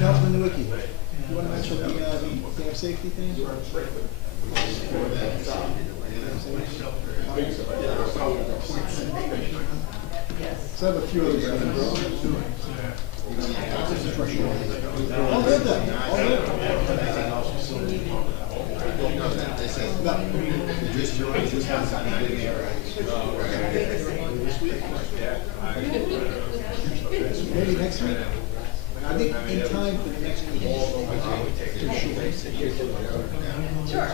Councilman Nowicki, you want to mention the dam safety thing? So I have a few other things. All good then, all good. Maybe next week? I think in time for the next meeting. Sure.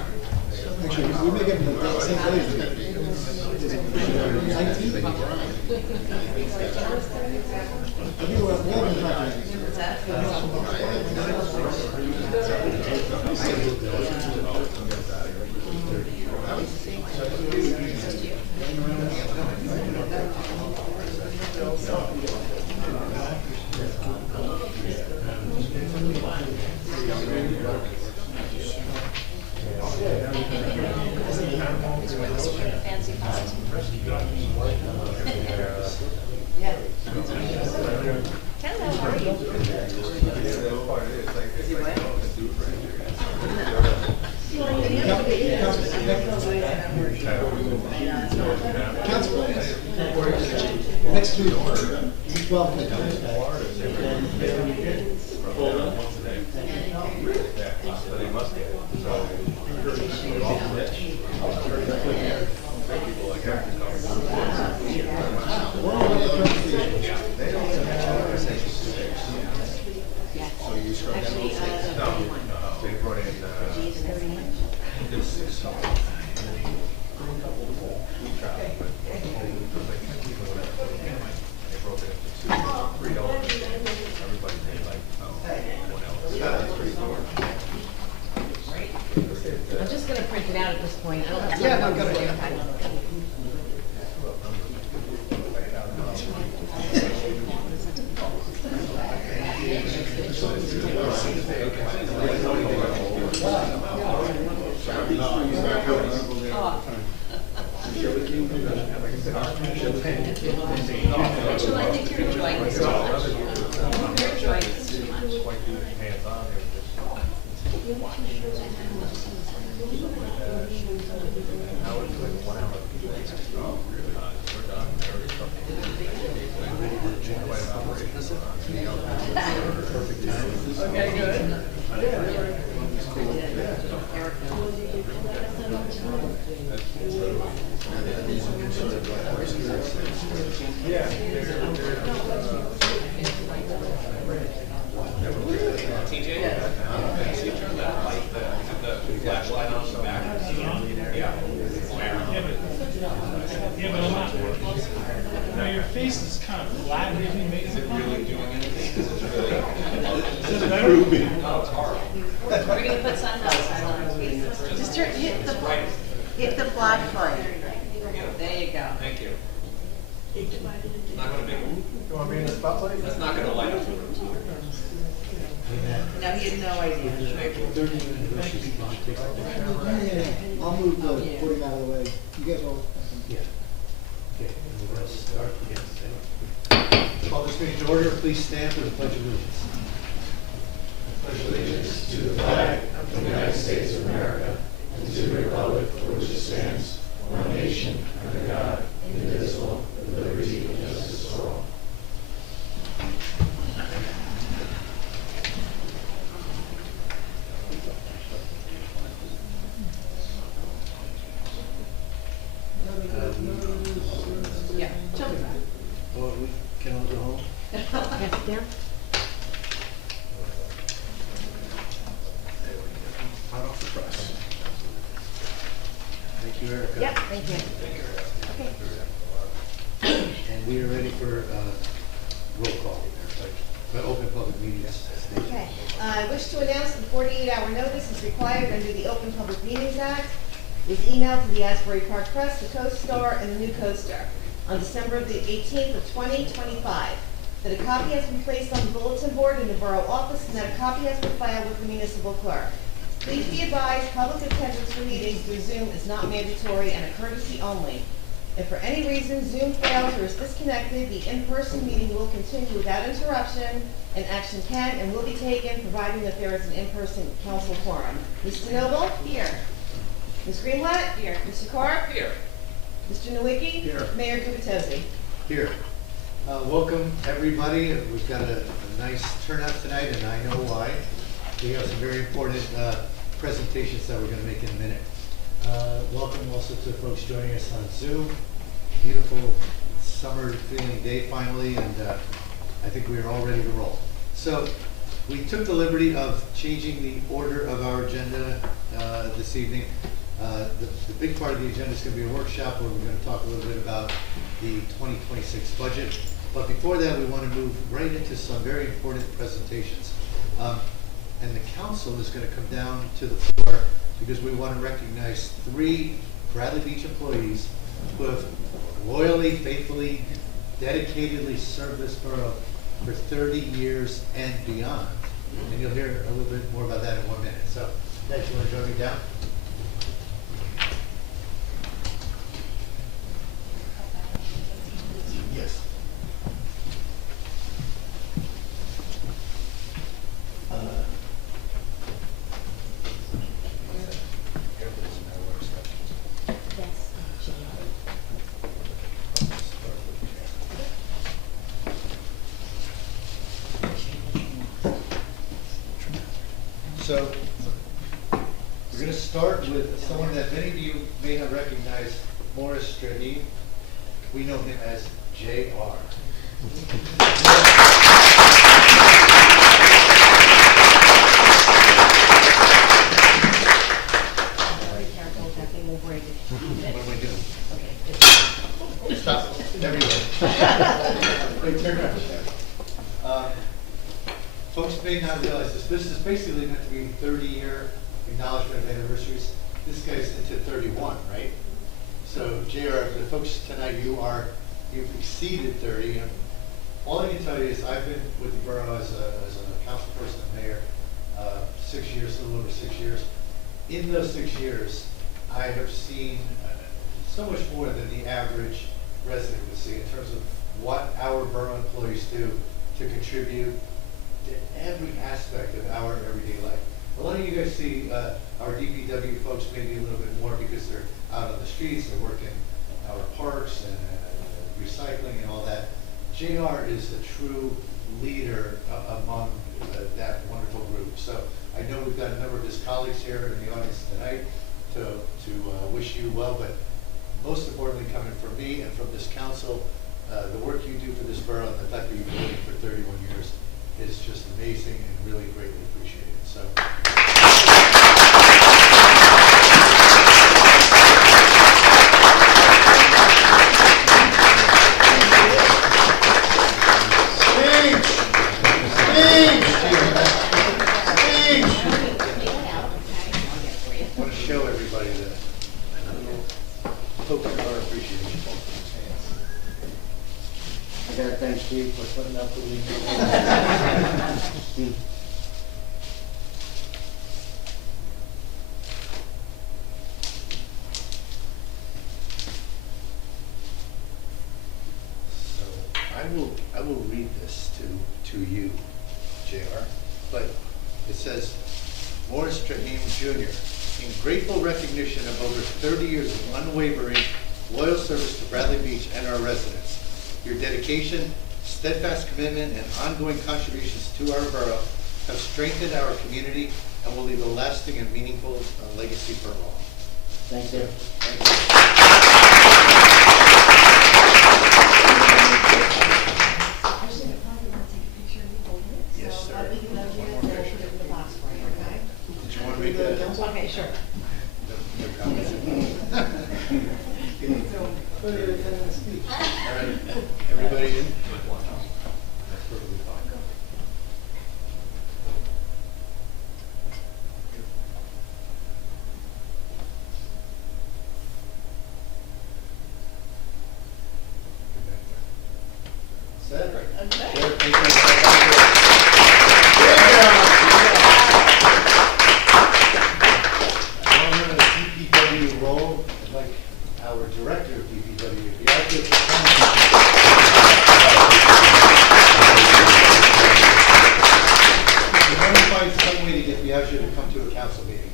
Actually, we may get them the same day. 19th? I think we're 11 time. Fancy font. Hello, how are you? Next week, 12 minutes. I'm just going to print it out at this point. I don't have time. Yeah, no, go ahead. Rachel, I think you're enjoying this too much. You're enjoying this too much. Okay, good. Yeah, but I'm not. Now your face is kind of flat. Is it really doing anything? Is it better? We're gonna put sunglasses on. Just hit the flashlight. There you go. Thank you. Not gonna make it. You want me in the spotlight? That's not gonna light up. No, he had no idea. Yeah. I'll move the voting out of the way. You guys all. Yeah. Okay, and we're going to start again. Call this meeting to order. Please stand for the Pledge of Allegiance. Pledge allegiance to the flag of the United States of America and to the republic for which it stands, one nation, under God, indivisible, with liberty and justice for all. Yeah, she'll be back. Oh, we can all go home? Yes, Dan? Hot off the press. Thank you, Erica. Yep, thank you. Okay. And we are ready for roll call, but open public meetings. Okay. I wish to announce that the 48-hour notice is required under the Open Public Meetings Act. It was emailed to the Asbury Park Press, the Co-Star, and the New Co-Star on December the 18th of 2025. That a copy has been placed on the bulletin board in the borough office and that a copy has been filed with the municipal clerk. Please be advised, public attendance for meetings through Zoom is not mandatory and a courtesy only. If for any reason Zoom fails or is disconnected, the in-person meeting will continue without interruption, and action can and will be taken, providing that there is an in-person council forum. Ms. Noble? Here. Ms. Greenblatt? Here. Mr. Carr? Here. Mr. Nowicki? Here. Mayor Gubatosi? Here. Welcome, everybody. We've got a nice turnout tonight, and I know why. We have some very important presentations that we're going to make in a minute. Welcome also to the folks joining us on Zoom. Beautiful summer feeling day finally, and I think we are all ready to roll. So we took the liberty of changing the order of our agenda this evening. The big part of the agenda is going to be a workshop where we're going to talk a little bit about the 2026 budget. But before that, we want to move right into some very important presentations. And the council is going to come down to the floor because we want to recognize 3 Bradley Beach employees who have loyally, faithfully, dedicatedly served this borough for 30 years and beyond. And you'll hear a little bit more about that in 1 minute. So, Ned, you want to join me down? Yes. So, we're going to start with someone that many of you may have recognized, Morris Strahim. We know him as J.R. Very careful, that thing will break it. What am I doing? Okay. Stop. Everywhere. Wait, turn around. Folks may not realize this. This is basically meant to be 30-year acknowledgement of anniversaries. This guy's into 31, right? So, JR, the folks tonight, you've exceeded 30. And all I can tell you is I've been with the borough as a council person and mayor 6 years, a little over 6 years. In those 6 years, I have seen so much more than the average resident would see in terms of what our borough employees do to contribute to every aspect of our everyday life. A lot of you guys see our DPW folks maybe a little bit more because they're out on the streets, they're working our parks and recycling and all that. JR is the true leader among that wonderful group. So I know we've got a number of his colleagues here in the audience tonight to wish you well, but most importantly coming from me and from this council, the work you do for this borough and the fact that you've been doing it for 31 years is just amazing and really greatly appreciated. So. I want to show everybody that token of our appreciation. I gotta thank Steve for putting up with me. So I will read this to you, JR, but it says, Morris Strahim Jr., in grateful recognition of over 30 years of unwavering, loyal service to Bradley Beach and our residents, your dedication, steadfast commitment, and ongoing contributions to our borough have strengthened our community and will leave a lasting and meaningful legacy for all. Thank you. Thank you. Actually, if I want to take a picture of you holding it, Yes, so sir. let me know One here, more and we'll picture. put it in the box for you, okay? Did you want to make that? Okay, sure. No comments. All right, everybody in? That's perfectly fine. Set? Okay. Sure, thank you. Now we're in a DPW role, I'd like our director Director of DPW, Biagio Cassano. We want to find some way to get Biagio to come to a council meeting.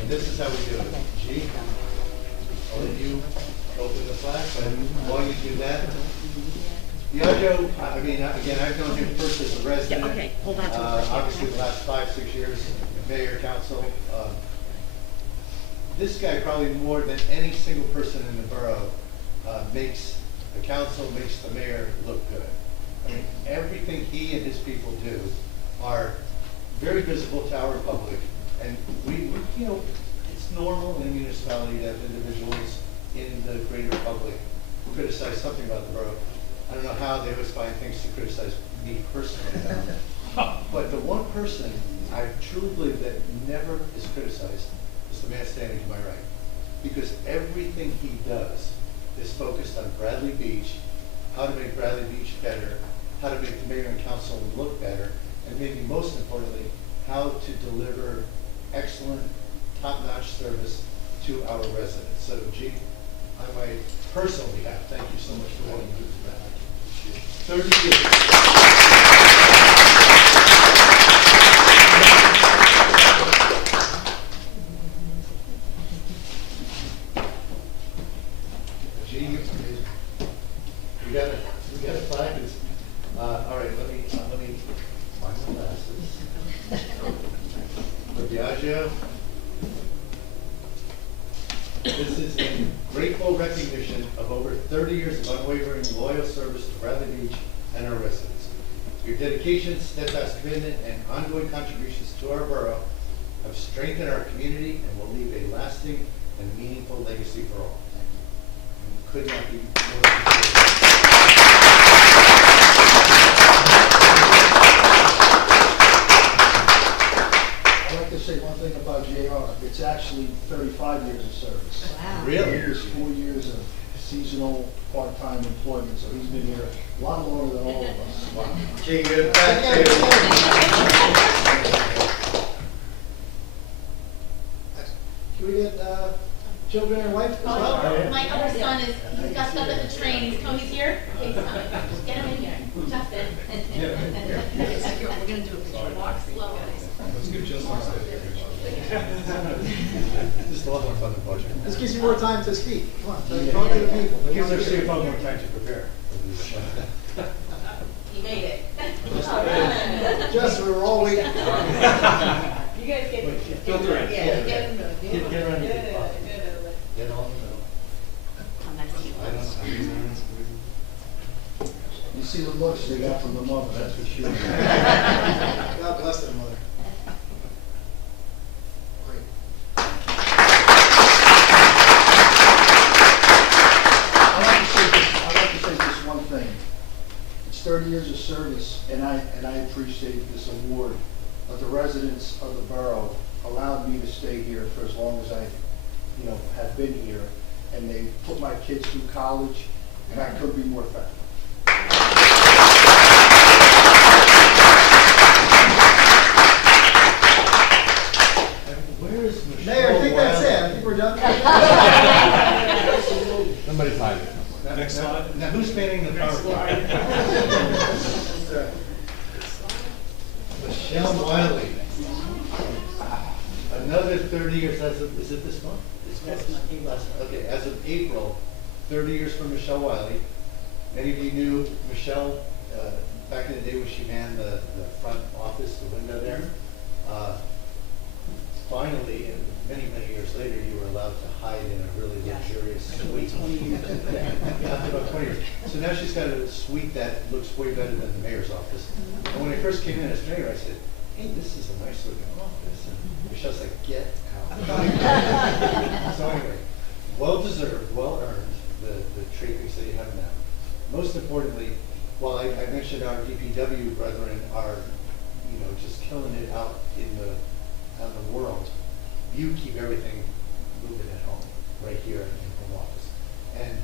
And this is how we do it. G, all of you open the flag, and while you do that, Biagio, I mean, again, I've known him first as a resident. Yeah, okay. Hold on to it for a second. Obviously, the last 5-6 years, mayor, council. This guy, probably more than any single person in the borough, makes the council, makes the mayor look good. I mean, everything he and his people do are very visible to our public. And we, you know, it's normal in a municipality to have individuals in the greater public who criticize something about the borough. I don't know how they always find things to criticize me personally about. But the one person I truly believe that never is criticized is the man standing to my right. Because everything he does is focused on Bradley Beach, how to make Bradley Beach better, how to make the mayor and council look better, and maybe most importantly, how to deliver excellent, top-notch service to our residents. So, G, on my personal behalf, thank you so much for what you do for that. 30 years. G, we got a flag. All right, let me find my glasses. For Biagio, this is in grateful recognition of over 30 years of unwavering loyal service to Bradley Beach and our residents. Your dedication, steadfast commitment, and ongoing contributions to our borough have strengthened our community and will leave a lasting and meaningful legacy for all. Could not be more sincere. I'd like to say one thing about JR. It's actually 35 years of service. Wow. Really? It was 4 years of seasonal, part-time employment, so he's been here a lot longer than all of us. Wow. G, good. Thank you. Can we get, children and wife as well? My other son is, he's got stuff at the train, he's here, he's coming, get him in here, Justin. We're gonna do a picture walk. Slow guys. Let's give Justin a second. Just a lot more fun than budget. This gives you more time to speak. Come on, talk to the people. It gives our CFO more time to prepare. He made it. Just, we were all waiting. You guys get. Filter in. Yeah, get him. Get around here. Get on the middle. Come next to you. I don't. You see the looks they got from the mother, that's for sure. God bless them, mother. Great. I'd like to say just one thing. It's 30 years of service, and I appreciate this award, but the residents of the borough allowed me to stay here for as long as I, have been here, and they put my kids through college, and I couldn't be more thankful. Where is Michelle? Mayor, I think that's it. I think we're done. Somebody's hiding. Next slide. Now, who's manning the PowerPoint? Michelle Wiley. Another 30 years, is it this month? Okay, as of April, 30 years for Michelle Wiley. Many of you knew Michelle back in the day when she manned the front office, the window there. Finally, and many, many years later, you were allowed to hide in a really luxurious suite. Yeah, after about 20 years. So now she's got a suite that looks way better than the mayor's office. And when I first came in as mayor, I said, hey, this is a nice looking office. And Michelle's like, get out. So anyway, well-deserved, well-earned, the trappings that you have now. Most importantly, while I mentioned our DPW brethren are, just killing it out in the world, you keep everything moving at home, right here in home office. And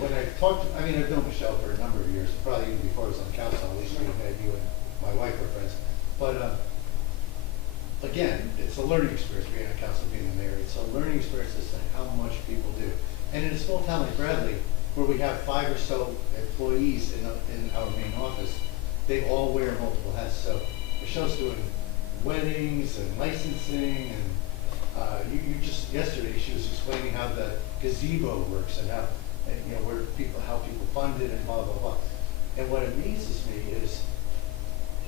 when I talked, I've known Michelle for a number of years, probably even before I was on council, at least you and my wife were friends. But again, it's it's a learning experience being on council, being the mayor. It's a learning experience as to how much people do. And in a small town like Bradley, where we have 5 or so employees in our main office, they all wear multiple hats. So Michelle's doing weddings and licensing, and you just yesterday she was explaining how the gazebo works and how where people fund it and blah blah blah. And what amazes me is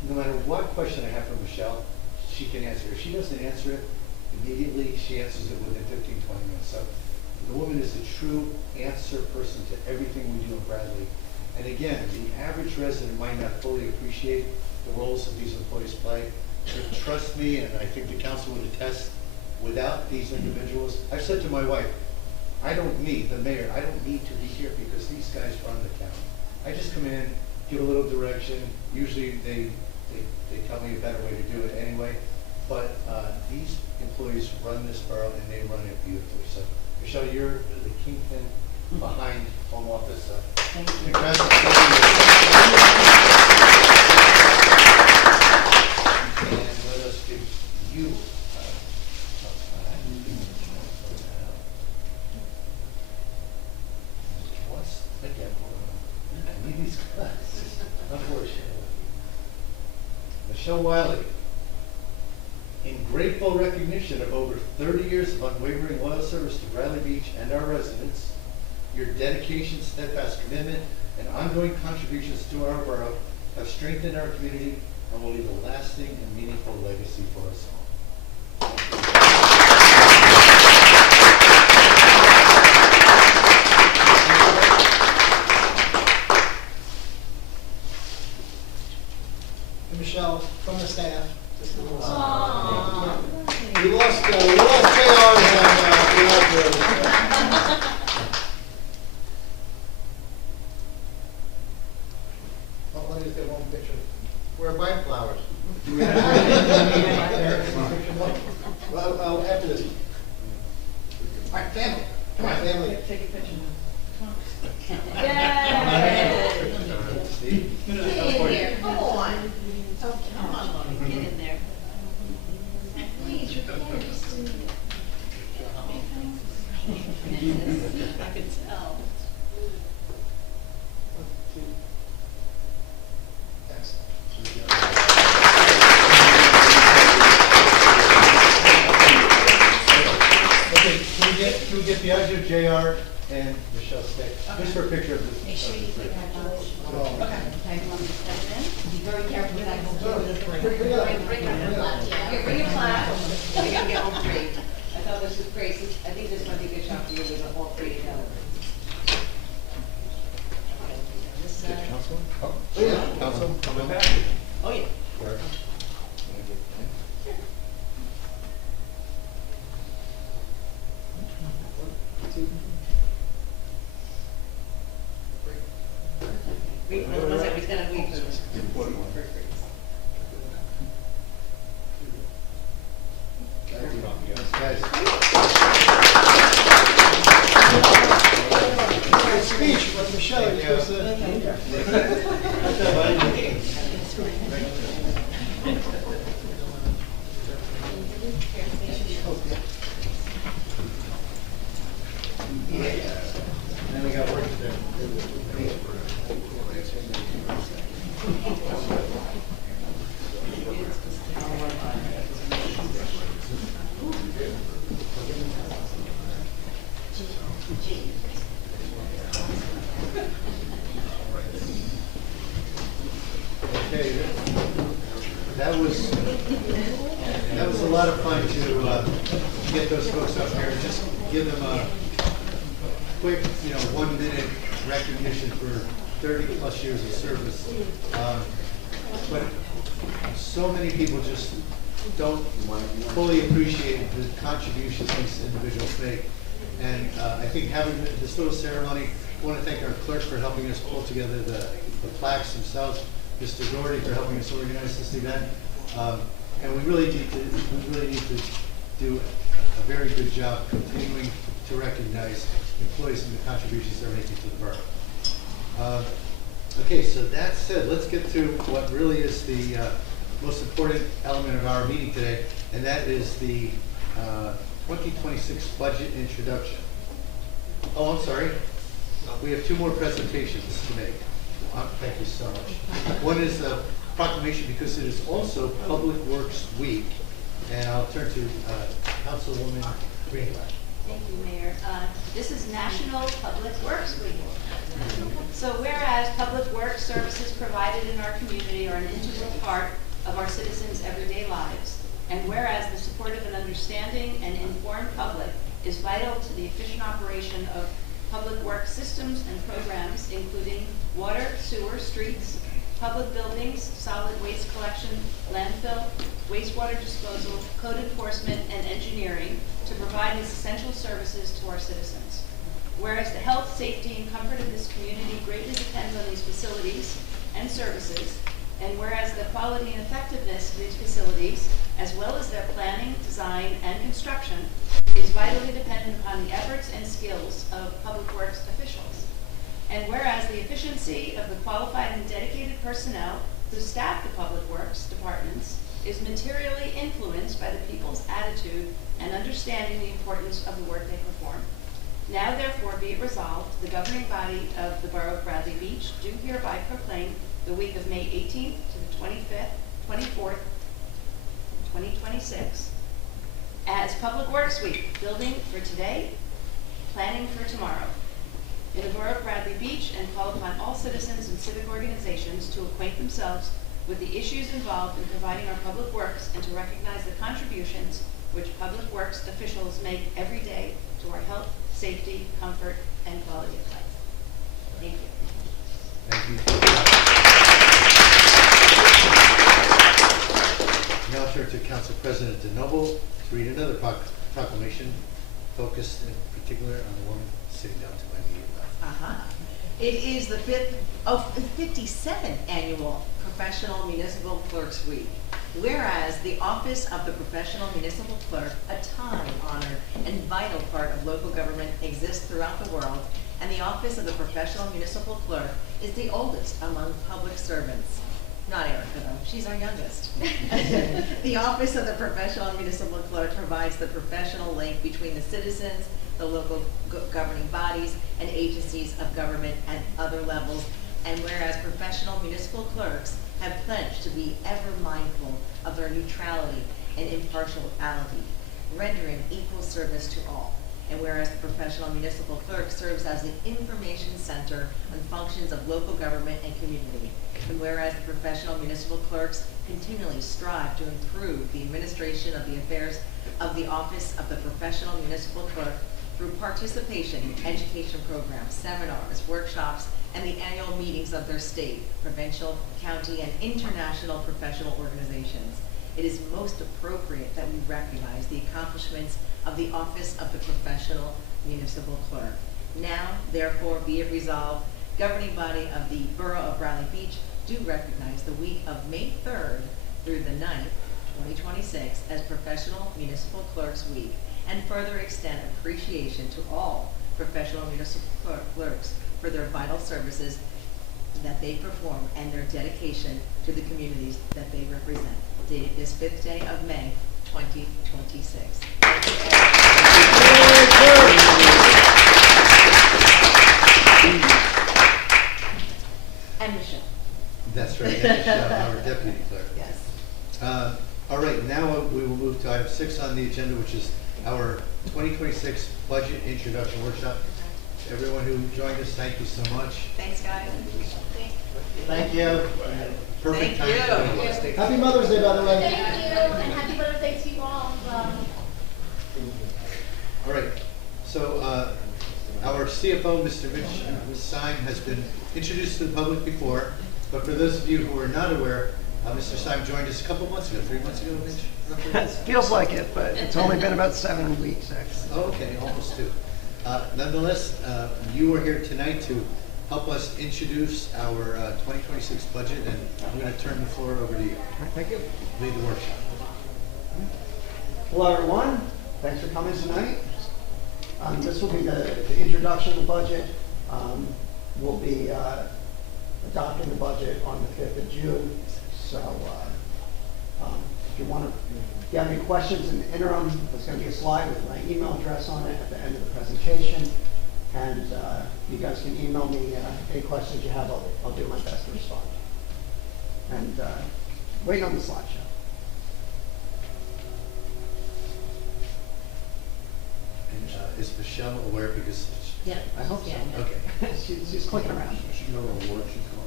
no matter what question I have for Michelle, she can answer. If she doesn't answer it immediately, she answers it within 15, 20 minutes. So the woman is the true answer person to everything we do in Bradley. And again, the average resident might not fully appreciate the roles that these employees play. But trust me, and I think the council would attest, without these individuals, I've said to my wife, the mayor, I don't need to be here because these guys run the town. I just come in, give a little direction. Usually they tell me a better way to do it anyway. But these employees run this borough and they run it beautifully. So Michelle, you're the kingpin behind home office. Congratulations. And let us give you once again, I need these glasses, unfortunately. Michelle Wiley, in grateful recognition of over 30 years of unwavering loyal service to Bradley Beach and our residents, your dedication, steadfast commitment, and ongoing contributions to our borough have strengthened our community and will leave a lasting and meaningful legacy for us all. And Michelle, from the staff, just a little something. Aww. We lost JR and we lost Oh, let me just get one picture. We're buying flowers. Well, after this. All right, family. Come on, family. Take a picture now. Steve? Get in there, come on. Oh, come on, Lauren, get in there. Please, your parents. I could tell. Thanks. Okay, can we get the eyes of JR and Michelle stay? Just for a picture of this. Make sure you take that photo. Oh. Okay, you want me to step it in? Be very careful with that. Bring your plaque. Here, bring your plaque. You're gonna get all three. I thought this was great. I think this might be a good shot for you with all three together. Okay, this side. Oh, yeah. Council, coming back. Oh, yeah. Wait, one second, he's gotta wait first. Guys. Good speech, but Michelle, you're supposed Then we got work to do. Okay, that was a lot of fun to get those folks up here and just give them a quick, 1 minute recognition for 30 plus years of service. But so many people just don't fully appreciate the contributions these individuals make. And I think having this little ceremony, I want to thank our clerk for helping us pull together the plaques themselves, Mr. Doherty for helping us organize this event. And we really need to do a very good job continuing to recognize employees and the contributions they're making to the borough. Okay, so that said, let's get to what really is the most important element of our meeting today, and that is the 2026 budget introduction. Oh, I'm sorry. We have two more presentations to make. Thank you so much. One is a proclamation because it is also Public Works Week, and I'll turn to Councilwoman Greenblatt. Thank you, Mayor. This is National Public Works Week. So whereas public works services provided in our community are an integral part of our citizens' everyday lives, and whereas the supportive and understanding and informed public is vital to the efficient operation of public works systems and programs, including water, sewer, streets, public buildings, solid waste collection, landfill, wastewater disposal, code enforcement, and engineering to provide these essential services to our citizens. Whereas the health, safety, and comfort of this community greatly depends on these facilities and services, and whereas the quality and effectiveness of these facilities, as well as their planning, design, and construction, is vitally dependent upon the efforts and skills of public works officials. And whereas the efficiency of the qualified and dedicated personnel who staff the public works departments is materially influenced by the people's attitude and understanding the importance of the work they perform. Now therefore be it resolved, the governing body of the Borough of Bradley Beach do hereby proclaim the week of May 18th to the 25th, 24th, 2026 as Public Works Week, building for today, planning for tomorrow. In the Borough of Bradley Beach, and call upon all citizens and civic organizations to acquaint themselves with the issues involved in providing our public works and to recognize the contributions which public works officials make every day to our health, safety, comfort, and quality of life. Thank you. Thank you. Now I'll turn to Council President DeNoble to read another proclamation focused in particular on the woman sitting down to my immediate left. It is the 57th annual Professional Municipal Clerks Week. Whereas the Office of the Professional Municipal Clerk, a time-honored and vital part of local government, exists throughout the world, and the Office of the Professional Municipal Clerk is the oldest among public servants. Not Erica, though. She's our youngest. The Office of the Professional Municipal Clerk provides the professional link between the citizens, the local governing bodies, and agencies of government at other levels. And whereas professional municipal clerks have pledged to be ever mindful of their neutrality and impartiality, rendering equal service to all. And whereas the professional municipal clerk serves as the information center on functions of local government and community. And whereas the professional municipal clerks continually strive to improve the administration of the affairs of the Office of the Professional Municipal Clerk through participation in education programs, seminars, workshops, and the annual meetings of their state, provincial, county, and international professional organizations. It is most appropriate that we recognize the accomplishments of the Office of the Professional Municipal Clerk. Now, therefore, be it resolved, governing body of the Borough of Bradley Beach do recognize the week of May 3rd through the 9th, 2026 as Professional Municipal Clerks Week, and further extend appreciation to all professional municipal clerks for their vital services that they perform and their dedication to the communities that they represent. Dated this 5th day of May, 2026. And Michelle. That's right, and Michelle, our deputy clerk. Yes. All right, now we will move to item 6 on the agenda, which is our 2026 budget introduction workshop. Everyone who joined us, thank you so much. Thanks, guys. Thank you. Perfect time. Thank you. Happy Mother's Day, by the way. Thank you, and happy birthday to you all. All right, so our CFO, Mr. Mitch Syme, has been introduced to the public before, but for those of you who are not aware, Mr. Syme joined us a couple months ago, 3 months ago, Mitch? roughly? It feels like it, but it's only been about 7 weeks, actually. Oh, okay, almost 2. Nonetheless, you are here tonight to help us introduce our 2026 budget, and I'm going to turn the floor over to you. Thank you. Lead the workshop. Hello, everyone. Thanks for coming tonight. This will be the introduction of the budget. We'll be adopting the budget on the 5th of June. So if you want to If you have any questions in the interim, there's going to be a slide with my email address on it at the end of the presentation. And you guys can email me any questions you have. I'll do my best to respond. And waiting on the slideshow. And is Michelle aware because? Yeah. I hope so. Yeah. Okay. She's clicking around. She know what award she's going.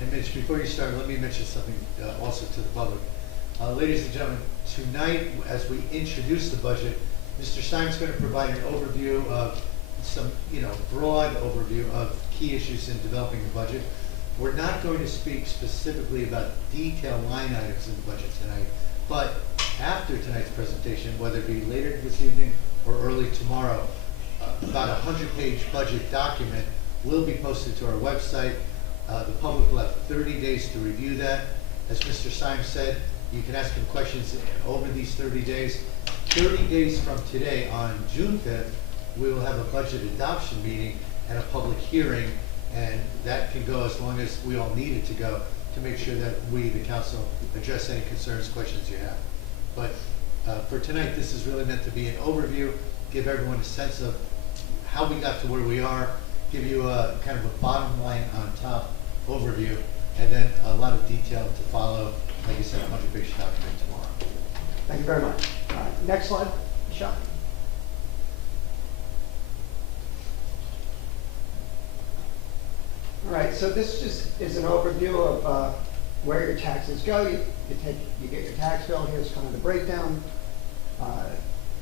And Mitch, before you start, let me mention something also to the public. Ladies and gentlemen, tonight, as we introduce the budget, Mr. Stein's going to provide an overview of some, broad overview of key issues in developing the budget. We're not going to speak specifically about detailed line items in the budget tonight, but after tonight's presentation, whether it be later this evening or early tomorrow, about a 100-page budget document will be posted to our website. The public will have 30 days to review that. As Mr. Stein said, you can ask him questions over these 30 days. 30 days from today, on June 5th, we will have a budget adoption meeting and a public hearing, and that can go as long as we all need it to go to make sure that we, the council, address any concerns, questions you have. But for tonight, this is really meant to be an overview, give everyone a sense of how we got to where we are, give you a kind of a bottom line on top overview, and then a lot of detail to follow. Like I said, a 100-page document tomorrow. Thank you very much. Next slide, Michelle. All right, so this just is an overview of where your taxes go. You get your tax bill. Here's kind of the breakdown.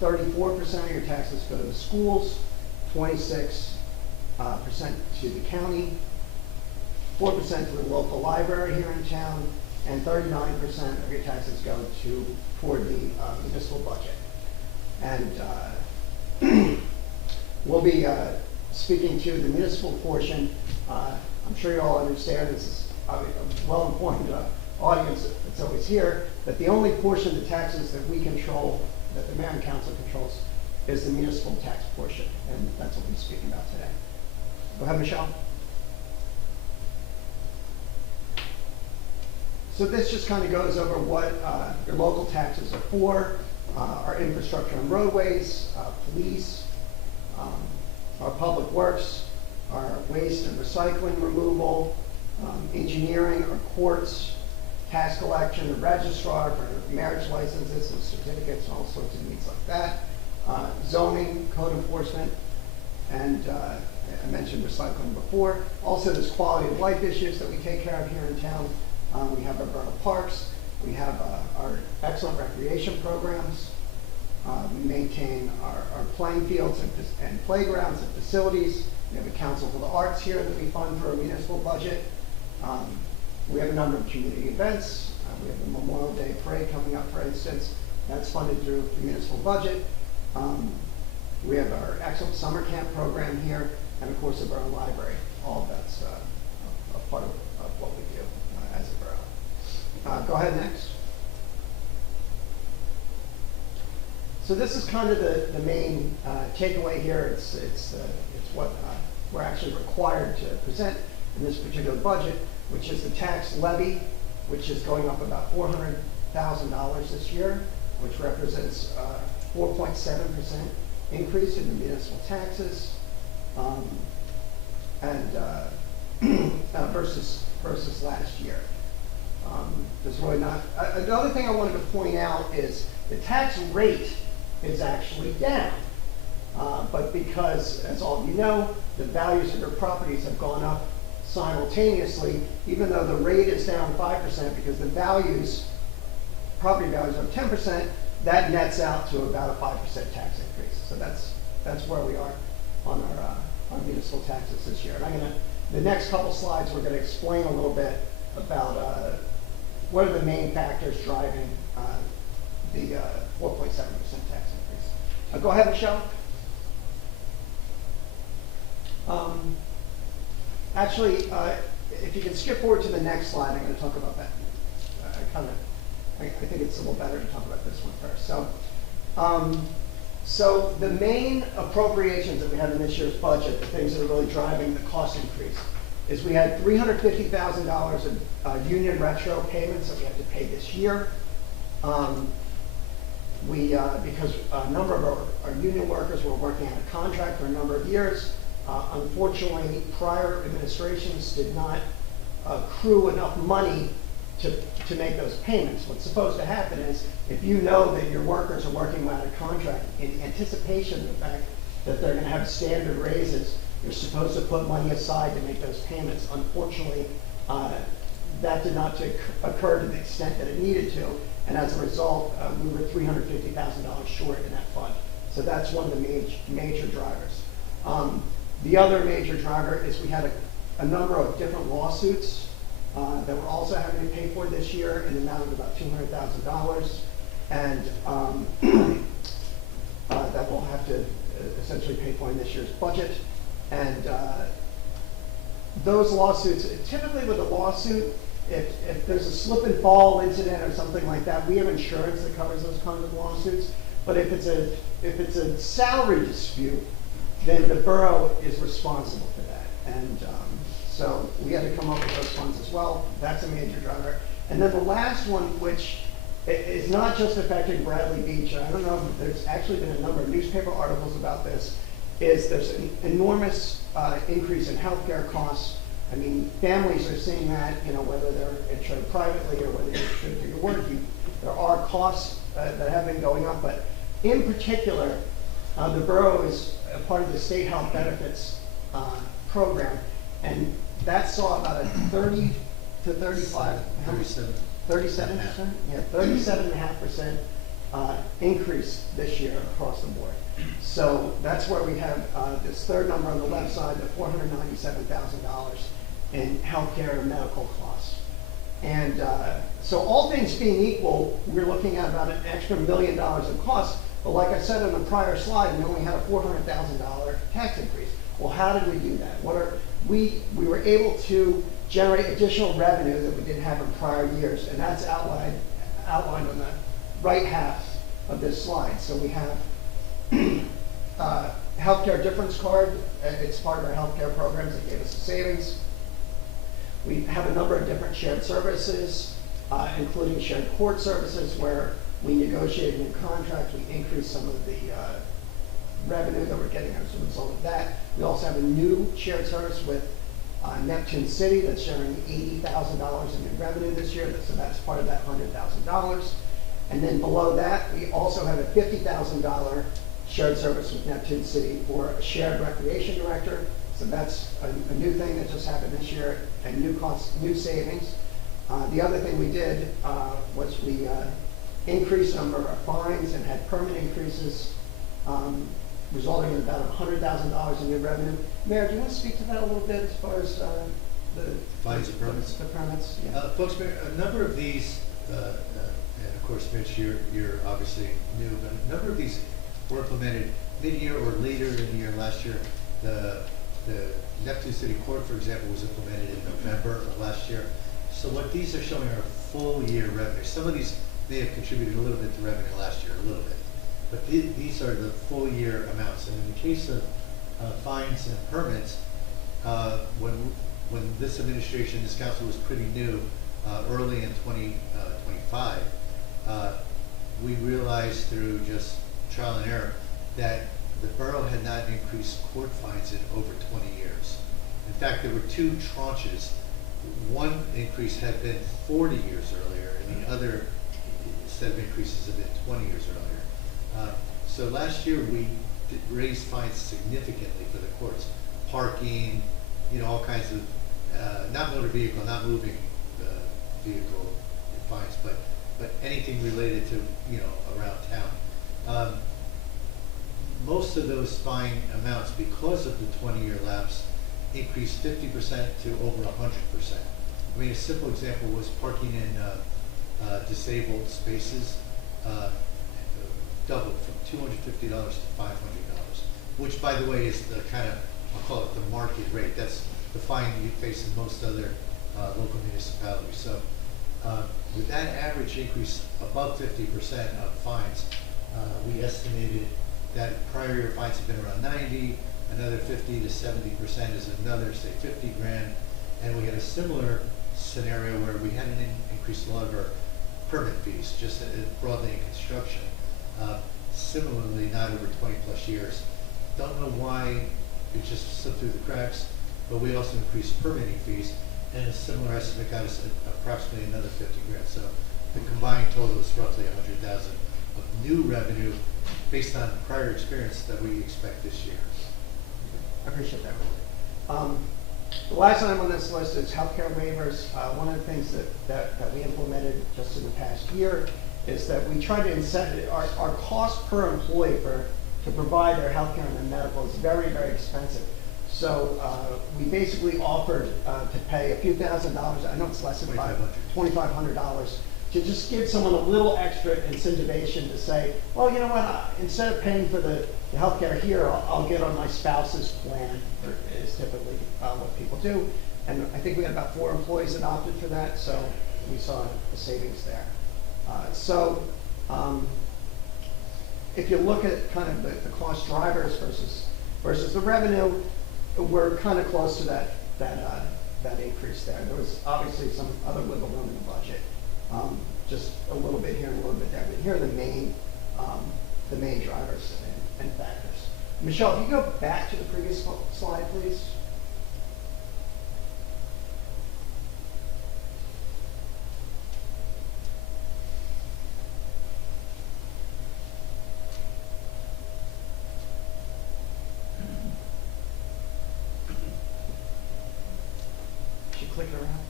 34% of your taxes go to the schools, 26% to the county, 4% to the local library here in town, and 39% of your taxes go toward the municipal budget. And we'll be speaking to the municipal portion. I'm sure you all understand, this is a well-informed audience that's always here, that the only portion of the taxes that we control, that the mayor and council controls, is the municipal tax portion, and that's what we're speaking about today. Go ahead, Michelle. So this just kind of goes over what your local taxes are for, our infrastructure and roadways, police, our public works, our waste and recycling removal, engineering, our courts, tax collection, the registrar for marriage licenses and certificates and all sorts of needs like that, zoning, code enforcement, and I mentioned recycling before. Also, there's quality of life issues that we take care of here in town. We have our borough parks. We have our excellent recreation programs. We maintain our playing fields and playgrounds and facilities. We have a Council for the Arts here that we fund through our municipal budget. We have a number of community events. We have the Memorial Day Parade coming up, for instance. That's funded through the municipal budget. We have our excellent summer camp program here, and of course the borough library. All of that's a part of what we do as a borough. Go ahead next. So this is kind of the main takeaway here. It's what we're actually required to present in this particular budget, which is the tax levy, which is going up about $400,000 this year, which represents 4.7% increase in the municipal taxes, versus last year. There's really not. Another thing I wanted to point out is the tax rate is actually down. But because, as all of you know, the values of your properties have gone up simultaneously, even though the rate is down 5%, because the property values are 10%, that nets out to about a 5% tax increase. So that's where we are on our municipal taxes this year. And the next couple slides, we're going to explain a little bit about what are the main factors driving the 4.7% tax increase. Go ahead, Michelle. Actually, if you can skip forward to the next slide, I'm going to talk about that. I think it's a little better to talk about this one first. So the main appropriations that we have in this year's budget, the things that are really driving the cost increase, is we had $350,000 of union retro payments that we have to pay this year. Because a number of our union workers were working on a contract for a number of years. Unfortunately, prior administrations did not accrue enough money to make those payments. What's supposed to happen is, if you know that your workers are working on a contract in anticipation of the fact that they're gonna have standard raises, you're supposed to put money aside to make those payments. Unfortunately, that did not occur to the extent that it needed to, and as a result, we were $350,000 short in that fund. So that's one of the major drivers. The other major driver is we had a number of different lawsuits that we're also having to pay for this year in the amount of about $200,000, and that we'll have to essentially pay for in this year's budget. And those lawsuits, typically with a lawsuit, if there's a slip and fall incident or something like that, we have insurance that covers those kinds of lawsuits. But if it's a salary dispute, then the borough is responsible for that. And so we had to come up with those funds as well. That's a major driver. And then the last one, which is not just affecting Bradley Beach, I don't know if there's actually been a number of newspaper articles about this, is there's an enormous increase in healthcare costs. I mean, families are seeing that, whether they're insured privately or whether you're insured through your work, there are costs that have been going up, but in particular, the borough is a part of the state health benefits program, and that saw about a 30 to 35, 37%? Yeah, 37.5% increase this year across the board. So that's where we have this third number on the left side, the $497,000 in healthcare and medical costs. And so all things being equal, we're looking at about an extra $1 million in costs. But like I said on the prior slide, we only had a $400,000 tax increase. Well, how did we do that? We were able to generate additional revenue that we didn't have in prior years, and that's outlined on the right half of this slide. So we have healthcare difference card. It's part of our healthcare programs that gave us the savings. We have a number of different shared services, including shared court services, where we negotiated in contract. We increased some of the revenue that we're getting as a result of that. We also have a new shared service with Neptune City that's sharing $80,000 in new revenue this year. So that's part of that $100,000. And then below that, we also have a $50,000 shared service with Neptune City for a shared recreation director. So that's a new thing that just happened this year, and new savings. The other thing we did was we increased the number of fines and had permit increases, resulting in about $100,000 in new revenue. Mayor, do you want to speak to that a little bit as far as the fines and permits? The permits, yeah. Folks, a number of these, and of course, Mitch, you're obviously new, but a number of these were implemented mid-year or later in the year last year. The Neptune City Court, for example, was implemented in November of last year. So what these are showing are full year revenue. Some of these may have contributed a little bit to revenue last year, a little bit. But these are the full year amounts. And in the case of fines and permits, when this administration, this council was pretty new, early in 2025, we realized through just trial and error that the borough had not increased court fines in over 20 years. In fact, there were two tranches. One increase had been 40 years earlier, and the other set of increases had been 20 years earlier. So last year we raised fines significantly for the courts. Parking, all kinds of, not motor vehicle, not moving vehicle fines, but anything related to, around town. Most of those fine amounts, because of the 20-year lapse, increased 50% to over 100%. I mean, a simple example was parking in disabled spaces doubled from $250 to $500, which, by the way, is the kind of, I'll call it the market rate. That's the fine you face in most other local municipalities. So with that average increase above 50% of fines, we estimated that prior year fines have been around 90, another 50 to 70% is another, say, 50 grand. And we had a similar scenario where we hadn't increased a lot of our permit fees, just broadly in construction. Similarly, not over 20+ years. Don't know why it just slipped through the cracks, but we also increased permitting fees, and a similar estimate got us approximately another 50 grand. So the combined total is roughly 100,000 of new revenue based on prior experience that we expect this year. I appreciate that. The last item on this list is healthcare waivers. One of the things that we implemented just in the past year is that we try to incent our cost per employee to provide their healthcare and their medical is very, very expensive. So we basically offered to pay a few $1,000s, I know it's less than $2,500, to just give someone a little extra incentivization to say, well, you know what, instead of paying for the healthcare here, I'll get on my spouse's plan, is typically what people do. And I think we had about 4 employees that opted for that, so we saw a savings there. If you look at kind of the cost drivers versus the revenue, we're kind of close to that increase there. There was obviously some other wiggle room in the budget, just a little bit here and a little bit there. But here are the main drivers and factors. Michelle, if you go back to the previous slide, please. Click it around.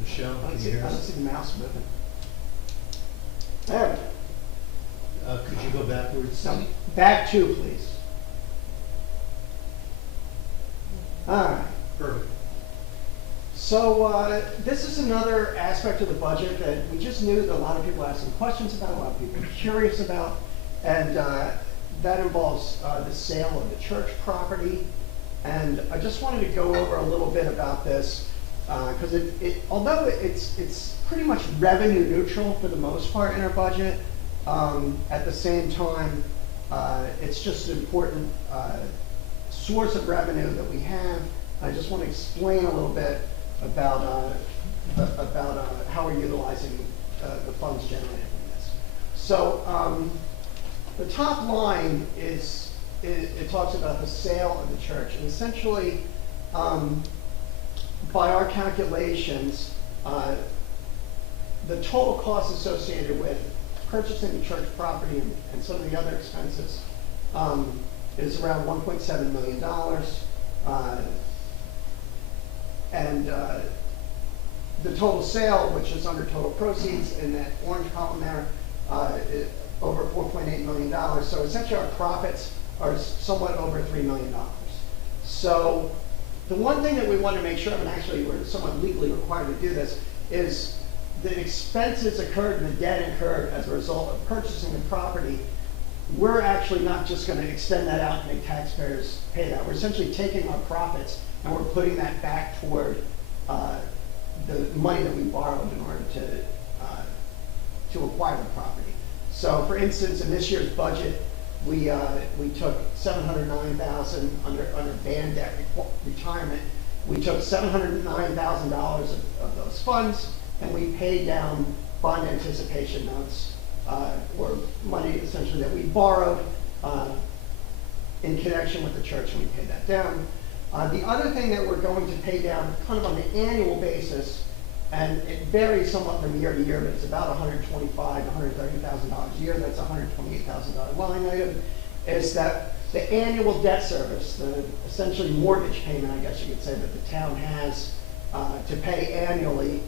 Michelle, can you hear I don't us? see the mouse moving. There we go. Could you go backwards? No, back 2, please. All right. Perfect. So this is another aspect of the budget that we just knew that a lot of people asked some questions about, a lot of people are curious about, and that involves the sale of the church property. And I just wanted to go over a little bit about this because although it's pretty much revenue neutral for the most part in our budget, at the same time, it's just an important source of revenue that we have. I just want to explain a little bit about how we're utilizing the funds generated from this. So the top line is. It talks about the sale of the church. And essentially, by our calculations, the total cost associated with purchasing the church property and some of the other expenses is around $1.7 million. The total sale, which is under total proceeds in that orange column there, over $4.8 million. So essentially our profits are somewhat over $3 million. So the one thing that we want to make sure of, and actually we're somewhat legally required to do this, is the expenses incurred and the debt incurred as a result of purchasing the property, we're actually not just going to extend that out and make taxpayers pay that. We're essentially taking our profits and we're putting that back toward the money that we borrowed in order to acquire the property. So for instance, in this year's budget, we took $709,000 under band debt retirement. We took $709,000 of those funds, and we paid down bond anticipation notes, or money essentially that we borrowed in connection with the church, and we paid that down. The other thing that we're going to pay down kind of on an annual basis, and it varies somewhat from year to year, but it's about $125,000 to $130,000 a year. That's a $128,000 line item. Is that the annual debt service, the essentially mortgage payment, I guess you could say, that the town has to pay annually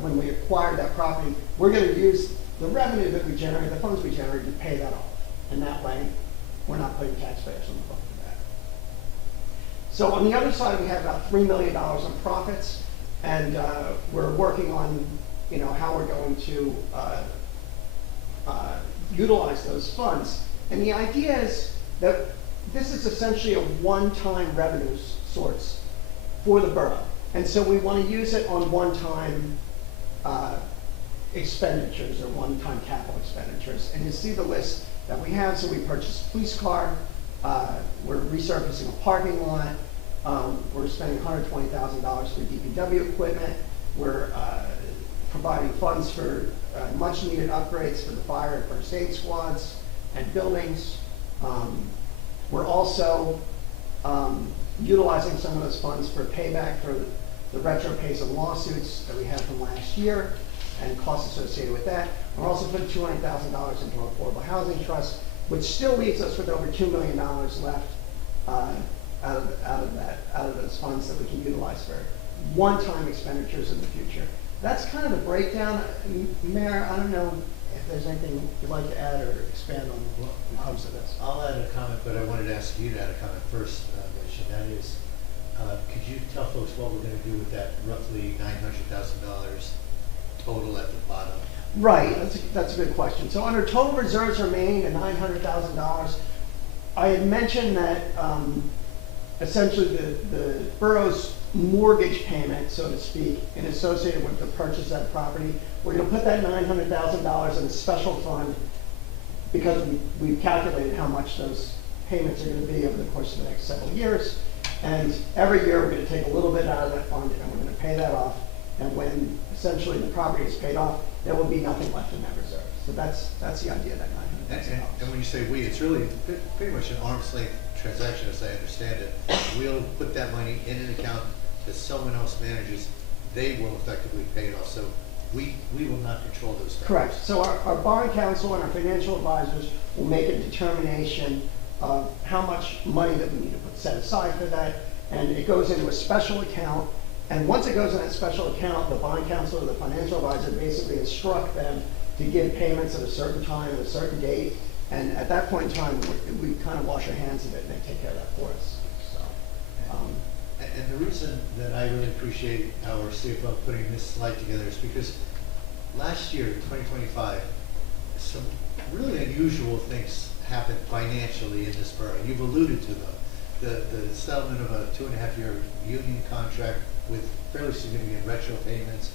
when we acquire that property. We're going to use the revenue that we generate, the funds we generate, to pay that off. And that way, we're not putting taxpayers on the hook for that. So on the other side, we have about $3 million in profits. And we're working on, how we're going to utilize those funds. And the idea is that this is essentially a one-time revenue source for the borough. And so we want to use it on one-time expenditures or one-time capital expenditures. And you see the list that we have. So we purchased a police car. We're resurfacing a parking lot. We're spending $120,000 for DPW equipment. We're providing funds for much needed upgrades for the fire and first aid squads and buildings. We're also utilizing some of those funds for payback for the retro pays and lawsuits that we had from last year and costs associated with that. We're also putting $200,000 into our affordable housing trust, which still leaves us with over $2 million left out of those funds that we can utilize for one-time expenditures in the future. That's kind of the breakdown. Mayor, I don't know if there's anything you'd like to add or expand on when it comes to this. I'll add a comment, but I wanted to ask you to add a comment first, Mitch, and that is, could you tell folks what we're gonna do with that roughly $900,000 total at the bottom? Right, that's a good question. So under total reserves remaining at $900,000, I had mentioned that essentially the borough's mortgage payment, so to speak, and associated with the purchase of that property, we're going to put that $900,000 in a special fund because we've calculated how much those payments are going to be over the course of the next several years. And every year we're going to take a little bit out of that fund and we're going to pay that off. And when essentially the property is paid off, there will be nothing left in that reserve. So that's the idea of that $900,000. And when you say we, it's really pretty much an arm's length transaction as I understand it. We'll put that money in an account that someone else manages. They will effectively pay it off. So we will not control those funds. Correct. So our bond counsel and our financial advisors will make a determination of how much money that we need to put set aside for that. And it goes into a special account. And once it goes in that special account, the bond counsel or the financial advisor basically instruct them to give payments at a certain time, at a certain date. And at that point in time, we kind of wash our hands of it and they take care of that for us. So, And the reason that I really appreciate our CFO putting this slide together is because last year, 2025, some really unusual things happened financially in this borough. You've alluded to them. The settlement of a 2.5-year union contract with fairly significant retro payments,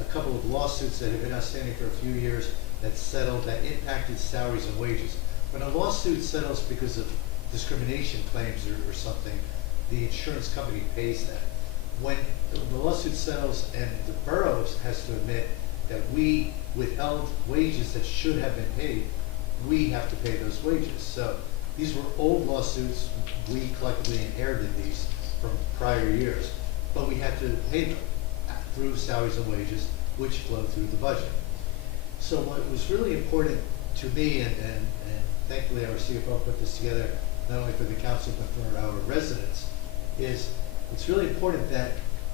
a couple of lawsuits that have been outstanding for a few years that settled, that impacted salaries and wages. When a lawsuit settles because of discrimination claims or something, the insurance company pays that. When the lawsuit settles and the borough has to admit that we withheld wages that should have been paid, we have to pay those wages. So these were old lawsuits. We collectively inherited these from prior years, but we had to pay them through salaries and wages, which flowed through the budget. So what was really important to me, and thankfully our CFO put this together, not only for the council, but for our residents, is it's really important that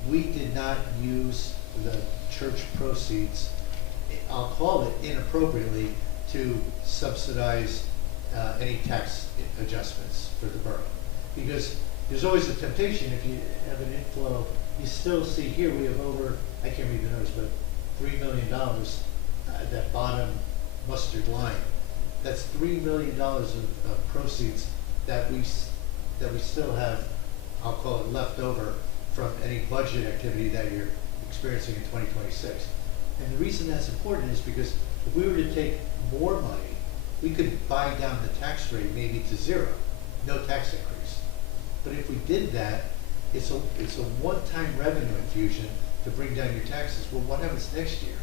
we did not use the church proceeds, I'll call it inappropriately, to subsidize any tax adjustments for the borough. Because there's always a temptation, if you have an inflow, you still see here we have over, I can't read the numbers, but $3 million, that bottom mustard line. That's $3 million of proceeds that we still have, I'll call it left over from any budget activity that you're experiencing in 2026. And the reason that's important is because if we were to take more money, we could buy down the tax rate maybe to 0, no tax increase. But if we did that, it's a one-time revenue infusion to bring down your taxes. Well, what happens next year?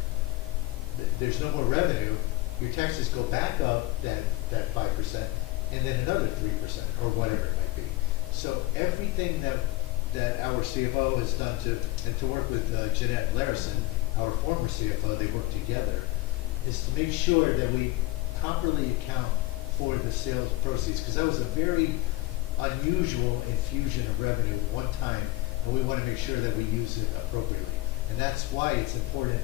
There's no more revenue. Your taxes go back up that 5%, and then another 3%, or whatever it might be. So everything that our CFO has done to work with Jeanette Larison, our former CFO, they work together, is to make sure that we properly account for the sales proceeds, because that was a very unusual infusion of revenue at one time, and we want to make sure that we use it appropriately. And that's why it's important,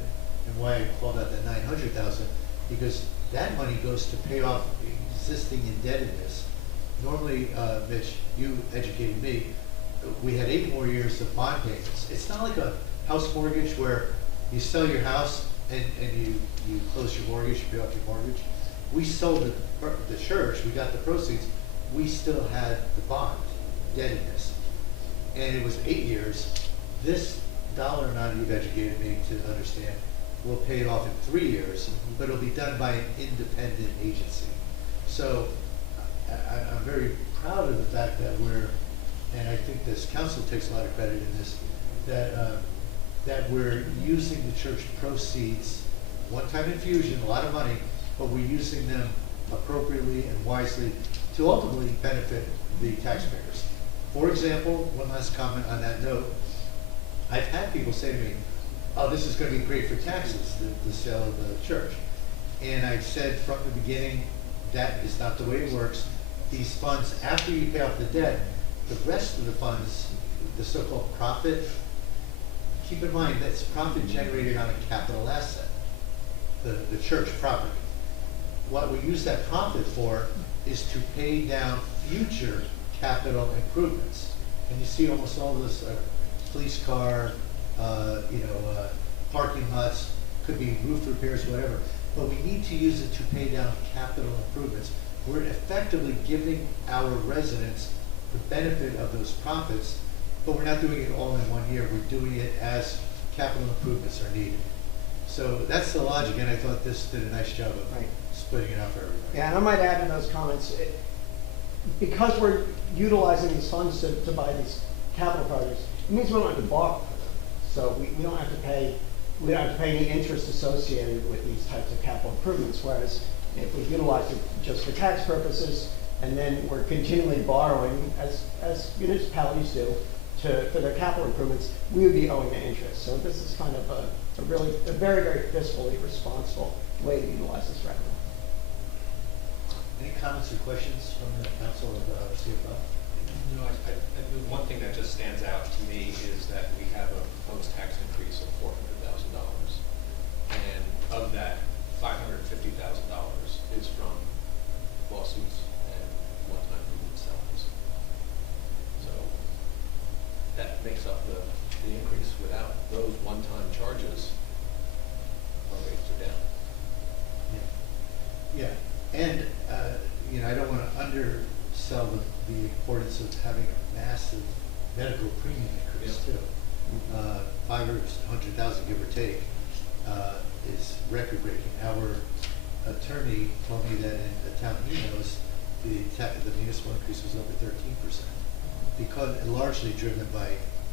and why I called out that $900,000, because that money goes to pay off existing indebtedness. Normally, Mitch, you educated me, we had 8 more years of bond payments. It's not like a house mortgage where you sell your house and you close your mortgage, you pay off your mortgage. We sold the church, we got the proceeds, we still had the bond indebtedness. And it was 8 years. This dollar amount you've educated me to understand will pay it off in 3 years, but it'll be done by an independent agency. So I'm very proud of the fact that we're and I think this council takes a lot of credit in this, that we're using the church proceeds, one-time infusion, a lot of money, but we're using them appropriately and wisely to ultimately benefit the taxpayers. For example, one last comment on that note, I've had people say to me, oh, this is going to be great for taxes, the sale of the church. And I've said from the beginning, that is not the way it works. These funds, after you pay off the debt, the rest of the funds, the so-called profit, keep in mind that's profit generated on a capital asset, the church property. What we use that profit for is to pay down future capital improvements. And you see almost all this police car, parking lots, could be roof repairs, whatever. But we need to use it to pay down capital improvements. We're effectively giving our residents the benefit of those profits, but we're not doing it all in 1 year. We're doing it as capital improvements are needed. So that's the logic, and I thought this did a nice job of Right. splitting it up for everybody. Yeah, and I might add to those comments, because we're utilizing these funds to buy these capital projects, it means we don't have to borrow for them. So we don't have to pay, any interest associated with these types of capital improvements, whereas if we utilize it just for tax purposes, and then we're continually borrowing, as municipalities do, for their capital improvements, we would be owing the interest. So this is kind of a very, very fiscally responsible way to utilize this revenue. Any comments or questions from the council of CFO? No, the one thing that just stands out to me is that we have a proposed tax increase of $400,000. And of that, $550,000 is from lawsuits and one-time legal salaries. So that makes up the increase. Without those one-time charges, our rates are down. Yeah, and, I don't want to undersell the importance of having a massive medical premium increase too. 500,000, give or take, is record-breaking. Our attorney told me that in the town he knows, the municipal increase was over 13%, because largely driven by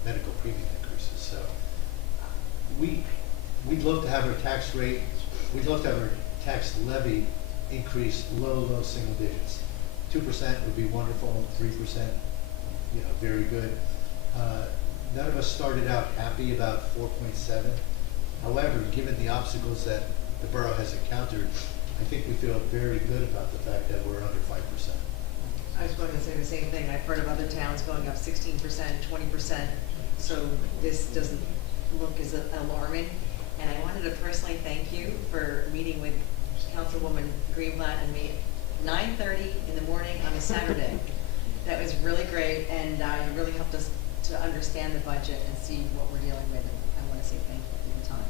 medical premium increases. So we'd love to have our tax rate, we'd love to have our tax levy increase low single digits. 2% would be wonderful, 3%, very good. None of us started out happy about 4.7. However, given the obstacles that the borough has encountered, I think we feel very good about the fact that we're under 5%. I was going to say the same thing. I've heard of other towns going up 16%, 20%, so this doesn't look as alarming. And I wanted to personally thank you for meeting with Councilwoman Greenblatt and me at 9:30 in the morning on a Saturday. That was really great, and you really helped us to understand the budget and see what we're dealing with. And I want to say thank you for your time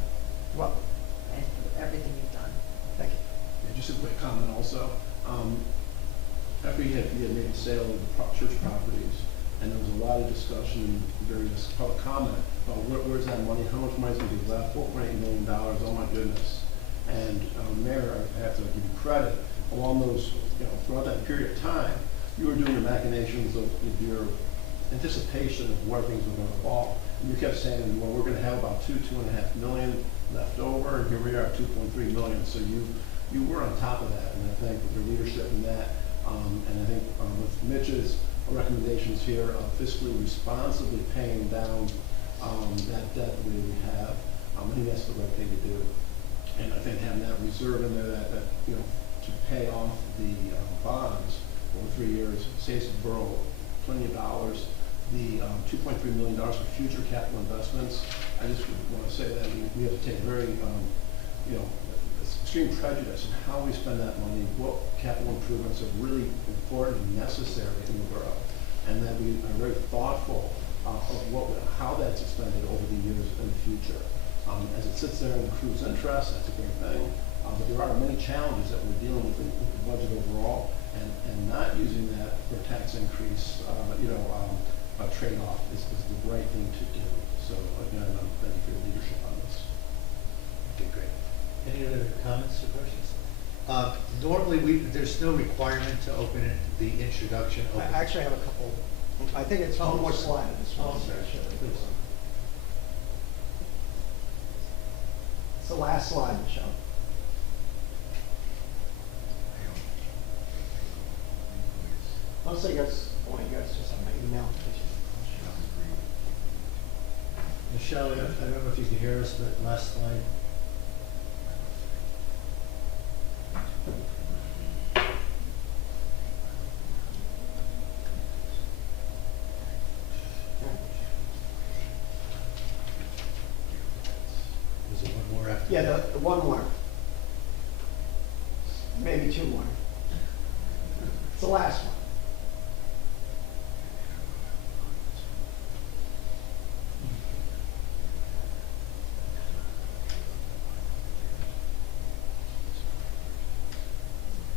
Well, and for everything you've done. thank you. Yeah, just a quick comment also. After you had made the sale of the church properties, and there was a lot of discussion, various public comment about where's that money, how much money is going to be left, $4.8 million, oh my goodness. And Mayor, I have to give you credit, along those, throughout that period of time, you were doing your machinations of your anticipation of where things were going to fall. And you kept saying, well, we're going to have about $2.5 million left over, and here we are at $2.3 million. So you were on top of that, and I think with your leadership in that, and I think with Mitch's recommendations here of fiscally responsibly paying down that debt the way we have, I think that's the right thing to do. And I think having that reserve in there that to pay off the bonds over 3 years saves the borough plenty of dollars. The $2.3 million for future capital investments, I just want to say that we have to take very extreme prejudice in how we spend that money, what capital improvements are really important and necessary in the borough, and that we are very thoughtful of how that's expended over the years in the future. As it sits there in accrues interest, that's a great thing, but there are many challenges that we're dealing with the budget overall, and not using that for a tax increase, a trade-off is the right thing to do. So again, thank you for your leadership on this. Okay, great. Any other comments or questions? Normally, there's no requirement to open it, the introduction. I actually have a couple I think it's one more slide in this one. Oh, sorry. It's the last slide, Michelle. Also, you guys, I want you guys just have my email. Michelle, I don't know if you can hear us, but last slide. Was it one more after? Yeah, that? the one more. Maybe two more. It's the last one.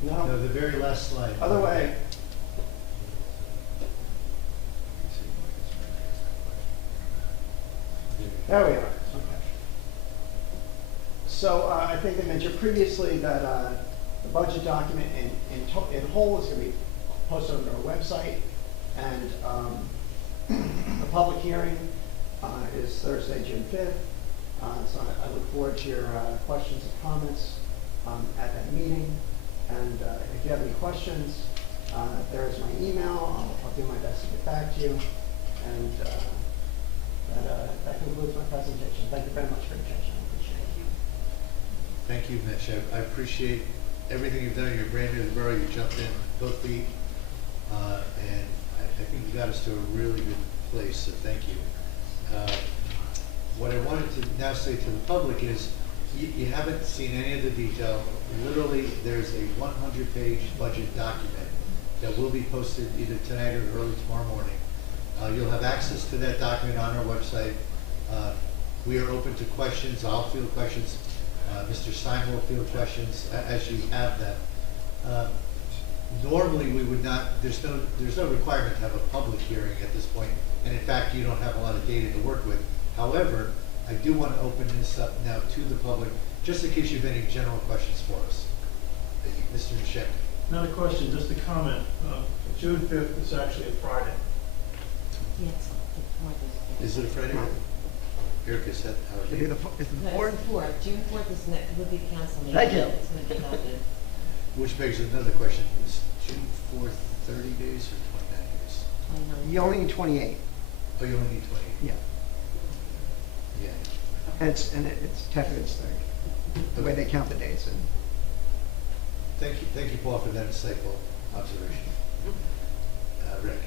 No, No, the very last slide. other way. There we are. Okay. So I think they mentioned previously that the budget document in whole is going to be posted on our website, and the public hearing is Thursday, June 5th. So I look forward to your questions and comments at that meeting. And if you have any questions, there's my email. I'll do my best to get back to you. And that concludes my presentation. Thank you very much for your attention. I appreciate it. Thank you, Mitch. I appreciate everything you've done. You're brand new to the borough. You jumped in both feet. And I think you got us to a really good place, so thank you. What I wanted to now say to the public is you haven't seen any of the detail. Literally, there's a 100-page budget document that will be posted either tonight or early tomorrow morning. You'll have access to that document on our website. We are open to questions. I'll field questions. Mr. Stein will field questions as you have them. Normally, we would not. There's no requirement to have a public hearing at this point, and in fact, you don't have a lot of data to work with. However, I do want to open this up now to the public, just in case you have any general questions for us. Mr. Michelle. Not a question, just a comment. June 5th is actually a Friday. Yes, Is it a Friday? Erica said, how Is are it you? the no, fourth? it's the 4th. June 4th is will be council meeting. Thank you. It's going to be adopted. Which begs another question. Is June 4th 30 days or 29 days? 29. You only need 28. Oh, you only need 28? Yeah. Yeah. And it's technically it's 30. The way they count the days. And Thank you, Paul, for that insightful observation. Rick.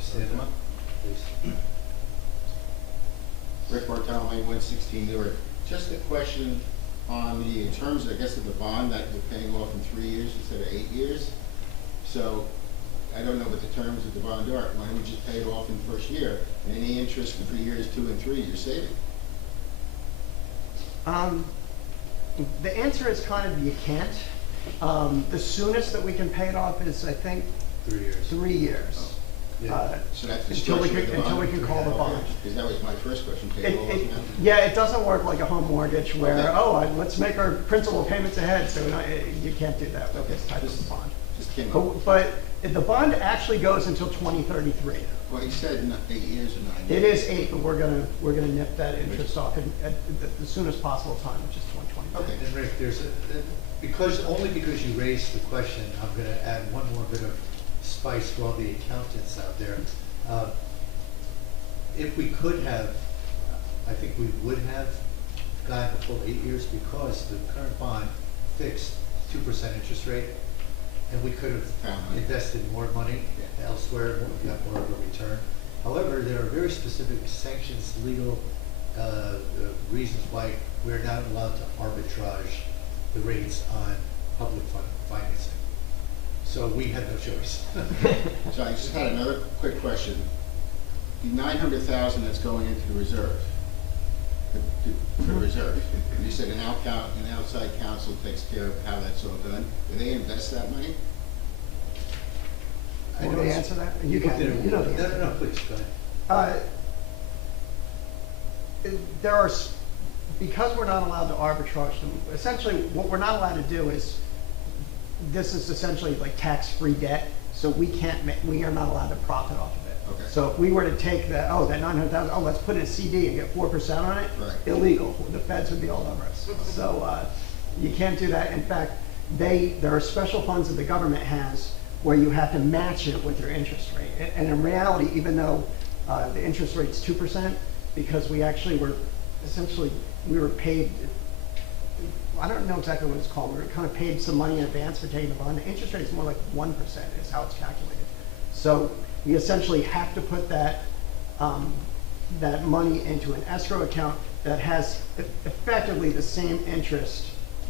Stand up, please. Rick Bartolome, 116 Newark. Just a question on the, in terms, I guess, of the bond that you're paying off in 3 years instead of 8 years. So I don't know what the terms of the bond are. Why don't we just pay it off in the first year? And any interest for years 2 and 3, you're saving. the answer is kind of you can't. The soonest that we can pay it off is, I think, 3 years. 3 years. Yeah. So that's the Until we structure of can, the bond? until we can call the bond. Because that was my first question, pay it all off now? Yeah, it doesn't work like a home mortgage where, Okay. let's make our principal payments ahead, so you can't do that with Okay. this type of bond. Just came up. But the bond actually goes until 2033. Well, he said 8 years or 9 It years. is 8, but we're gonna nip that interest off at the soonest possible time, which is 2023. Okay. And Rick, there's only because you raised the question, I'm gonna add one more bit of spice for all the accountants out there. If we could have, I think we would have gotten the full 8 years because the current bond fixed 2% interest rate, and we could have Found money. invested more money Yeah. elsewhere, and we got more of a return. However, there are very specific sanctions, legal reasons why we're not allowed to arbitrage the rates on public financing. So we had no choice. So I just had another quick question. The 900,000 that's going into the reserve, for the reserve, you said an outside counsel takes care of how that's all done. Do they invest that money? I Want know me to it's- answer that? You can, you know the answer. No, please, go ahead. There are, because we're not allowed to arbitrage them, essentially what we're not allowed to do is, this is essentially like tax-free debt. So we can't, we are not allowed to profit off of it. Okay. So if we were to take that, that 900,000, let's put in a CD and get 4% on it, Right. illegal. The feds would be all over us. So you can't do that. In fact, there are special funds that the government has where you have to match it with your interest rate. And in reality, even though the interest rate's 2%, because we actually were essentially, we were paid, I don't know exactly what it's called, we were kind of paid some money in advance for taking the bond. The interest rate is more like 1% is how it's calculated. So we essentially have to put that, that money into an escrow account that has effectively the same interest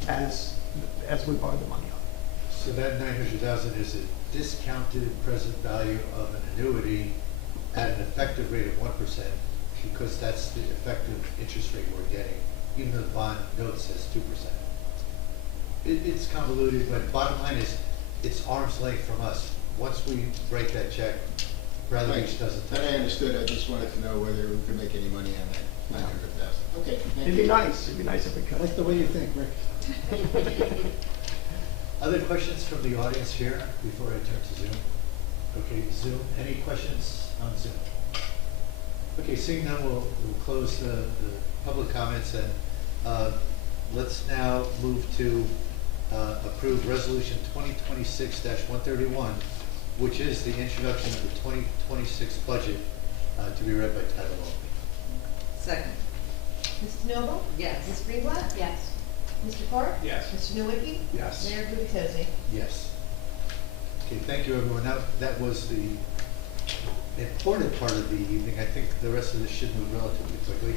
as we borrowed the money on. So that 900,000 is a discounted present value of an annuity at an effective rate of 1%, because that's the effective interest rate we're getting, even though the bond note says 2%. It's convoluted, but bottom line is, it's arm's length from us. Once we write that check, Bradley Beach doesn't touch That I it. understood, I just wanted to know whether we could make any money on that 900,000. Okay, thank It'd you. be nice, it'd be nice if we could. Like the way you think, Rick. Other questions from the audience here before I turn to Zoom? Okay, Zoom, any questions on Zoom? Okay, seeing none, we'll close the public comments, and let's now move to approve Resolution 2026-131, which is the introduction of the 2026 budget to be read by title only. Second. Mrs. Noble? Yes. Ms. Greenblatt? Yes. Mr. Park? Yes. Mr. Nowicki? Yes. Mayor Gubitosi? Yes. Okay, thank you, everyone. Now, that was the important part of the evening. I think the rest of this should move relatively quickly.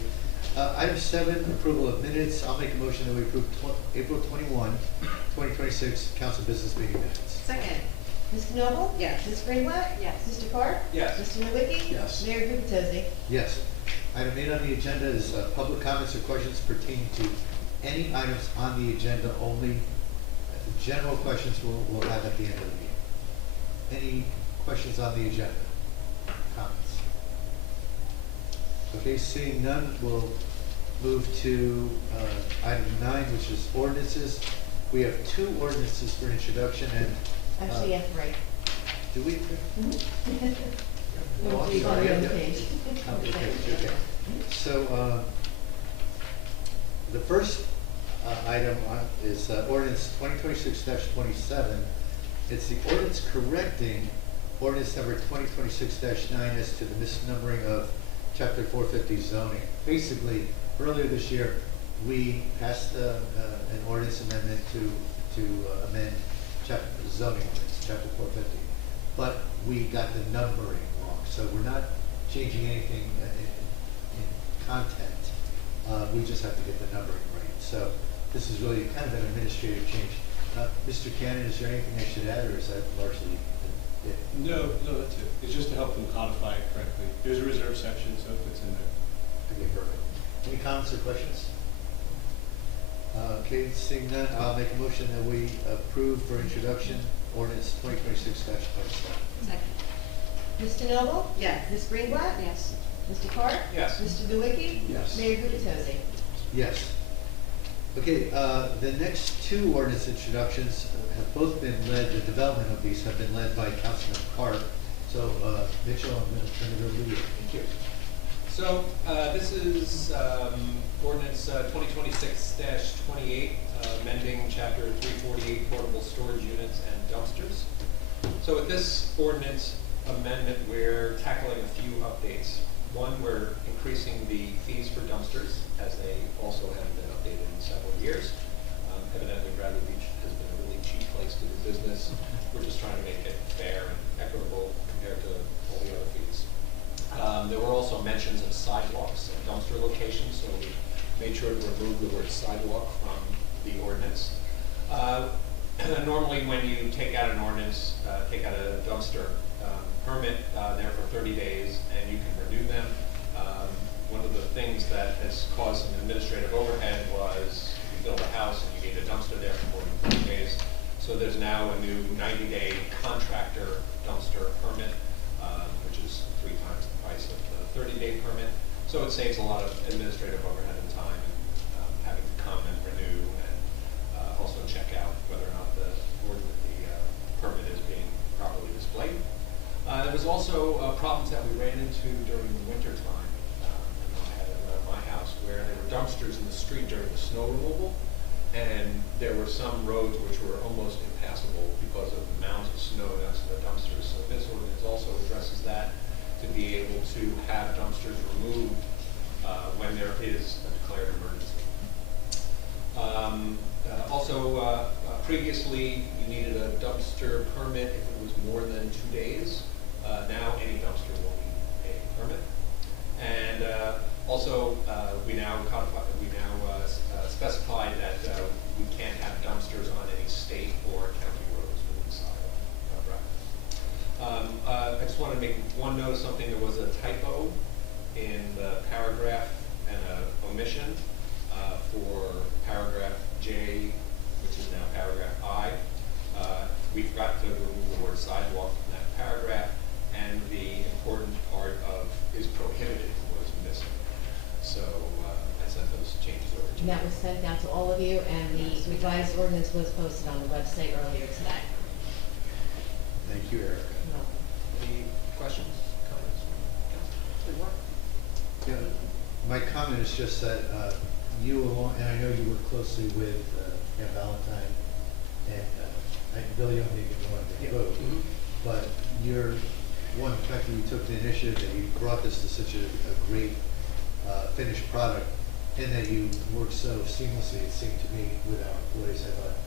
Item 7, approval of minutes. I'll make a motion that we approve April 21, 2026 council business meeting minutes. Second. Mrs. Noble? Yes. Ms. Greenblatt? Yes. Mr. Park? Yes. Mr. Nowicki? Yes. Mayor Gubitosi? Yes. Item 8 on the agenda is public comments or questions pertaining to any items on the agenda only. General questions we'll have at the end of the meeting. Any questions on the agenda? Comments? Okay, seeing none, we'll move to item 9, which is ordinances. We have 2 ordinances for introduction, and Actually, you have 3. do we? We'll Oh, I'm leave on sorry, the yeah, other yeah. page. Okay. So, the first item is ordinance 2026-27. It's the ordinance correcting ordinance number 2026-9 as to the misnumbering of chapter 450 zoning. Basically, earlier this year, we passed an ordinance amendment to amend zoning ordinance, chapter 450. But we got the numbering wrong, so we're not changing anything in content. We just have to get the numbering right. So this is really kind of an administrative change. Mr. Cannon, is there anything I should add, or is that largely it? No, that's it. It's just to help them codify it correctly. There's a reserve section, so it fits in there. Okay, perfect. Any comments or questions? Okay, seeing none, I'll make a motion that we approve for introduction ordinance 2026-27. Second. Mr. Noble? Yes. Ms. Greenblatt? Yes. Mr. Park? Yes. Mr. Nowicki? Yes. Mayor Gubitosi? Yes. Okay, the next 2 ordinance introductions have both been led, the development of these have been led by Councilman Park. So, Mitchell, I'm going to turn it over to you. Thank you. So, this is ordinance 2026-28, amending chapter 348, portable storage units and dumpsters. So with this ordinance amendment, we're tackling a few updates. One, we're increasing the fees for dumpsters, as they also haven't been updated in several years. Evidently, Bradley Beach has been a really cheap place to do business. We're just trying to make it fair and equitable compared to all the other fees. There were also mentions of sidewalks and dumpster locations, so we made sure to remove the word sidewalk from the ordinance. Normally, when you take out an ordinance, take out a dumpster permit there for 30 days, and you can renew them. One of the things that has caused some administrative overhead was you build a house and you need a dumpster there for more than 30 days. So there's now a new 90-day contractor dumpster permit, which is 3 times the price of the 30-day permit. So it saves a lot of administrative overhead and time, and having to come and renew and also check out whether or not the permit is being properly displayed. problems that we ran into during the winter time, I had it around my house, where there were dumpsters in the street during the snow removal, and there were some roads which were almost impassable because of the mounds of snow next to the dumpsters. So this ordinance also addresses that, to be able to have dumpsters removed when there is a declared emergency. Previously, you needed a dumpster permit if it was more than 2 days. Now, any dumpster will need a permit. And we now specify that we can't have dumpsters on any state or county roads within the side of Rapid. I just wanted to make one note of something. There was a typo in the paragraph and an omission for paragraph J, which is now paragraph I. We forgot to remove the word sidewalk from that paragraph, and the important part of is prohibited was missing. So I sent those changes over to you. And that was sent out to all of you, and the revised ordinance was posted on the website earlier today. Thank you, Erica. You're welcome. Any questions, comments? Good work. Yeah, my comment is just that you along, and I know you work closely with Ann Valentine and Billy O'Neill and both, but you're, one, the fact that you took the initiative, that you brought this to such a great finished product, and that you worked so seamlessly, it seemed to me, with our employees. I thought,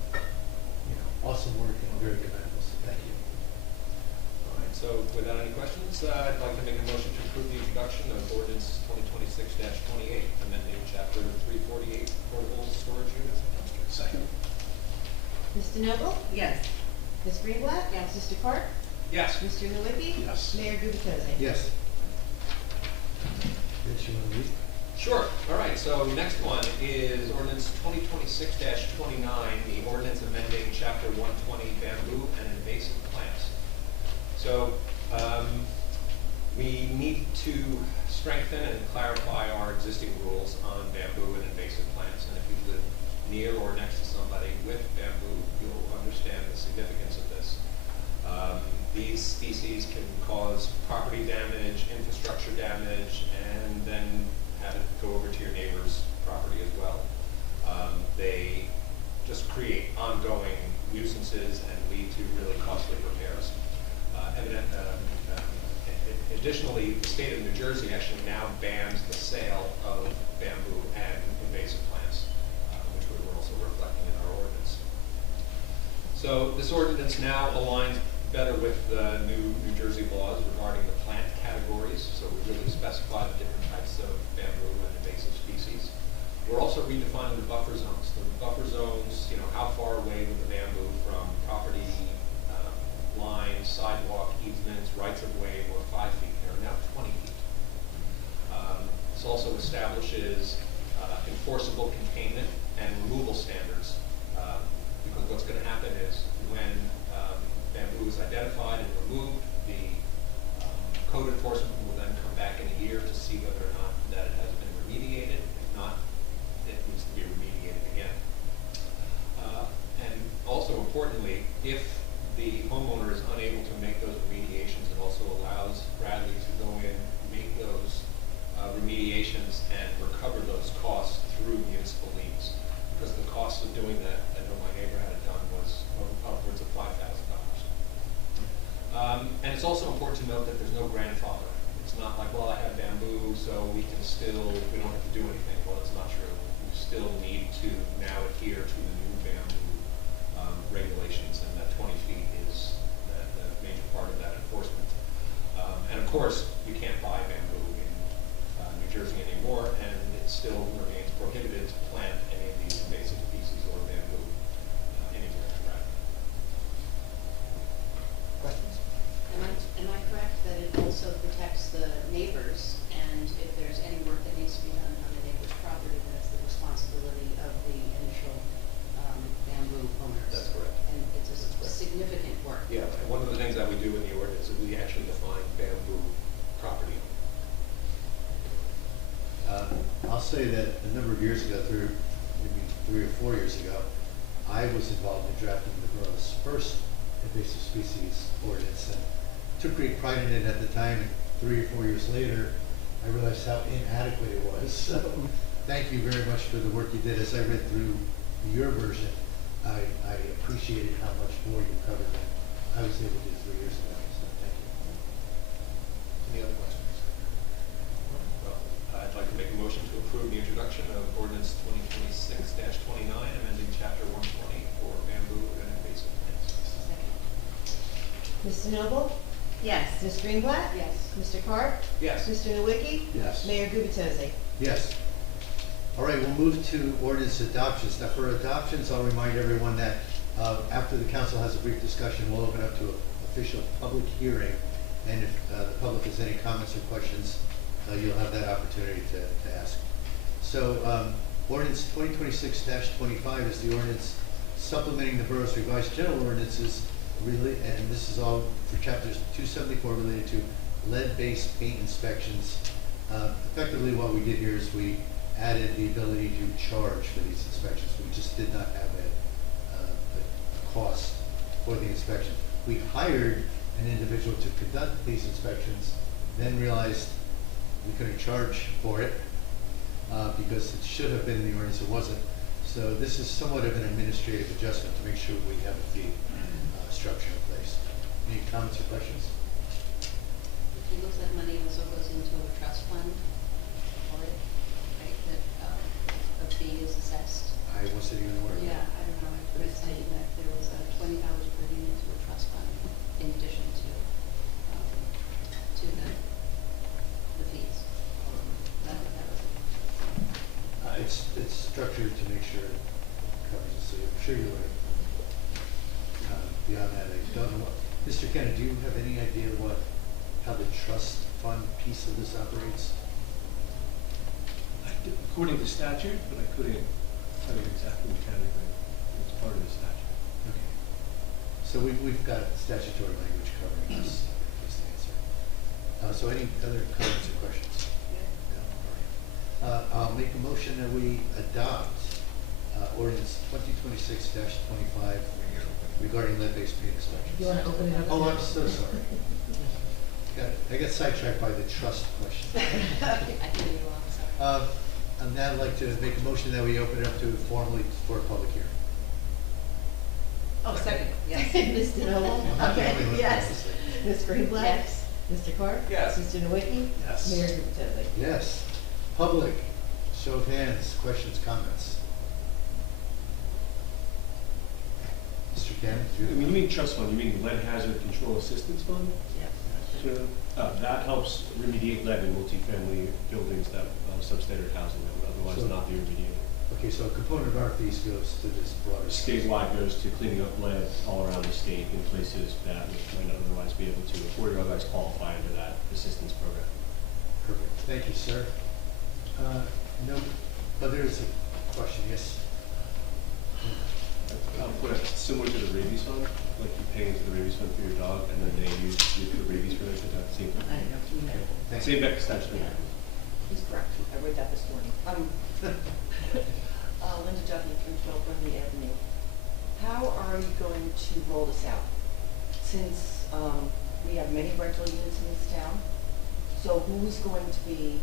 awesome work and very commendable, so thank you. All right, so without any questions, I'd like to make a motion to approve the introduction of ordinance 2026-28, amending chapter 348, portable storage units and dumpsters. Second. Ms. DeNoble? Yes. Ms. Greenblatt? Yes. Mr. Park? Yes. Mr. Nowicki? Yes. Mayor Gubitosi? Yes. Yes, you want to read? Sure. All right, so next one is ordinance 2026-29, the ordinance amending chapter 120, bamboo and invasive plants. So we need to strengthen and clarify our existing rules on bamboo and invasive plants. And if you live near or next to somebody with bamboo, you'll understand the significance of this. These species can cause property damage, infrastructure damage, and then have it go over to your neighbor's property as well. They just create ongoing nuisances and lead to really costly repairs. Additionally, the state of New Jersey actually now bans the sale of bamboo and invasive plants, which we were also reflecting in our ordinance. So this ordinance now aligns better with the new New Jersey laws regarding the plant categories. So we really specify the different types of bamboo and invasive species. We're also redefining the buffer zones. The buffer zones, how far away with the bamboo from property lines, sidewalk, easements, rights of way, or 5 feet. They're now 20 feet. This also establishes enforceable containment and removal standards, because what's going to happen is when bamboo is identified and removed, the code enforcement will then come back in a year to see whether or not that it has been remediated. If not, it needs to be remediated again. And also importantly, if the homeowner is unable to make those remediations, it also allows Bradley to go in, make those remediations, and recover those costs through municipal liens. Because the cost of doing that, I know my neighbor had it done, was upwards of $5,000. And it's also important to note that there's no grandfather. It's not like, well, I have bamboo, so we don't have to do anything. Well, it's not true. We still need to now adhere to the new bamboo regulations, and that 20 feet is the major part of that enforcement. And of course, you can't buy bamboo in New Jersey anymore, and it still remains prohibited to plant any of these invasive species or bamboo anywhere in Radford. Questions? Am I correct that it also protects the neighbors, and if there's any work that needs to be done on the neighbor's property, that's the responsibility of the initial bamboo owners? That's correct. And it's a significant work. Yeah, and one of the things that we do in the ordinance is we actually define bamboo property. I'll say that a number of years ago, maybe 3 or 4 years ago, I was involved in drafting the borough's first invasive species ordinance, and took great pride in it at the time. And 3 or 4 years later, I realized how inadequate it was. So thank you very much for the work you did. As I read through your version, I appreciated how much more you covered than I was able to do 3 years ago. So thank you. Any other questions? Well, I'd like to make a motion to approve the introduction of ordinance 2026-29, amending chapter 120 for bamboo and invasive plants. Mrs. Noble? Yes. Ms. Greenblatt? Yes. Mr. Carp? Yes. Mr. Nowicki? Yes. Mayor Gubatosi? Yes. All right, we'll move to ordinance adoptions. Now, for adoptions, I'll remind everyone that after the council has a brief discussion, we'll open up to an official public hearing. And if the public has any comments or questions, you'll have that opportunity to ask. So ordinance 2026-25 is the ordinance supplementing the borough's revised general ordinances, and this is all for chapters 274 related to lead-based paint inspections. Effectively, what we did here is we added the ability to charge for these inspections. We just did not have a cost for the inspection. We hired an individual to conduct these inspections, then realized we couldn't charge for it because it should have been in the ordinance, it wasn't. So this is somewhat of an administrative adjustment to make sure we have a fee structure in place. Any comments or questions? It looks like money also goes into a trust fund for it, right, that a fee is assessed. I wasn't even aware of that. Yeah, I don't know, I read saying that there was $20 per unit to a trust fund in addition to the fees. That was It's structured to make sure it covers it, so I'm sure you're right. Beyond that, I don't know what, Mr. Kennedy, do you have any idea how the trust fund piece of this operates? According to statute, but I couldn't tell you exactly mechanically. It's part of the statute. Okay. So we've got statutory language covering this answer. So any other comments or questions? No? All right. I'll make a motion that we adopt ordinance 2026-25 regarding lead-based paint inspections. You want to open it up? Oh, I'm so sorry. I got sidetracked by the trust question. I hear you all, sorry. And now I'd like to make a motion that we open it up to formally for a public hearing. Oh, second, yes. Mr. Noble? I'm not the Okay, only one, yes. obviously. Ms. Greenblatt? Yes. Mr. Carp? Yes. Mr. Nowicki? Yes. Mayor Gubatosi? Yes. Public, show of hands, questions, comments. Mr. Cannon, do When you you? mean trust fund, you mean lead hazard control assistance fund? Yes. That helps remediate lead in multifamily buildings that substandard housing that would otherwise not be remediated. Okay, so a component of our fees goes to this broader. Statewide goes to cleaning up lead all around the state in places that might not otherwise be able to afford or otherwise qualify under that assistance program. Perfect. Thank you, sir. No, but there is a question, yes. Put it similar to the rabies fund, like you pay into the rabies fund for your dog, and then they use the rabies prevention at the same I time. don't know. Thank Same you. statutory. He's correct. I read that this morning. Linda Duffy from 12 Wembley Avenue. How are you going to roll this out? Since we have many rental units in this town, so who is going to be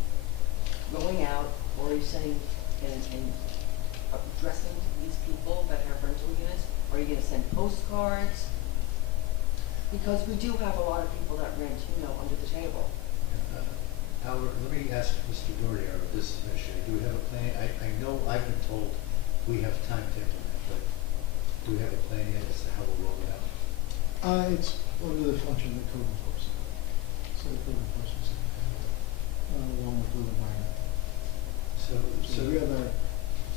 going out, or are you sending and addressing these people that have rental units? Are you gonna send postcards? Because we do have a lot of people that rent, under the table. Howard, let me ask Mr. Doherty, our business administrator, do we have a plan? I know I've been told we have time to implement, but do we have a plan yet as to how we'll roll it out? It's under the function of the code enforcement. So the code enforcement, along with the environment. So we have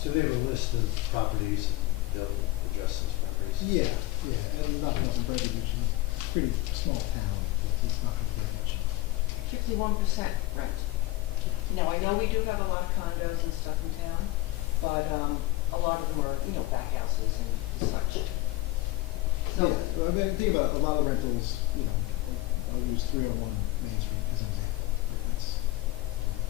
so they have a list of properties, and they'll address those properties? yeah, and not nothing Brady Beach is a pretty small town, but it's not going to be much. 51% rent. Now, I know we do have a lot of condos and stuff in town, but a lot of them are, back houses and such. So, Yeah, I mean, think about a lot of rentals, I'll use 301 Main Street as an example. That's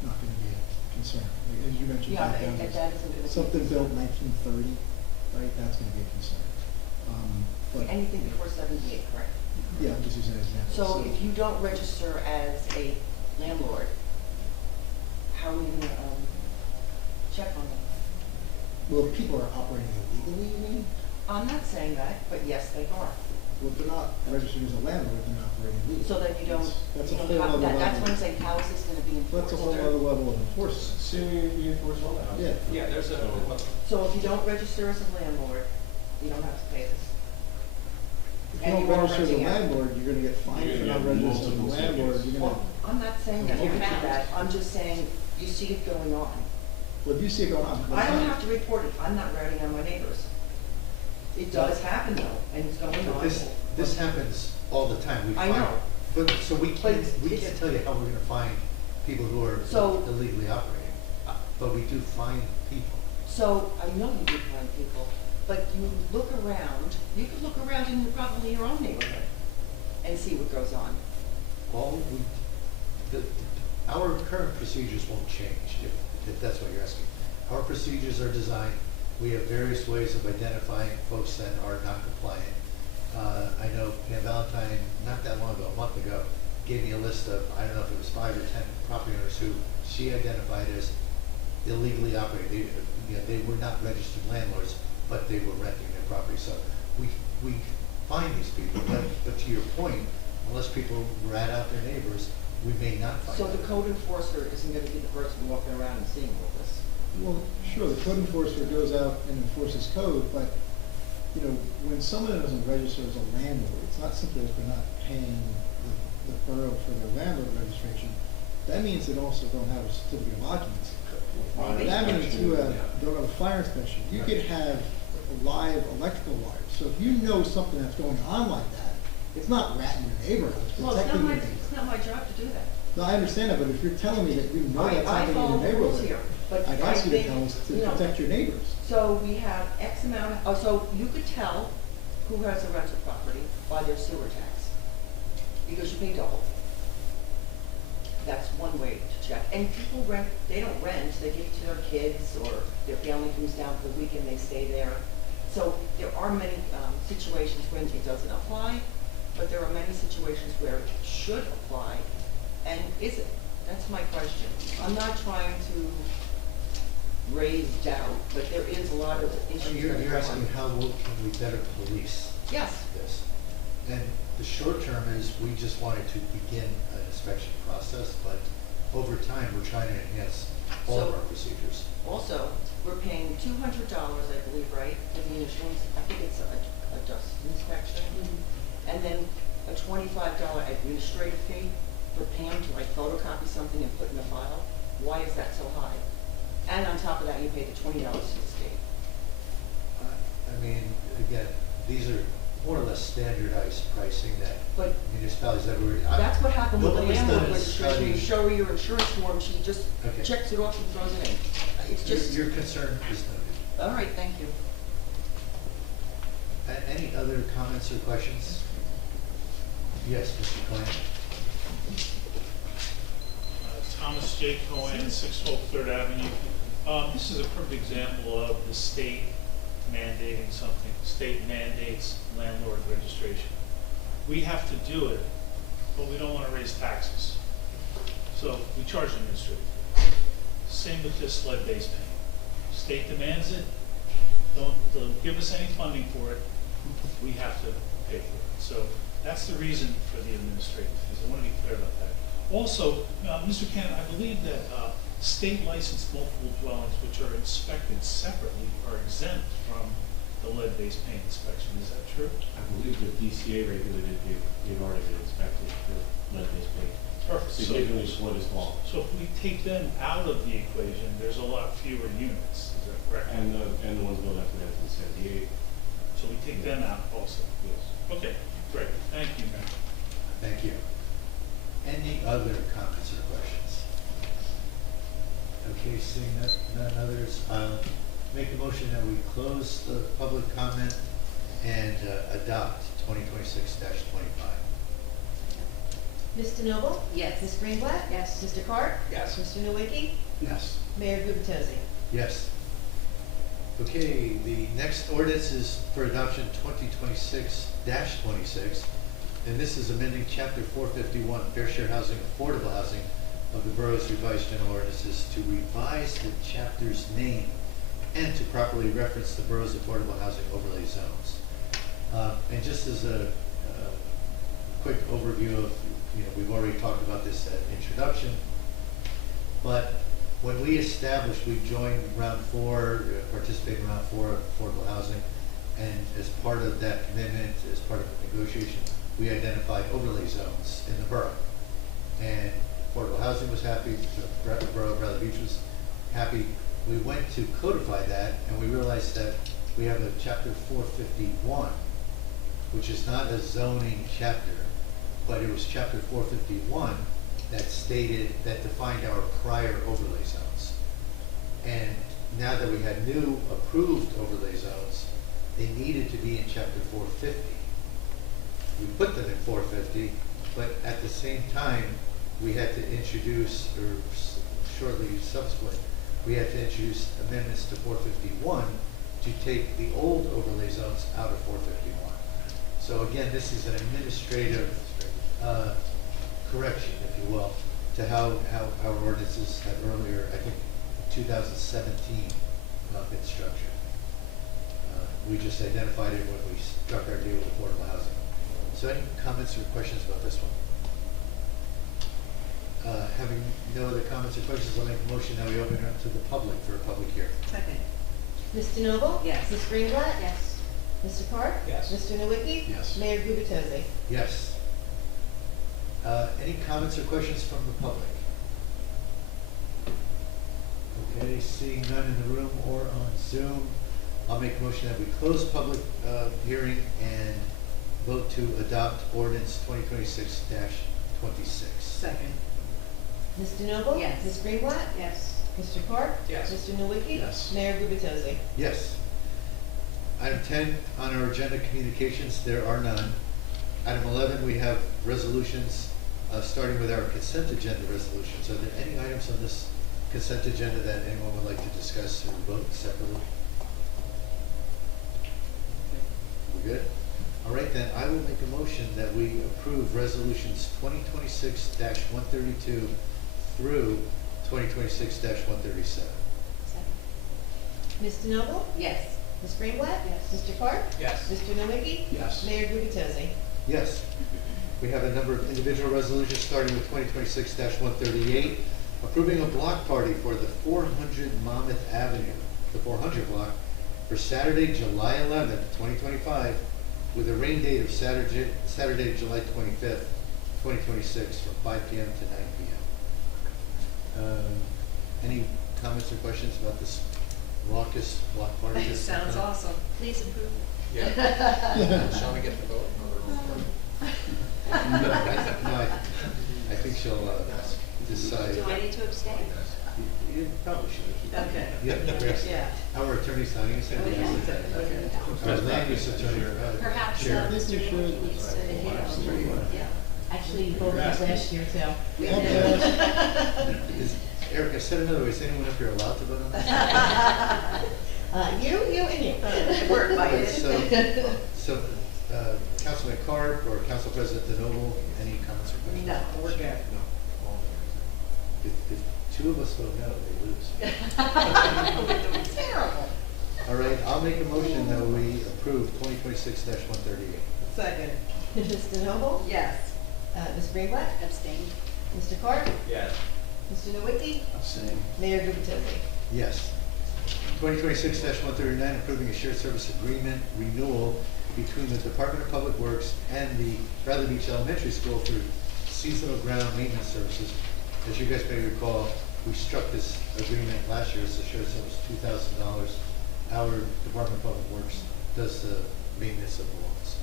not going to be a concern. Like, as you mentioned, yeah, back that houses, isn't going to be. something built 1930, right, that's going to be a concern. But, Anything before 78, correct? yeah, I'm just using an example. So if you don't register as a landlord, how are we gonna, check on them? Well, if people are operating illegally, you mean? I'm not saying that, but yes, they are. Well, if they're not registered as a landlord, they're not operating illegally. So then you don't, That's you a know, whole other level. that's what I'm saying, how is this gonna be enforced? That's a whole other level of enforcement. Assuming you enforce all that. Yeah. Yeah, there's a, So if you don't register as a landlord, you don't have to pay this. If you And don't you are register as a renting out. landlord, you're gonna get fined You're for gonna not get registering as a multiple landlord, tickets. you're gonna, Well, I'm not saying that you have that, I'm just saying, you see it going on. well, if you see it going on. I don't have to report it, I'm not ratting on my neighbors. It does happen though, and it's going But on. this happens all the time. We I find- know. But, so we can't it's- tell you how we're gonna find people who are So- illegally operating, but we do find people. So, I know you do find people, but you look around, you could look around in probably your own neighborhood and see what goes on. All our current procedures won't change, if that's what you're asking. Our procedures are designed, we have various ways of identifying folks that are not compliant. I know Pam Valentine, not that long ago, a month ago, gave me a list of, I don't know if it was 5 or 10 property owners who she identified as illegally operating. They were not registered landlords, but they were renting their property. So we find these people, but to your point, unless people rat out their neighbors, we may not find So them. the code enforcer isn't gonna be the person walking around and seeing all this. Well, sure, the code enforcer goes out and enforces code, but, you know, when someone doesn't register as a landlord, it's not simply that they're not paying the borough for their landlord registration. That means they also don't have a certificate of occupancy. That means you don't have a fire inspection. You could have live electrical wires. So if you know something that's going on like that, it's not ratting your neighbor out, it's Well, it's not protecting my, your neighbor. it's not my job to do that. No, I understand that, but if you're telling me that you know that's I happening follow in your the rules neighborhood, here, but I'd I ask you to think, tell us to you know, protect your neighbors. So we have X amount, so you could tell who has a rental property by their sewer tax, because you pay double. That's one way to check. And people rent, they don't rent, they give it to their kids, or their family comes down for the weekend, they stay there. So there are many situations when it doesn't apply, but there are many situations where it should apply, and is it? That's my question. I'm not trying to raise doubt, but there is a lot of issues. You're that go asking on. how can we better police Yes. this? And the short term is, we just wanted to begin an inspection process, but over time, we're trying to enhance all of So- our procedures. Also, we're paying $200, I believe, right, for the insurance, I think it's a dust inspection. And then a $25 administrative fee for Pam to like photocopy something and put in a file. Why is that so high? And on top of that, you pay the $20 to the state. I mean, again, these are more or less standardized pricing that But municipalities everywhere. That's what happened with the Nobody's done landlord a registration. You study. show her your insurance form, she just Okay. checks it off and throws it in. It's just, Your concern is noted. all right, thank you. Any other comments or questions? Yes, Mr. Cohen. Thomas J. Cohen, 612 Third Avenue. This is a perfect example of the state mandating something. The state mandates landlord registration. We have to do it, but we don't want to raise taxes. So we charge an administrative fee. Same with this lead-based paint. State demands it, don't give us any funding for it, we have to pay for it. So that's the reason for the administrative fees. I want to be clear about that. Also, Mr. Cannon, I believe that state licensed multiple dwellings which are inspected separately are exempt from the lead-based paint inspection. Is that true? I believe the DCA regulated, they've already been inspected for lead-based paint. Perfect. Significantly what is law. So if we take them out of the equation, there's a lot fewer units. Is that correct? And the ones built after 1978. So we take them out also. Yes. Okay, great. Thank you, Mayor. Thank you. Any other comments or questions? Okay, seeing none others, make a motion that we close the public comment and adopt 2026-25. Ms. DeNoble? Yes. Ms. Greenblatt? Yes. Mr. Cart? Yes. Mr. Nowicki? Yes. Mayor Gubatosi? Yes. Okay, the next ordinance is for adoption 2026-26, and this is amending Chapter 451, Fair Share Housing, Affordable Housing, of the borough's revised general ordinances to revise the chapter's name and to properly reference the borough's affordable housing overlay zones. And just as a quick overview of, we've already talked about this at introduction, but when we established, we joined round 4, participated in round 4 of affordable housing, and as part of that commitment, as part of the negotiation, we identified overlay zones in the borough. And affordable housing was happy, the borough of Bradley Beach was happy. We went to codify that, and we realized that we have a chapter 451, which is not a zoning chapter, but it was chapter 451 that defined our prior overlay zones. And now that we had new approved overlay zones, they needed to be in chapter 450. We put them in 450, but at the same time, we had to introduce, or shortly subsequent, we had to introduce amendments to 451 to take the old overlay zones out of 451. So again, this is an administrative correction, if you will, to how our ordinances had earlier, I think, 2017 been structured. We just identified it when we struck our deal with affordable housing. So any comments or questions about this one? Having no other comments or questions, I'll make a motion that we open it up to the public for a public hearing. Second. Ms. DeNoble? Yes. Ms. Greenblatt? Yes. Mr. Park? Yes. Mr. Nowicki? Yes. Mayor Gubitosi? Yes. Any comments or questions from the public? Okay, seeing none in the room or on Zoom, I'll make a motion that we close public hearing and vote to adopt ordinance 2026-26. Second. Ms. DeNoble? Yes. Ms. Greenblatt? Yes. Mr. Park? Yes. Mr. Nowicki? Yes. Mayor Gubitosi? Yes. Item 10 on our agenda, communications, there are none. Item 11, we have resolutions, starting with our consent agenda resolutions. Are there any items on this consent agenda that anyone would like to discuss or vote separately? We're good? All right, then I will make a motion that we approve resolutions 2026-132 through 2026-137. Ms. DeNoble? Yes. Ms. Greenblatt? Yes. Mr. Park? Yes. Mr. Nowicki? Yes. Mayor Gubitosi? Yes. We have a number of individual resolutions starting with 2026-138, approving a block party for the 400 Monmouth Avenue, the 400 block, for Saturday, July 11th, 2025, with a rain date of Saturday, July 25th, 2026, from 5 p.m. to 9 p.m. Any comments or questions about this raucous block party? It sounds awesome. Please approve. Yeah. Shall we get the vote? No, I think she'll decide. Do I need to abstain? You probably should. Okay. Yeah. Our attorney's not, you said. Oh, yeah. Okay. Our land use attorney. Perhaps Chair. Mr. Nowicki needs to, yeah. Actually, you voted us last year too. We did. Eric, I said another way, is anyone up here allowed to vote on this? You and you. We're invited. So, Councilman Carp or Council President DeNoble, any comments or questions? No, we're good. If two of us vote no, they lose. Terrible. All right, I'll make a motion that we approve 2026-138. Second. Ms. DeNoble? Yes. Ms. Greenblatt? Abstain. Mr. Park? Yes. Mr. Nowicki? Same. Mayor Gubitosi? Yes. 2026-139, approving a shared service agreement renewal between the Department of Public Works and the Bradley Beach Elementary School for seasonal ground maintenance services. As you guys may recall, we struck this agreement last year. It's a shared service, $2,000. Our Department of Public Works does the maintenance of the lawns.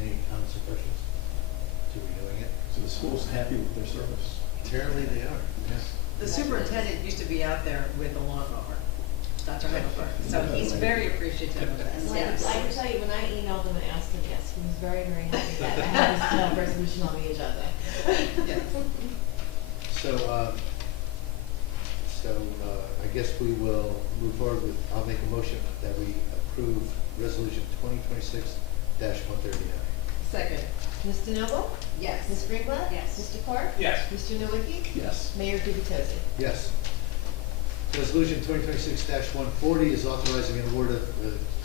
Any comments or questions to renewing it? So the school's happy with their service? Apparently they are, yes. The superintendent used to be out there with the lawnmower, Dr. Heidelberg, so he's very appreciative of this, And yes. I can tell you, when I emailed him and asked him, yes, he was very, very happy that I had this resolution on the agenda. Yes. So I guess we will move forward with, I'll make a motion that we approve resolution 2026-139. Second. Ms. DeNoble? Yes. Ms. Greenblatt? Yes. Mr. Park? Yes. Mr. Nowicki? Yes. Mayor Gubatosi? Yes. Resolution 2026-140 is authorizing an award of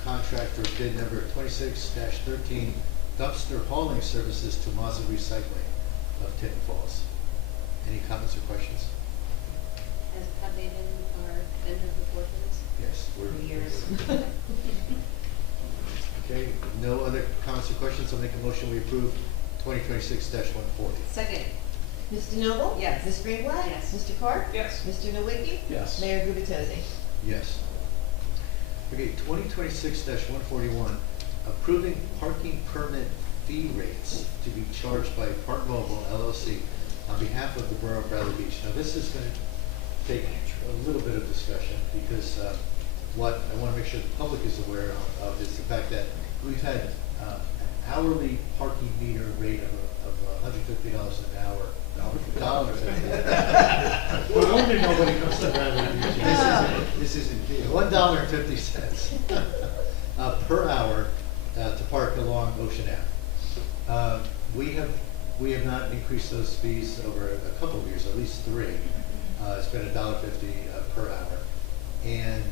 contract for bid number 26-13 dumpster hauling services to Mazza Recycling of Tinton Falls. Any comments or questions? Have they been our vendor before for this? Yes. For years. Okay, no other comments or questions, I'll make a motion we approve 2026-140. Second. Ms. DeNoble? Yes. Ms. Greenblatt? Yes. Mr. Park? Yes. Mr. Nowicki? Yes. Mayor Gubatosi? Yes. Okay, 2026-141, approving parking permit fee rates to be charged by Park Mobile LLC on behalf of the Borough of Bradley Beach. Now, this is going to take a little bit of discussion because what I want to make sure the public is aware of is the fact that we've had an hourly parking meter rate of $150 an hour. $1.50. Well, no wonder nobody comes to Bradley Beach. This isn't deal. $1.50 per hour to park along Ocean Ave. We have not increased those fees over a couple of years, at least 3. It's been $1.50 per hour. And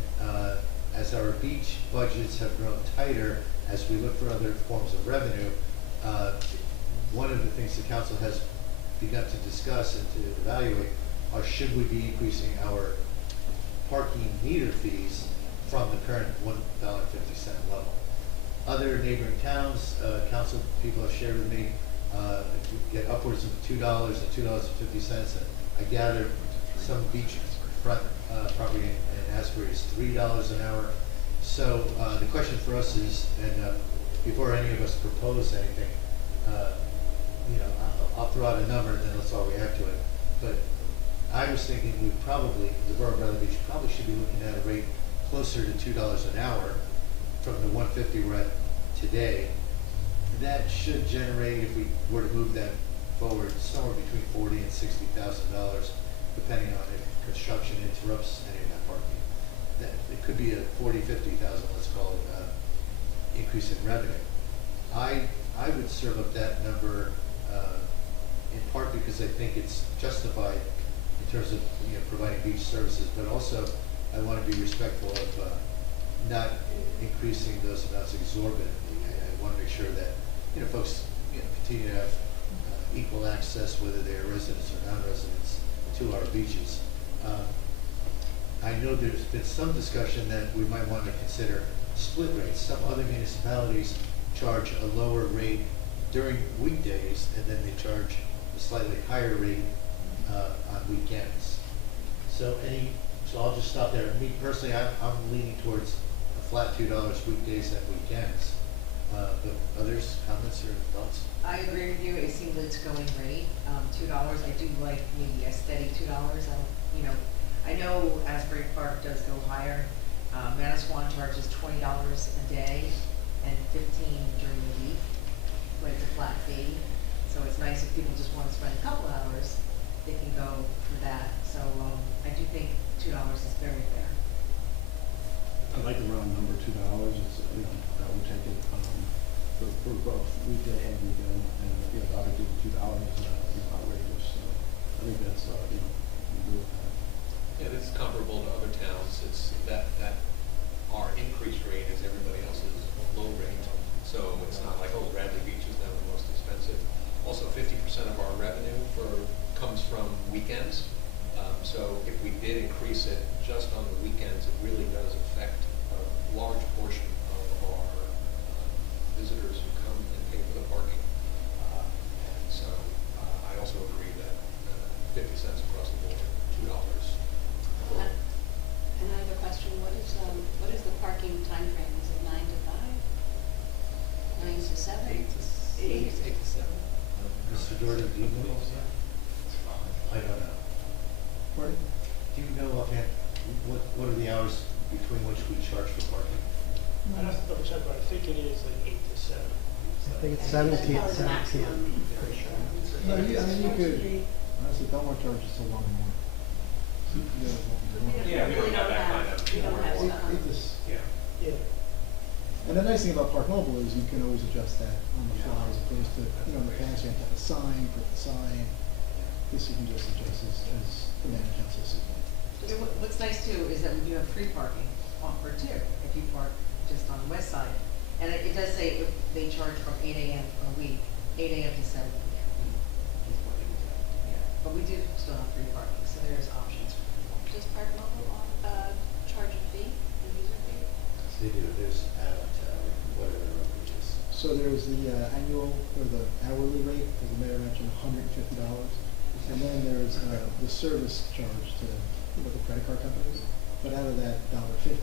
as our beach budgets have grown tighter, as we look for other forms of revenue, one of the things the council has begun to discuss and to evaluate are should we be increasing our parking meter fees from the current $1.50 level. Other neighboring towns, council people have shared with me, get upwards of $2 and $2.50. And I gather some beachfront property in Asbury is $3 an hour. So the question for us is, and before any of us propose anything, I'll throw out a number and then let's all react to it. But I was thinking we probably, the Borough of Bradley Beach probably should be looking at a rate closer to $2 an hour from the $1.50 we're at today. That should generate, if we were to move that forward, somewhere between $40,000 and $60,000, depending on if construction interrupts any of that parking. That it could be a $40,000, $50,000, let's call it, increase in revenue. I would serve up that number in part because I think it's justified in terms of providing beach services, but also I want to be respectful of not increasing those amounts exorbitantly. I want to make sure that folks continue to have equal access, whether they are residents or non-residents, to our beaches. I know there's been some discussion that we might want to consider split rates. Some other municipalities charge a lower rate during weekdays, and then they charge a slightly higher rate on weekends. So I'll just stop there. Me personally, I'm leaning towards a flat $2 weekdays and weekends. But others, comments or thoughts? I agree with you. It seems like it's going great. $2. I do like maybe a steady $2. I know Asbury Park does go higher. Manasquan charges $20 a day and $15 during the week, but it's a flat fee. So it's nice if people just want to spend a couple hours, they can go for that. So I do think $2 is very fair. I like the round number, $2. It's, that would take it for both weekday and weekend, and obviously $2 is outrageous. So I think that's good. Yeah, this is comparable to other towns. It's that our increased rate is everybody else's low rate. So it's not like, Bradley Beach is now the most expensive. Also, 50% of our revenue comes from weekends. So if we did increase it just on the weekends, it really does affect a large portion of our visitors who come and pay for the parking. And so I also agree that 50 cents across the board, $2. Another question, what is the parking time frame? Is it 9 to 5? 9 to 7? 8 to 7. Mr. Jordan, do you know? I don't know. Pardon? Do you know offhand what are the hours between which we charge for parking? I'd have to double check, but I think it is like 8 to 7. I think it's 17, 17. No, you could, honestly, Belmar charges till 1 in the morning. Yeah, we don't have that kind of. We don't have more. stuff. Yeah. Yeah. And the nice thing about Park Mobile is you can always adjust that on the fly as opposed to, in the past you have to have a sign, put the sign. This you can just adjust as the man council sees fit. You know, what's nice too is that we do have free parking offered too, if you park just on the west side. And it does say if they charge from 8 AM a week, 8 AM to 7 PM. is what we do. Yeah, but we do still have free parking, so there's options for people. Does Park Mobile charge a fee, a user fee? They do, there's add-on to whatever the rate is. So there's the annual or the hourly rate, as the mayor mentioned, $150. And then there's the service charge to the credit card companies. But out of that $1.50,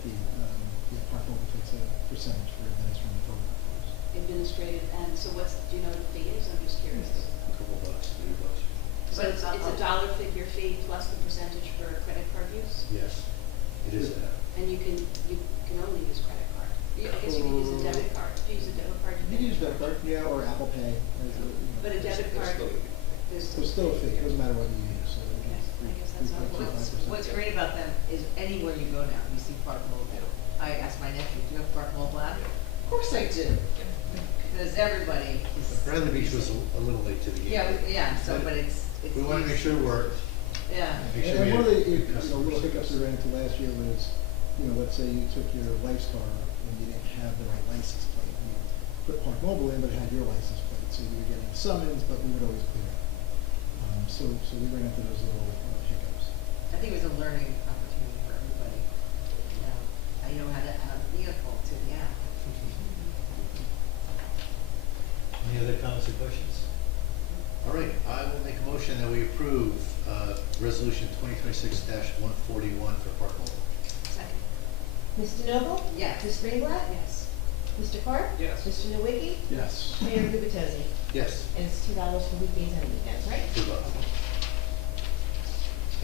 Park Mobile takes a percentage for administering the program for us. Administrative, and so do you know what the fee is? I'm just curious. A couple bucks, $3. But it's a dollar figure fee plus the percentage for credit card use? Yes, it is that. And you can only use credit card. I guess you can use a debit card. Do you use a debit card? You can use debit card, yeah, or Apple Pay. But a debit card, there's still a fee, it doesn't matter what you use. So Okay, I guess that's how it works. What's great about them is anywhere you go now, you see Park Mobile. I asked my nephew, do you have Park Mobile app? Of course I do. Because everybody is. Bradley Beach was a little late to the game. Yeah, so, but it's. We want to make sure it worked. Yeah. Make sure And we one of had the customers. little hiccups we ran into last year was, let's say you took your wife's car and you didn't have the right license plate. You put Park Mobile in, but it had your license plate, so you were getting a summons, but we would always clear it. So we ran into those little hiccups. I think it was a learning opportunity for everybody. I know how to add a vehicle to the app. Any other comments or questions? All right, I will make a motion that we approve resolution 2026-141 for Park Mobile. Second. Mr. Noble? Yes. Ms. Greenblatt? Yes. Mr. Clark? Yes. Mr. Nowicki? Yes. Mayor Gubitosi? Yes. And it's $2 for weekdays and weekends, right? Good luck.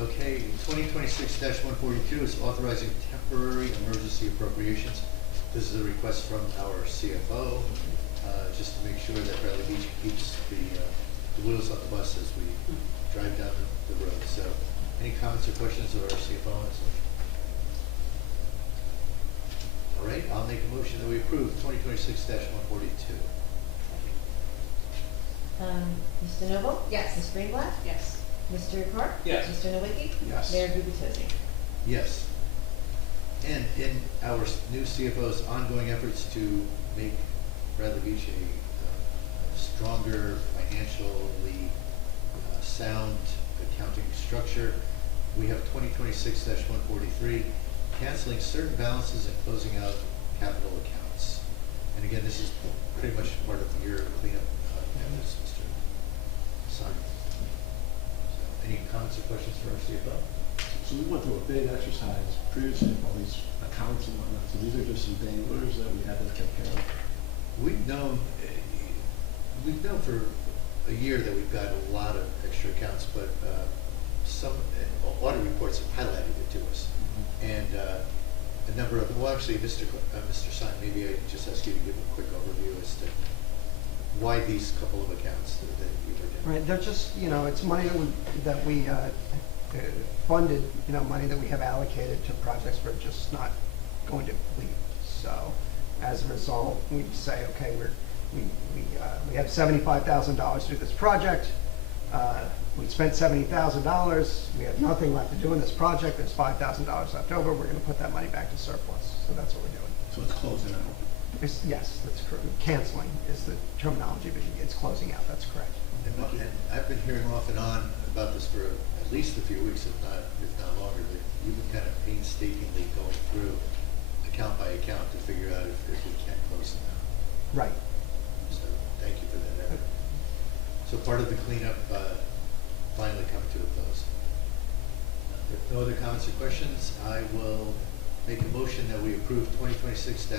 Okay, 2026-142 is authorizing temporary emergency appropriations. This is a request from our CFO, just to make sure that Bradley Beach keeps the wheels on the bus as we drive down the road. So, any comments or questions of our CFO on this? All right, I'll make a motion that we approve 2026-142. Mr. Noble? Yes. Ms. Greenblatt? Yes. Mr. Clark? Yes. Mr. Nowicki? Yes. Mayor Gubitosi? Yes. And in our new CFO's ongoing efforts to make Bradley Beach a stronger, financially sound accounting structure, we have 2026-143, canceling certain balances and closing out capital accounts. And again, this is pretty much part of your cleanup efforts, Mr. Simon. So, any comments or questions for our CFO? So we went through a big exercise previously, all these accounts and whatnot, so these are just some danglers that we had to take care of. We've known for a year that we've got a lot of extra accounts, but some audit reports have highlighted it to us. And a number of, well, actually, Mr. Simon, maybe I just ask you to give a quick overview as to why these couple of accounts that you were doing. Right, they're just, it's money that we funded, money that we have allocated to projects we're just not going to complete. So as a result, we say, okay, we have $75,000 through this project. We spent $70,000. We have nothing left to do in this project. There's $5,000 left over. We're going to put that money back to surplus. So that's what we're doing. So it's closing out. Yes, that's correct. Canceling is the terminology, but it's closing out. That's correct. And I've been hearing off and on about this for at least a few weeks, if not longer. That you've been kind of painstakingly going through account by account to figure out if we can close them out. Right. So thank you for that effort. So part of the cleanup finally come to a close. If no other comments or questions, I will make a motion that we approve 2026-143.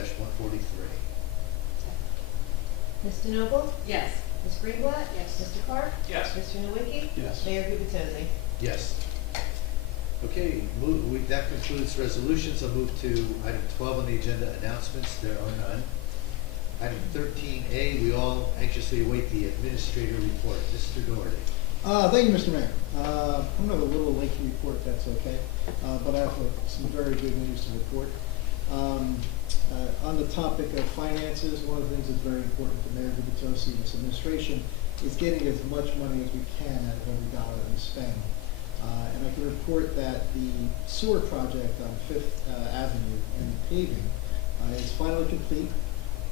Mr. Noble? Yes. Ms. Greenblatt? Yes. Mr. Clark? Yes. Mr. Nowicki? Yes. Mayor Gubitosi? Yes. Okay, that concludes resolutions. I'll move to item 12 on the agenda, announcements. There are none. Item 13A, we all anxiously await the administrator report. Mr. Doherty. Thank you, Mr. Mayor. I'm going to have a little lengthy report if that's okay, but I have some very good news to report. On the topic of finances, one of the things that's very important to Mayor Gubitosi and this administration is getting as much money as we can out of every dollar that we spend. And I can report that the sewer project on Fifth Avenue and the paving is finally complete,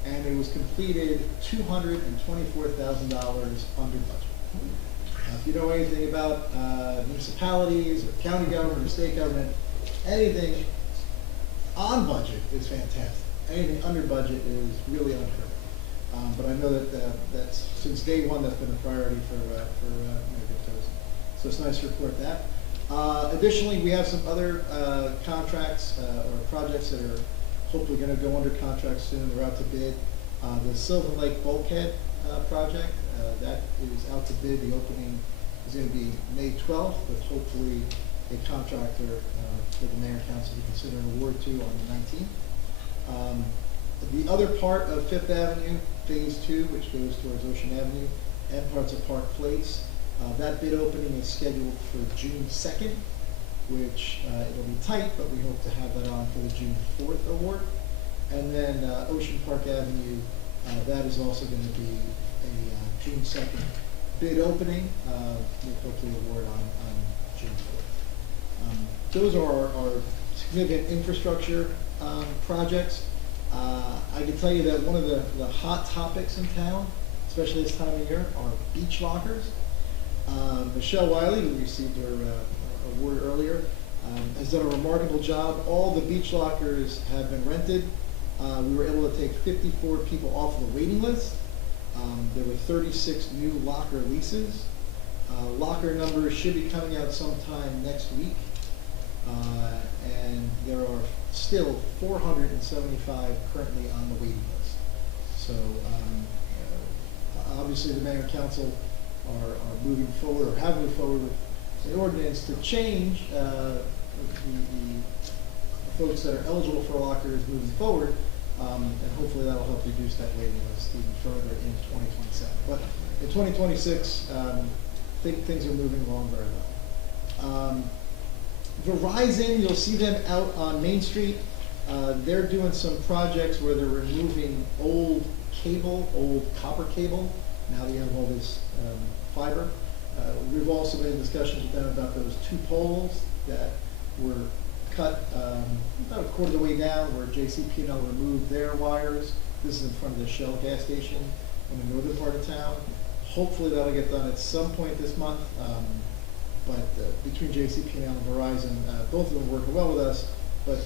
and it was completed $224,000 under budget. If you know anything about municipalities, or county government, or state government, anything on budget is fantastic. Anything under budget is really unheard of. But I know that that's, since day one, that's been a priority for Mayor Gubitosi. So it's nice to report that. Additionally, we have some other contracts or projects that are hopefully going to go under contract soon. They're out to bid. The Sylvan Lake Bulkhead project, that is out to bid. The opening is going to be May 12th, with hopefully a contractor for the mayor and council to consider an award to on the 19th. The other part of Fifth Avenue, Phase 2, which goes towards Ocean Avenue, and parts of Park Place, that bid opening is scheduled for June 2nd, which it'll be tight, but we hope to have that on for the June 4th award. And then Ocean Park Avenue, that is also going to be a June 2nd bid opening, with hopefully award on June 4th. Those are our significant infrastructure projects. I can tell you that one of the hot topics in town, especially this time of year, are beach lockers. Michelle Wiley, who received her award earlier, has done a remarkable job. All the beach lockers have been rented. We were able to take 54 people off the waiting list. There were 36 new locker leases. Locker numbers should be coming out sometime next week. And there are still 475 currently on the waiting list. So obviously the mayor and council are moving forward, or have moved forward with an ordinance to change the folks that are eligible for lockers moving forward, and hopefully that'll help reduce that waiting list even further in 2027. But in 2026, I think things are moving along very well. Verizon, you'll see them out on Main Street. They're doing some projects where they're removing old cable, old copper cable. Now that you have all this fiber. We've also been in discussions with them about those 2 poles that were cut about a quarter of the way down, where JCP&L removed their wires. This is in front of the Shell gas station in the northern part of town. Hopefully that'll get done at some point this month. But between JCP&L and Verizon, both of them are working well with us, but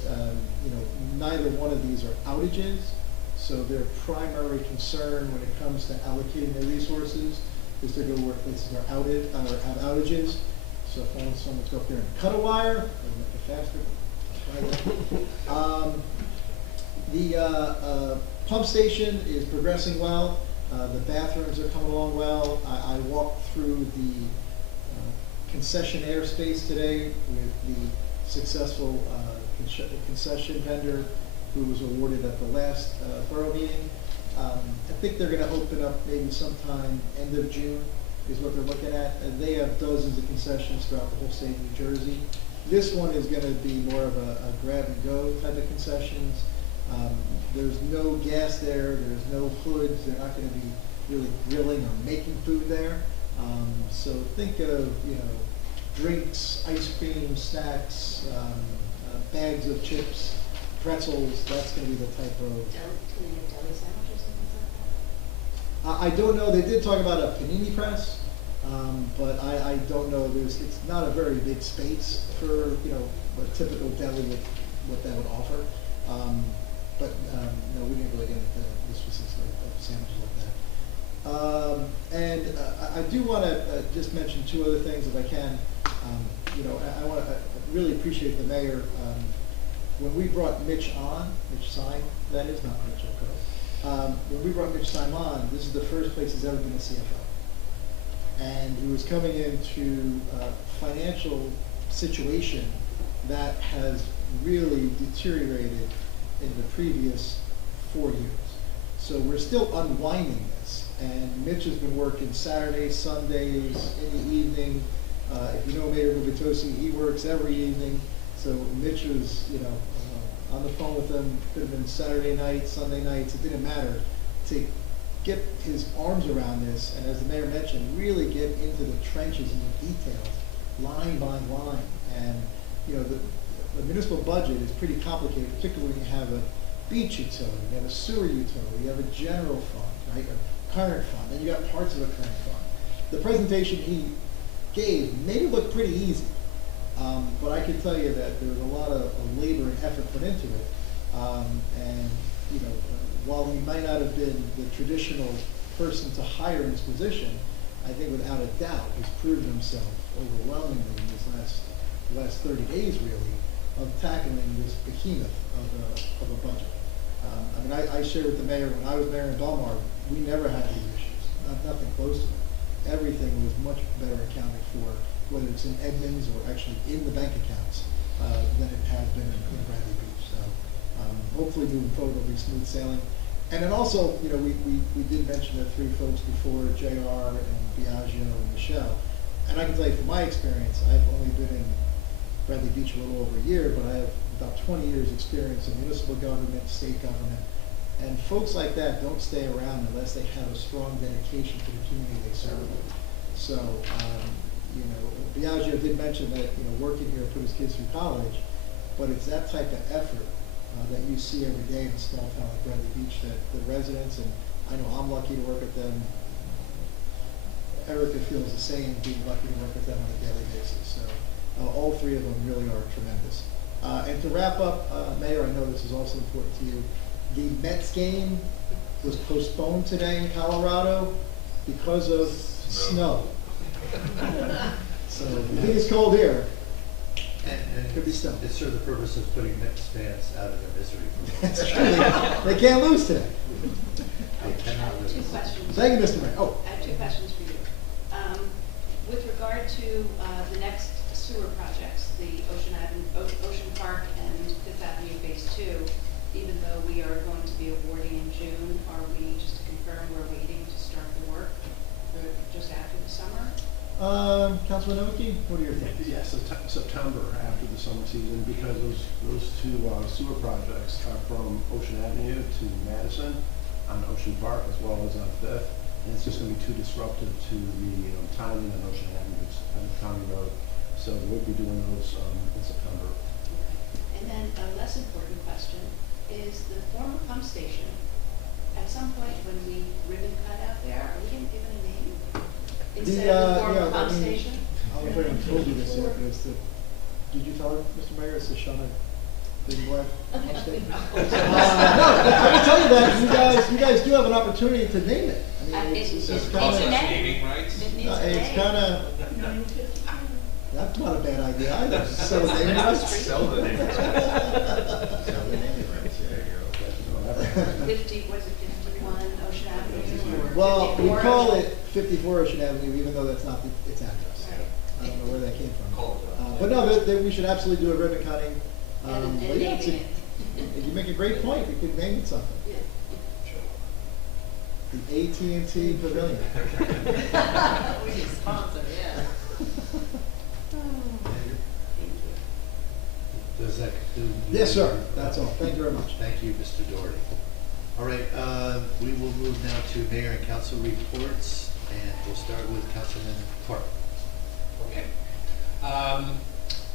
neither one of these are outages. So their primary concern when it comes to allocating their resources is to go where places are outed or have outages. So if someone's go up there and cut a wire, it'll make it faster. The pump station is progressing well. The bathrooms are coming along well. I walked through the concessionaire space today with the successful concession vendor who was awarded at the last borough meeting. I think they're going to open up maybe sometime end of June is what they're looking at. And they have dozens of concessions throughout the whole state of New Jersey. This one is going to be more of a grab and go type of concessions. There's no gas there. There's no hoods. They're not going to be really grilling or making food there. So think of, drinks, ice cream, snacks, bags of chips, pretzels. That's going to be the type of. Deli sandwiches and things like that? I don't know. They did talk about a panini press, but I don't know. It's not a very big space for a typical deli with what that would offer. But no, we didn't really get into the specifics of sandwiches like that. And I do want to just mention 2 other things if I can. I want to really appreciate the mayor. When we brought Mitch Syme, that is not Mitch O'Connell. When we brought Mitch Syme on, this is the first place he's ever been a CFO. And he was coming into a financial situation that has really deteriorated in the previous 4 years. So we're still unwinding this. And Mitch has been working Saturdays, Sundays, in the evening. If you know Mayor Gubitosi, he works every evening. So Mitch is, on the phone with him, could have been Saturday nights, Sunday nights, it didn't matter, to get his arms around this, and as the mayor mentioned, really get into the trenches and the details, line by line. And, you know, the municipal budget is pretty complicated, particularly when you have a beach utility, you have a sewer utility, you have a general fund, right, a current fund, and you got parts of a current fund. The presentation he gave made it look pretty easy, but I can tell you that there was a lot of labor and effort put into it. And, you know, while he might not have been the traditional person to hire in this position, I think without a doubt he's proven himself overwhelmingly in these last 30 days, really, of tackling this behemoth of a budget. I mean, I shared with the mayor, when I was mayor in Belmar, we never had these issues, nothing close to it. Everything was much better accounted for, whether it's in Edmonds or actually in the bank accounts, than it has been in Bradley Beach. So hopefully moving forward will be smooth sailing. And then also, you know, we did mention the three folks before, JR and Biagio and Michelle. And I can tell you from my experience, I've only been in Bradley Beach a little over a year, but I have about 20 years experience in municipal government, state government. And folks like that don't stay around unless they have a strong dedication to the community they serve. So, you know, Biagio did mention that, you know, working here put his kids through college, but it's that type of effort that you see every day in a small town like Bradley Beach that the residents, and I know I'm lucky to work with them, Erica feels the same, being lucky to work with them on a daily basis. So all three of them really are tremendous. And to wrap up, Mayor, I know this is also important to you. The Mets game was postponed today in Colorado because of snow. So I think it's cold here. And could be snow. It served the purpose of putting Mets fans out of their misery. That's true. They can't lose today. They cannot lose. Two questions. Thank you, Mr. Mayor. Oh. I have two questions for you. With regard to the next sewer projects, the Ocean Park and Fifth Avenue Phase 2, even though we are going to be awarding in June, are we, just to confirm, we're waiting to start the work for just after the summer? Councilman Novaki, what are your thoughts? Yes, September after the summer season, because those two sewer projects are from Ocean Avenue to Madison on Ocean Park as well as on Fifth, and it's just going to be too disruptive to the timing on Ocean Avenue and County Road. So we'll be doing those in September. And then a less important question is the former pump station. At some point when we ribbon cut out there, are we going to give it a name? Instead of the former pump station? I don't know if I told you this yet, but it's the, did you tell her, Mr. Mayor, it's the Shauna Big Black pump station? No, I can tell you that you guys do have an opportunity to name it. I mean, it's kind of naming rights. It's kind of. That's not a bad idea either. Sell the naming rights. Sell the naming rights. Sell the naming rights, there you go. 50, was it 51 Ocean Avenue? Or Well, we 54 call Ocean? it 54 Ocean Avenue, even though that's not its address. Right. I don't know where that came from. But no, we should absolutely do a ribbon cutting. And But yeah, naming it. you make a great point. We could name it something. Yeah. The AT&T Pavilion. We need a sponsor, yeah. Does that conclude? Yes, sir. That's all. Thank you very much. Thank you, Mr. Doherty. All right, we will move now to mayor and council reports, and we'll start with Councilman Clark. Okay.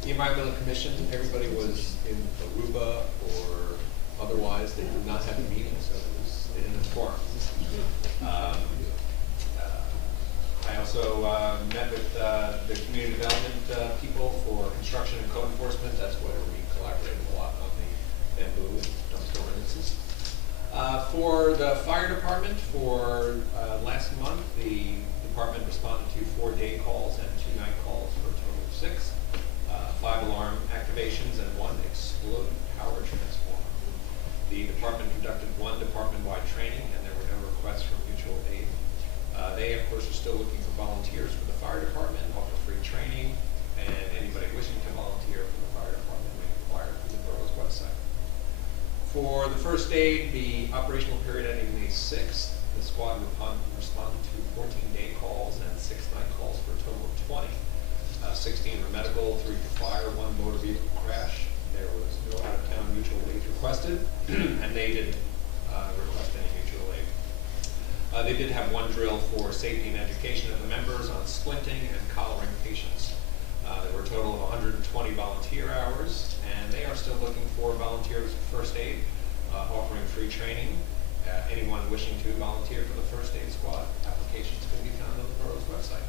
The Environmental Commission, everybody was in Aruba or otherwise, they did not have a meeting, so it was in a forum. I also met with the community development people for construction and code enforcement. That's where we collaborated a lot on the bamboo and dumpster ordinances. For the fire department, for last month, the department responded to 4 day calls and 2 night calls for a total of 6. 5 alarm activations and 1 exploded power transformer. The department conducted 1 department-wide training, and there were no requests for mutual aid. They, of course, are still looking for volunteers for the fire department, offer free training, and anybody wishing to volunteer for the fire department may inquire through the borough's website. For the first aid, the operational period ending May 6th, the squad responded to 14 day calls and 6 night calls for a total of 20. 16 were medical, 3 for fire, 1 motor vehicle crash. There was no out-of-town mutual aid they didn't request any mutual aid. They did have one drill for safety and education of the members on squinting and collaring patients. There were a total of 120 volunteer hours, and they are still looking for volunteers for first aid, offering free training. Anyone wishing to volunteer for the first aid squad, applications can be found on the borough's website.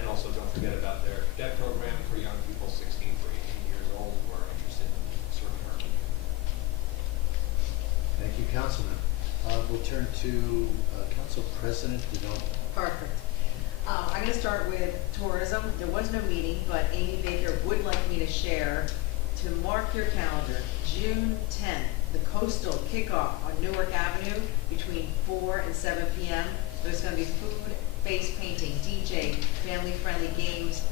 And also don't forget about their cadet program for young people 16 to 18 years old who are interested in serving our community. Thank you, Councilman. We'll turn to Council President Denofa. Perfect. I'm going to start with tourism. There was no meeting, but Amy Baker would like me to share, to mark your calendar, June 10th, the coastal kickoff on Newark Avenue between 4 and 7 p.m. There's going to be food, face painting, DJ, family-friendly games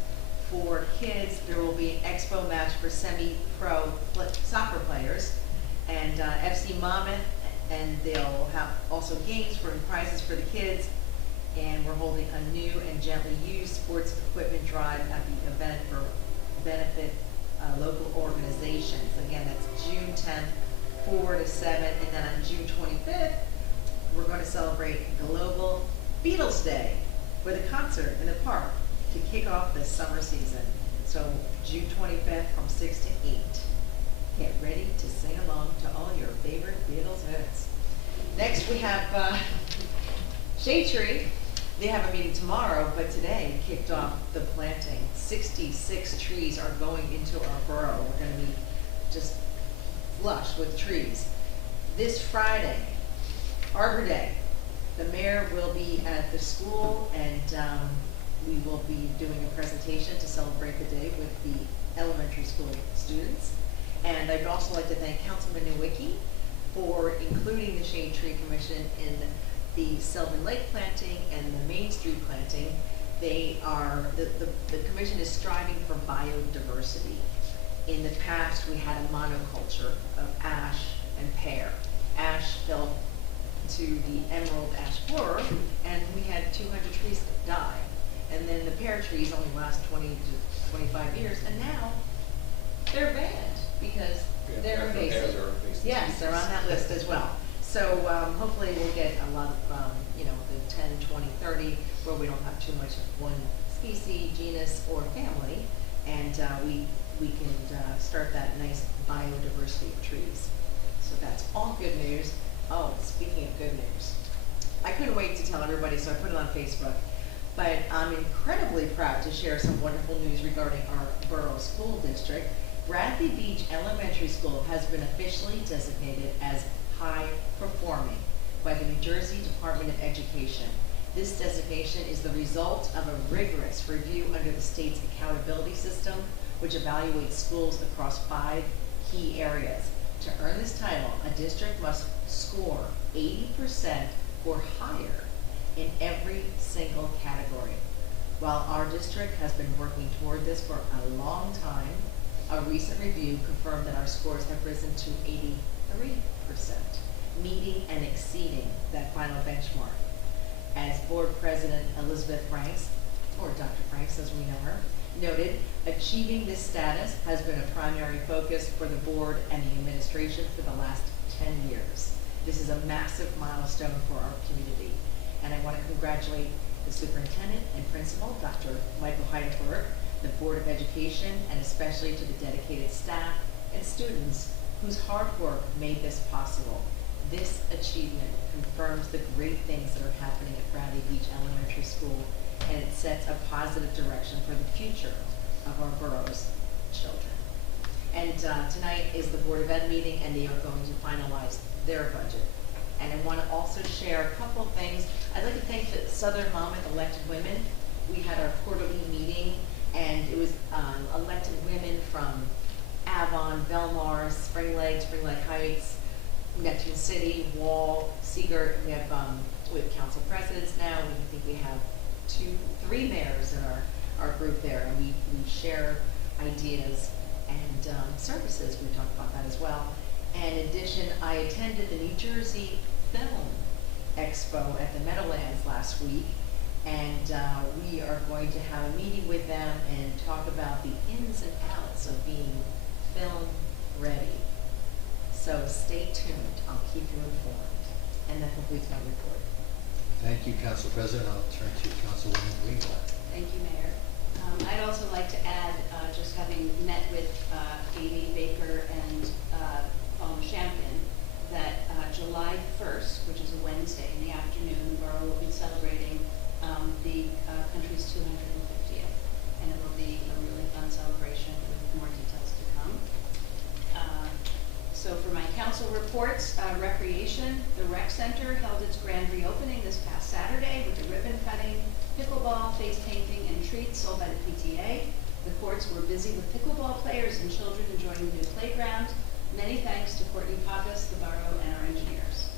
for kids. There will be an expo match for semi-pro soccer players and FC Monmouth, and they'll have also games for and prizes for the kids. And we're holding a new and gently used sports equipment drive at the event for benefit local organizations. Again, that's June 10th, 4 to 7, and then on June 25th, we're going to celebrate Global Beatles Day with a concert in the park to kick off the summer season. So June 25th from 6 to 8. Get ready to sing along to all your favorite Beatles hits. Next we have Shade Tree. They have a meeting tomorrow, but today kicked off the planting. 66 trees are going into our borough. We're going to be just flush with trees. This Friday, Arbor Day, the mayor will be at the school, and we will be doing a presentation to celebrate the day with the elementary school students. And I'd also like to thank Councilman Nowicki for including the Shade Tree Commission in the Sylvan Lake planting and the Main Street planting. They are, the commission is striving for biodiversity. In the past, we had a monoculture of ash and pear. Ash fell to the emerald ash borer, and we had 200 trees die. And then the pear trees only last 20 to 25 years, and now they're banned because they're invasive. Yes, they're on that list as well. So hopefully we'll get a lot of, the 10, 20, 30, where we don't have too much of one species, genus, or family, and we can start that nice biodiversity of trees. So that's all good news. Oh, speaking of good news, I couldn't wait to tell everybody, so I put it on Facebook. But I'm incredibly proud to share some wonderful news regarding our borough school district. Bradley Beach Elementary School has been officially designated as high performing by the New Jersey Department of Education. This designation is the result of a rigorous review under the state's accountability system, which evaluates schools across 5 key areas. To earn this title, a district must score 80% or higher in every single category. While our district has been working toward this for a long time, a recent review confirmed that our scores have risen to 83%, meeting and exceeding that final benchmark. As Board President Elizabeth Franks, or Dr. Franks as we know her, noted, achieving this status has been a primary focus for the board and the administration for the last 10 years. This is a massive milestone for our community, and I want to congratulate the superintendent and principal, Dr. Michael Heidelberg, the Board of Education, and especially to the dedicated staff and students whose hard work made this possible. This achievement confirms the great things that are happening at Bradley Beach Elementary School, and it sets a positive direction for the future of our borough's children. And tonight is the Board of Ed meeting, and they are going to finalize their budget. And I want to also share a couple of things. I'd like to thank the Southern Monmouth elected women. We had our quarterly meeting, and it was elected women from Avon, Belmar, Spring Lake Heights, Neptune City, Wall, Seagirt. We have council presidents now. We think we have 3 mayors in our group there, and we share ideas and services. We talked about that as well. And in addition, I attended the New Jersey Film Expo at the Meadowlands last week, and we are going to have a meeting with them and talk about the ins and outs of being film ready. So stay tuned, I'll keep you informed. And that completes my report. Thank you, Council President. I'll turn to Councilwoman Greenblatt. Thank you, Mayor. I'd also like to add, just having met with Amy Baker and Palmer Champion, that July 1st, which is a Wednesday in the afternoon, the borough will be celebrating the country's 250th. And it will be a really fun celebration with more details to come. So for my council reports, recreation, the rec center held its grand reopening this past Saturday with a ribbon cutting, pickleball, face painting, and treats sold by the PTA. The courts were busy with pickleball players and children enjoying the new playground. Many thanks to Courtney Pappas, the borough, and our engineers.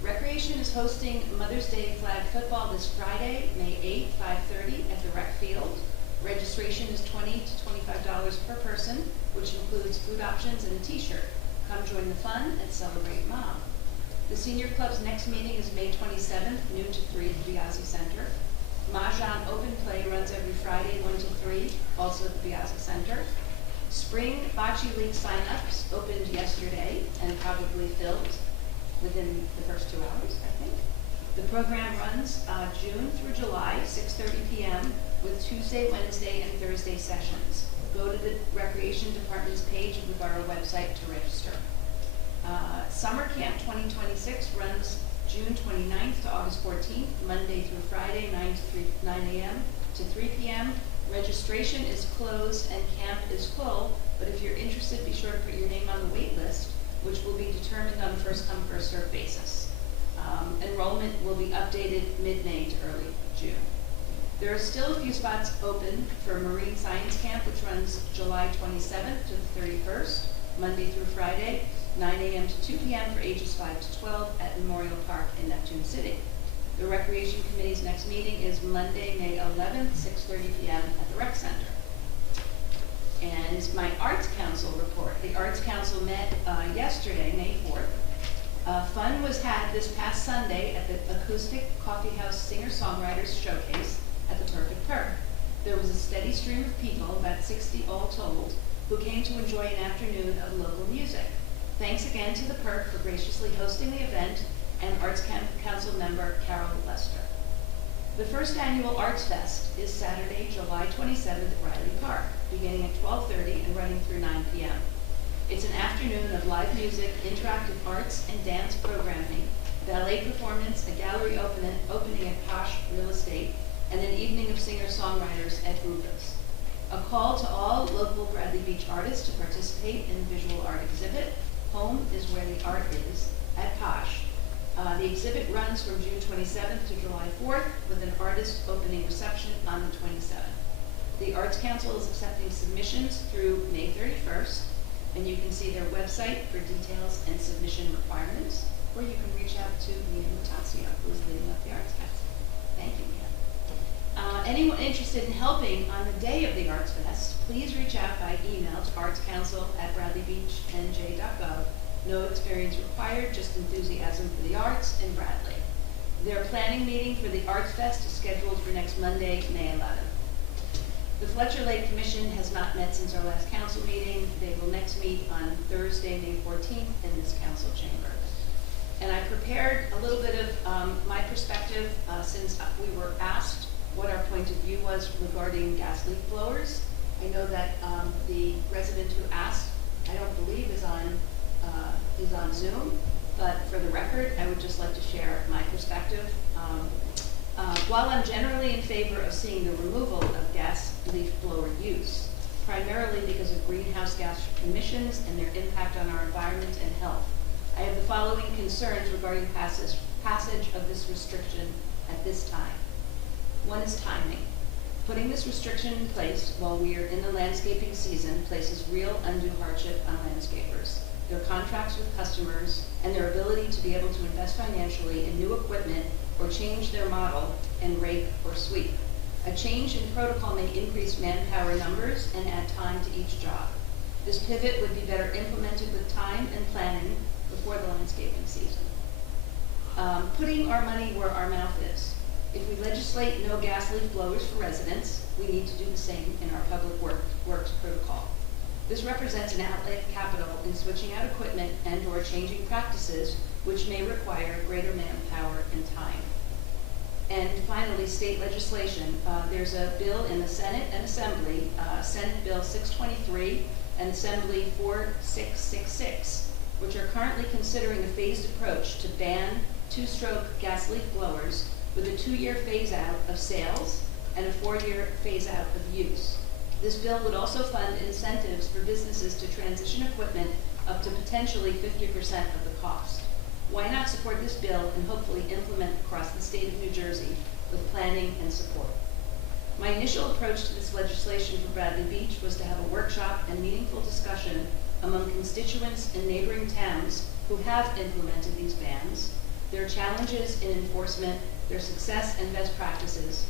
Recreation is hosting Mother's Day flag football this Friday, May 8th, 5:30 at the rec field. Registration is $20 to $25 per person, which includes food options and a t-shirt. Come join the fun and celebrate Mom. The Senior Club's next meeting is May 27th, noon to 3 at the Biazzi Center. Mahjong Open Play runs every Friday, 1 to 3, also at the Biazzi Center. Spring Bocce League sign-ups opened yesterday and probably filled within the first 2 hours, I think. The program runs June through July, 6:30 p.m. with Tuesday, Wednesday, and Thursday sessions. Go to the Recreation Department's page of the borough website to register. Summer Camp 2026 runs June 29th to August 14th, Monday through Friday, 9 a.m. to 3 p.m. Registration is closed and camp is full, but if you're interested, be sure to put your name on the wait list, which will be determined on a first-come, first-served basis. Enrollment will be updated mid-May to early June. There are still a few spots open for Marine Science Camp, which runs July 27th to the 31st, Monday through Friday, 9 a.m. to 2 p.m. for ages 5 to 12 at Memorial Park in Neptune City. The Recreation Committee's next meeting is Monday, May 11th, 6:30 p.m. at the Rec Center. And my Arts Council report. The Arts Council met yesterday, May 4th. Fun was had this past Sunday at the Acoustic Coffee House Singer-Songwriters Showcase at the Perfect Perk. There was a steady stream of people, about 60 all told, who came to enjoy an afternoon of local music. Thanks again to the Perk for graciously hosting the event and Arts Council member Carol Lester. The first annual Arts Fest is Saturday, July 27th at Riley Park, beginning at 12:30 and running through 9 p.m. It's an afternoon of live music, interactive arts and dance programming, ballet performance, a gallery opening at Posh Real Estate, and an evening of singer-songwriters at Gruber's. A call to all local Bradley Beach artists to participate in the visual art exhibit. Home is where the art is, at Posh. The exhibit runs from June 27th to July 4th with an artist opening reception on the 27th. The Arts Council is accepting submissions through May 31st, and you can see their website for details and submission requirements, or you can reach out to Mia Mutasio, who is leading up the Arts Council. Thank you, Mia. Anyone interested in helping on the day of the Arts Fest, please reach out by email to artscouncil@bradleybeachnj.gov. No experience required, just enthusiasm for the arts in Bradley. Their planning meeting for the Arts Fest is scheduled for next Monday, May 11th. The Fletcher Lake Commission has not met since our last council meeting. They will next meet on Thursday, May 14th in this council chamber. And I prepared a little bit of my perspective since we were asked what our point of view was regarding gas leak blowers. I know that the resident who asked, I don't believe is on Zoom, but for the record, I would just like to share my perspective. While I'm generally in favor of seeing the removal of gas leaf blower use, primarily because of greenhouse gas emissions and their impact on our environment and health, I have the following concerns regarding passage of this restriction at this time. One is timing. Putting this restriction in place while we are in the landscaping season places real undue hardship on landscapers, their contracts with customers, and their ability to be able to invest financially in new equipment or change their model and rake or sweep. A change in protocol may increase manpower numbers and add time to each job. This pivot would be better implemented with time and planning before the landscaping season. Putting our money where our mouth is. If we legislate no gas leaf blowers for residents, we need to do the same in our public works protocol. This represents an outlay of capital in switching out equipment and/or changing practices which may require greater manpower and time. And finally, state legislation. There's a bill in the Senate and Assembly, Senate Bill 623 and Assembly 4666, which are currently considering a phased approach to ban two-stroke gas leak blowers with a 2-year phase-out of sales and a 4-year phase-out of use. This bill would also fund incentives for businesses to transition equipment up to potentially 50% of the cost. Why not support this bill and hopefully implement across the state of New Jersey with planning and support? My initial approach to this legislation for Bradley Beach was to have a workshop and meaningful discussion among constituents in neighboring towns who have implemented these bans, their challenges in enforcement, their success and best practices,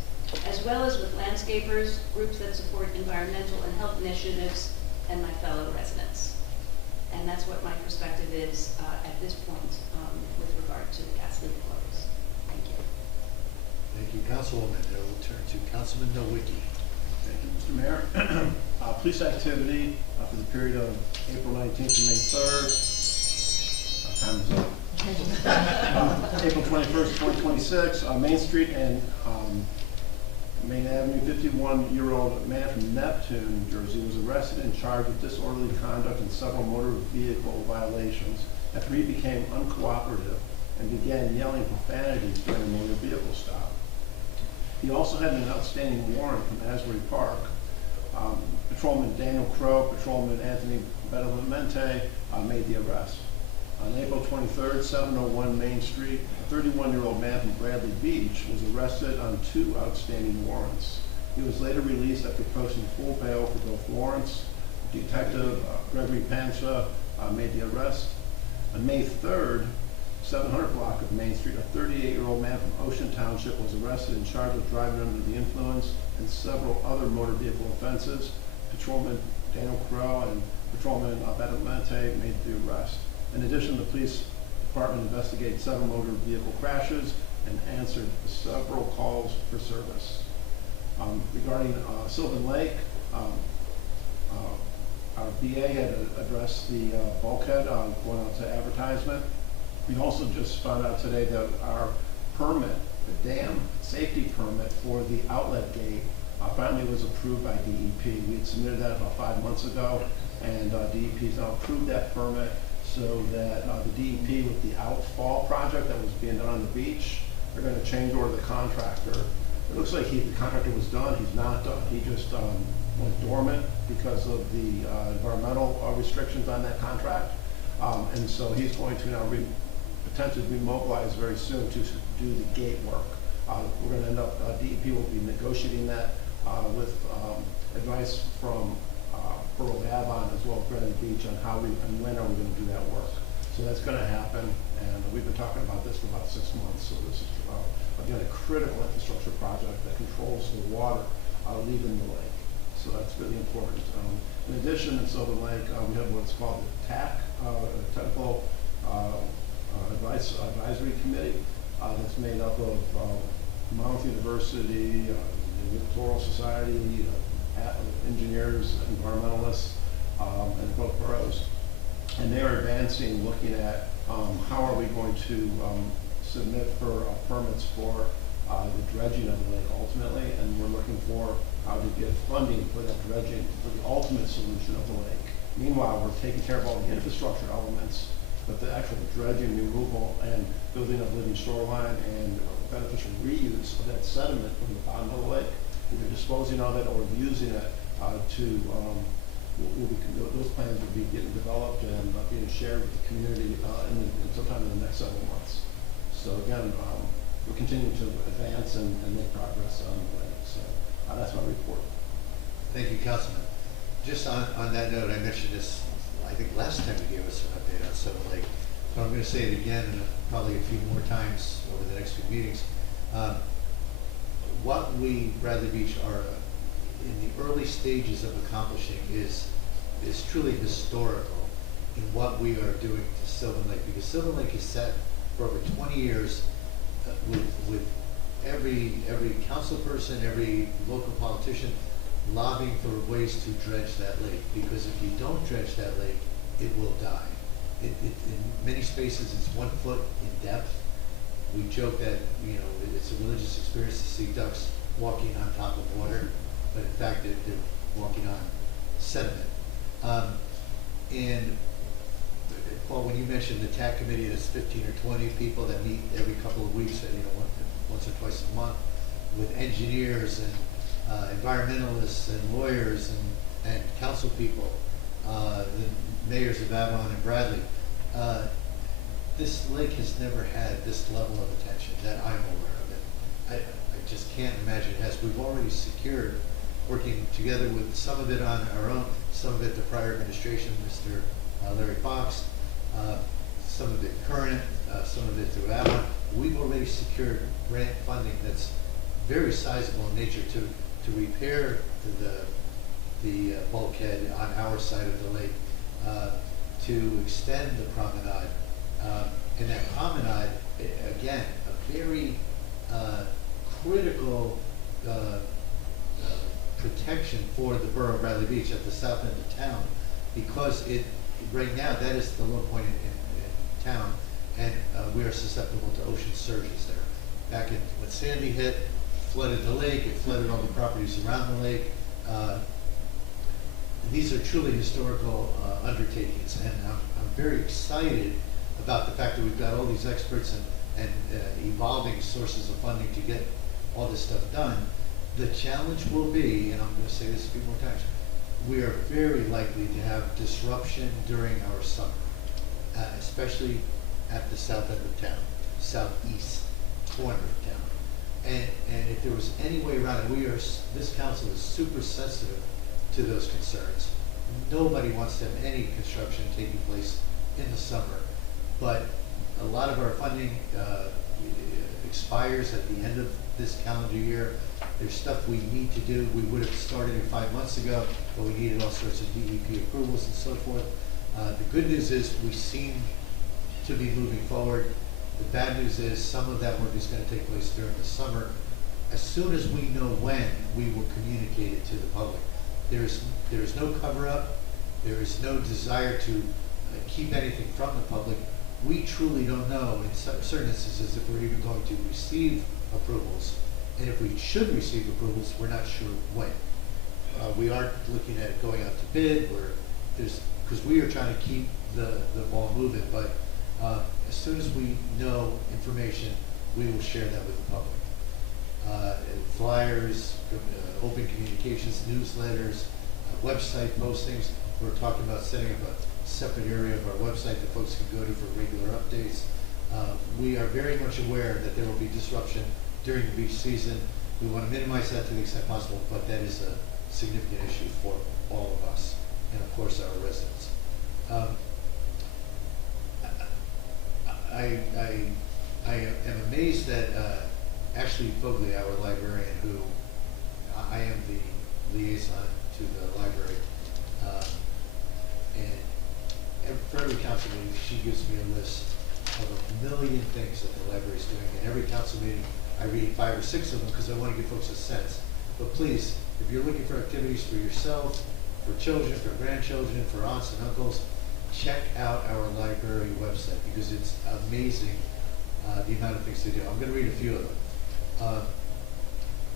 as well as with landscapers, groups that support environmental and health initiatives, and my fellow residents. And that's what my perspective is at this point with regard to the gas leak blowers. Thank you. Thank you, Councilwoman. Now we'll turn to Councilman Nowicki. Thank you, Mr. Mayor. Police activity for the period of April 19th to May 3rd. Time is up. April 21st, 2026, Main Street and Main Avenue, 51-year-old man from Neptune, New Jersey, was arrested and charged with disorderly conduct and several motor vehicle violations after he became uncooperative and began yelling profanities during a motor vehicle stop. He also had an outstanding warrant from Asbury Park. Patrolman Daniel Crow, Patrolman Anthony Badalamenti made the arrest. On April 23rd, 701 Main Street, a 31-year-old man from Bradley Beach was arrested on 2 outstanding warrants. He was later released after posting full bail for both warrants. Detective Gregory Pancha made the arrest. On May 3rd, 700 block of Main Street, a 38-year-old man from Ocean Township was arrested and charged with driving under the influence and several other motor vehicle offenses. Patrolman Daniel Crow and Patrolman Badalamenti made the arrest. In addition, the police department investigated several motor vehicle crashes and answered several calls for service. Regarding Sylvan Lake, our BA had addressed the bulkhead going out to advertisement. We also just found out today that our permit, the dam safety permit for the outlet gate, finally was approved by DEP. We had submitted that about 5 months ago, and DEP has now approved that permit so that the DEP with the outfall project that was being done on the beach, they're going to change order the contractor. It looks like the contractor was done. He's not done. He just went dormant because of the environmental restrictions on that contract. And so he's going to now potentially be mobilized very soon to do the gate work. We're going to end up, DEP will be negotiating that with advice from Borough Avon as well as Bradley Beach on how and when are we going to do that work. So that's going to happen, and we've been talking about this for about 6 months. So this is, again, a critical infrastructure project that controls the water leaving the lake. So that's really important. In addition, in Sylvan Lake, we have what's called the TAC, Technical Advisory Committee, that's made up of Monmouth University, the Littoral Society, engineers, environmentalists, and both boroughs. And they are advancing, looking at how are we going to submit for permits for the dredging of the lake ultimately, and we're looking for how to get funding for that dredging, for the ultimate solution of the lake. Meanwhile, we're taking care of all the infrastructure elements, but the actual dredging, removal, and building of living shoreline and beneficial reuse of that sediment from the bottom of the lake, either disposing of it or using it those plans will be getting developed and being shared with the community sometime in the next several months. So again, we're continuing to advance and make progress on the lake. So that's my report. Thank you, Councilman. Just on that note, I mentioned this, I think last time you gave us an update on Sylvan Lake, so I'm going to say it again and probably a few more times over the next few meetings. What we, Bradley Beach, are in the early stages of accomplishing is truly historical in what we are doing to Sylvan Lake, because Sylvan Lake is set for over 20 years with every council person, every local politician lobbying for ways to dredge that lake, because if you don't dredge that lake, it will die. In many spaces, it's 1 foot in depth. We joke that, you know, it's a religious experience to see ducks walking on top of water, but in fact, they're walking on sediment. And Paul, when you mentioned the TAC committee, there's 15 or 20 people that meet every couple of weeks, you know, once or twice a month, with engineers and environmentalists and lawyers and council people, the mayors of Avon and Bradley. This lake has never had this level of attention that I'm aware of it. I just can't imagine it has. We've already secured, working together with some of it on our own, some of it the prior administration, Mr. Larry Fox, some of it current, some of it through Avon. We've already secured grant funding that's very sizable in nature to repair the bulkhead on our side of the lake, to extend the promenade. And that promenade, again, a very critical protection for the borough of Bradley Beach at the south end of town, because right now that is the low point in town, and we are susceptible to ocean surges there. Back when Sandy hit, flooded the lake, it flooded all the properties around the lake. These are truly historical undertakings, and I'm very excited about the fact that we've got all these experts and evolving sources of funding to get all this stuff done. The challenge will be, and I'm going to say this a few more times, we are very likely to have disruption during our summer, especially at the south end of town, southeast corner of town. And if there was any way around it, this council is super sensitive to those concerns. Nobody wants to have any construction taking place in the summer, but a lot of our funding expires at the end of this calendar year. There's stuff we need to do. We would have started it 5 months ago, but we needed all sorts of DEP approvals and so forth. The good news is we seem to be moving forward. The bad news is some of that work is going to take place during the summer. As soon as we know when, we will communicate it to the public. There is no cover-up. There is no desire to keep anything from the public. We truly don't know in certain instances if we're even going to receive approvals. And if we should receive approvals, we're not sure when. We aren't looking at going out to bid, because we are trying to keep the ball moving, but as soon as we know information, we will share that with the public. Flyers, open communications, newsletters, website postings. We're talking about setting up a separate area of our website that folks can go to for regular updates. We are very much aware that there will be disruption during the beach season. We want to minimize that to the extent possible, but that is a significant issue for all of us, and of course our residents. I am amazed that Ashley Fogley, our librarian, who I am the liaison to the library, and for every council meeting, she gives me a list of 1 million things that the library is doing. And every council meeting, I read 5 or 6 of them because I want to give folks a sense. But please, if you're looking for activities for yourself, for children, for grandchildren, for aunts and uncles, check out our library website because it's amazing the amount of things they do. I'm going to read a few of them.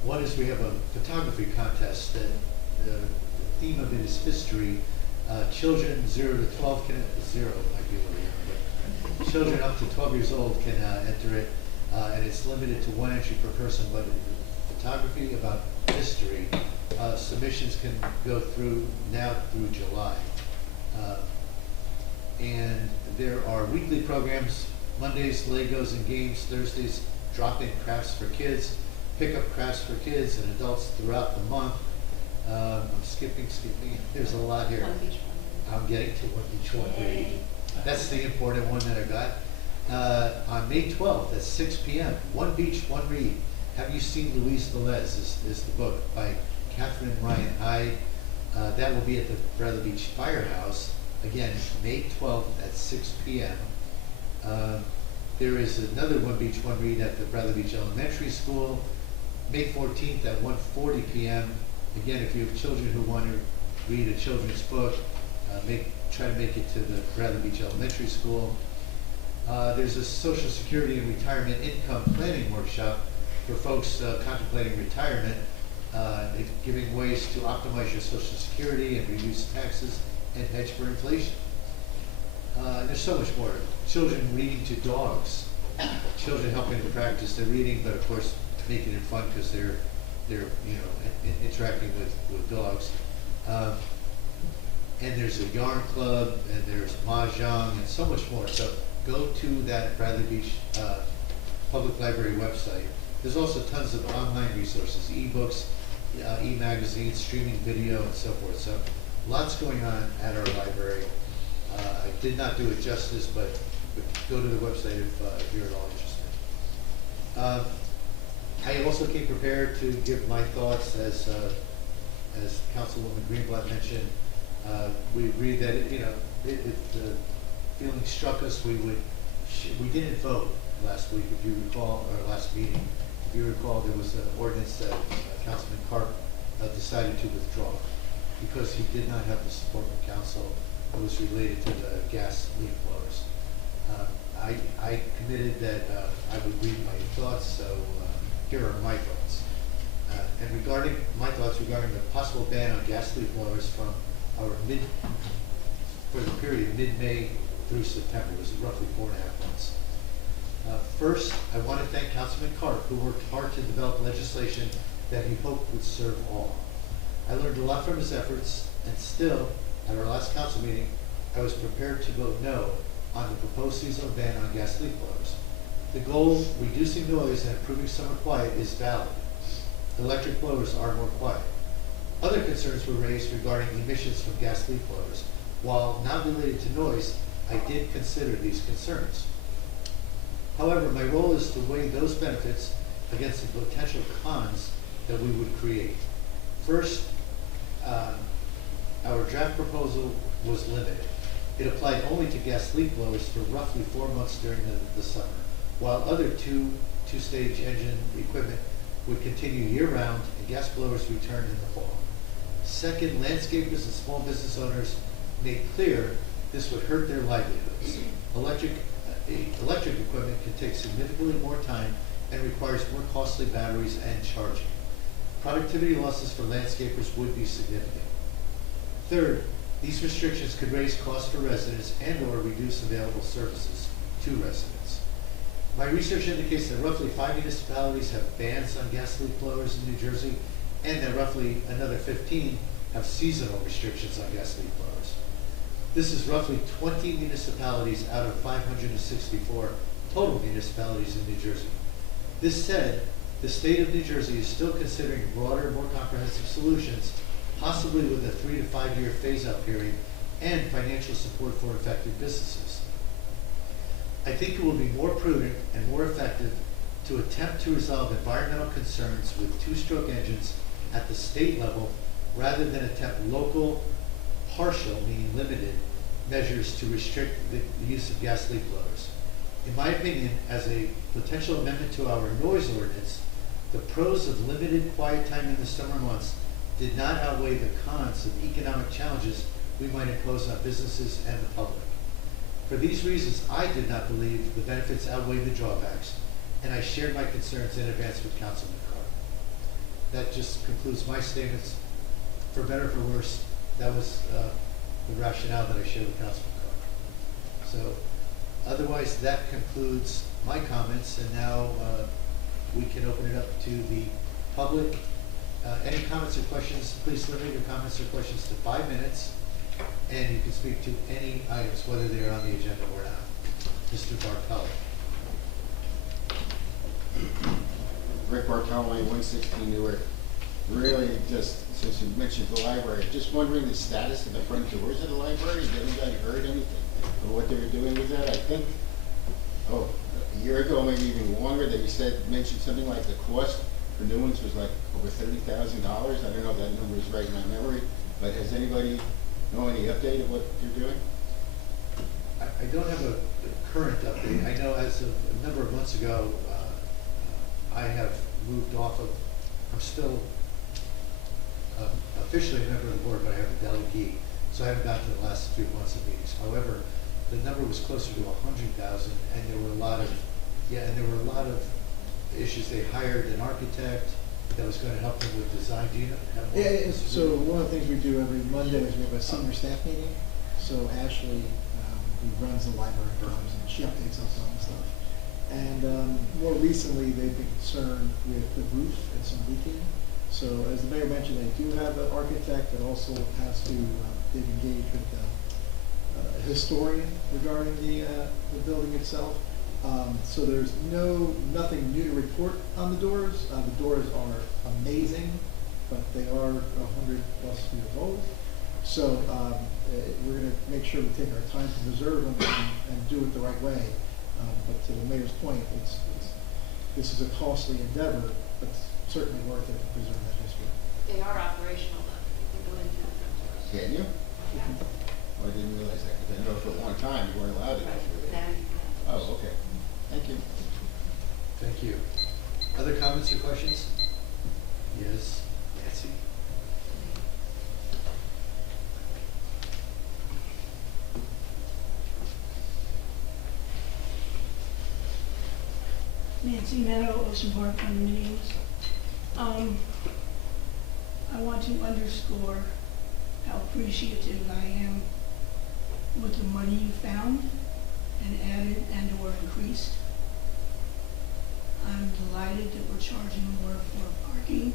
One is we have a photography contest that the theme of it is history. Children 0 to 12 can, 0 might be a little young, but children up to 12 years old can enter it, and it's limited to 1 entry per person, but photography about history, submissions can go through now through July. And there are weekly programs, Mondays, Legos and games, Thursdays, drop-in crafts for kids, pick-up crafts for kids and adults throughout the month. I'm skipping, there's a lot here. One Beach, One Read. I'm getting to One Beach, One Read. That's the important one that I got. On May 12th at 6 p.m., One Beach, One Read. Have You Seen Louise Velez is the book by Catherine Ryan Hyde. That will be at the Bradley Beach Firehouse. Again, May 12th at 6 p.m. There is another One Beach, One Read at the Bradley Beach Elementary School, May 14th at 1:40 p.m. Again, if you have children who want to read a children's book, try to make it to the Bradley Beach Elementary School. There's a Social Security and Retirement Income Planning Workshop for folks contemplating retirement, giving ways to optimize your Social Security and reduce taxes and hedge for inflation. And there's so much more. Children reading to dogs, children helping to practice their reading, but of course making it fun because they're interacting with dogs. And there's a yarn club, and there's mahjong, and so much more. So go to that Bradley Beach Public Library website. There's also tons of online resources, e-books, e-magazines, streaming video, and so forth. So lots going on at our library. I did not do it justice, but go to the website if you're at all interested. I also came prepared to give my thoughts, as Councilwoman Greenblatt mentioned. We agreed that if the feeling struck us, we didn't vote last week, if you recall, or last meeting. If you recall, there was an ordinance that Councilman Karp decided to withdraw because he did not have the support of council that was related to the gas leak blowers. I committed that I would read my thoughts, so here are my thoughts. And regarding my thoughts regarding the possible ban on gas leak blowers from for the period mid-May through September, it was roughly 4.5 months. First, I want to thank Councilman Karp, who worked hard to develop legislation that he hoped would serve all. I learned a lot from his efforts, and still, at our last council meeting, I was prepared to vote no on the proposed seasonal ban on gas leak blowers. The goal, reducing noise and improving summer quiet, is valid. Electric blowers are more quiet. Other concerns were raised regarding emissions from gas leak blowers. While not related to noise, I did consider these concerns. However, my role is to weigh those benefits against the potential cons that we would create. First, our draft proposal was limited. It applied only to gas leak blowers for roughly 4 months during the summer, while other two-stage engine equipment would continue year-round and gas blowers return in the fall. Second, landscapers and small business owners made clear this would hurt their livelihoods. Electric equipment can take significantly more time and requires more costly batteries and charging. Productivity losses for landscapers would be significant. Third, these restrictions could raise costs for residents and/or reduce available services to residents. My research indicates that roughly 5 municipalities have bans on gas leak blowers in New Jersey, and that roughly another 15 have seasonal restrictions on gas leak blowers. This is roughly 20 municipalities out of 564 total municipalities in New Jersey. This said, the state of New Jersey is still considering broader, more comprehensive solutions, possibly with a 3 to 5 year phase-out period and financial support for affected businesses. I think it will be more prudent and more effective to attempt to resolve environmental concerns with two-stroke engines at the state level rather than attempt local, partial, meaning limited, measures to restrict the use of gas leak blowers. In my opinion, as a potential amendment to our noise ordinance, the pros of limited quiet time in the summer months did not outweigh the cons of economic challenges we might impose on businesses and the public. For these reasons, I did not believe the benefits outweighed the drawbacks, and I shared my concerns in advance with Councilman Carr. That just concludes my statements. For better or for worse, that was the rationale that I shared with Councilman Carr. So, otherwise, that concludes my comments, and now we can open it up to the public. Any comments or questions, please limit your comments or questions to 5 minutes, and you can speak to any items, whether they are on the agenda or not. Mr. Bartolo. Rick Bartolome, 116 Newark. Really, just since you mentioned the library, just wondering the status of the front doors of the library. Has anybody heard anything or what they were doing with that? I think, a year ago, maybe even longer, they mentioned something like the cost for new ones was like over $30,000. I don't know if that number is right in my memory, but has anybody know any update of what you're doing? I don't have a current update. I know as of a number of months ago, I have moved off of, I'm still officially a member of the board, but I have a delegate, so I haven't gotten to the last few months of meetings. However, the number was closer to 100,000, and there were a lot of, issues. They hired an architect that was going to help them with design. Do you have more? Yeah, so one of the things we do every Monday is we have a senior staff meeting. So Ashley, who runs the library, comes and she updates us on stuff. And more recently, they've been concerned with the roof and some leaking. So as the mayor mentioned, they do have an architect that also has to, they've engaged with a historian regarding the building itself. So there's nothing new to report on the doors. The doors are amazing, but they are 100+ years old. So we're going to make sure we take our time to preserve them and do it the right way. But to the mayor's point, this is a costly endeavor, but certainly worth it to preserve that history. They are operational though. They go into the front doors. Can you? Oh, I didn't realize that, because I know for a long time you weren't allowed to go through it. Now you can. Oh, okay. Thank you. Thank you. Other comments or questions? Yes, Nancy? Nancy Meadow, Ocean Park condominiums. I want to underscore how appreciative I am with the money you found and added and/or increased. I'm delighted that we're charging more for parking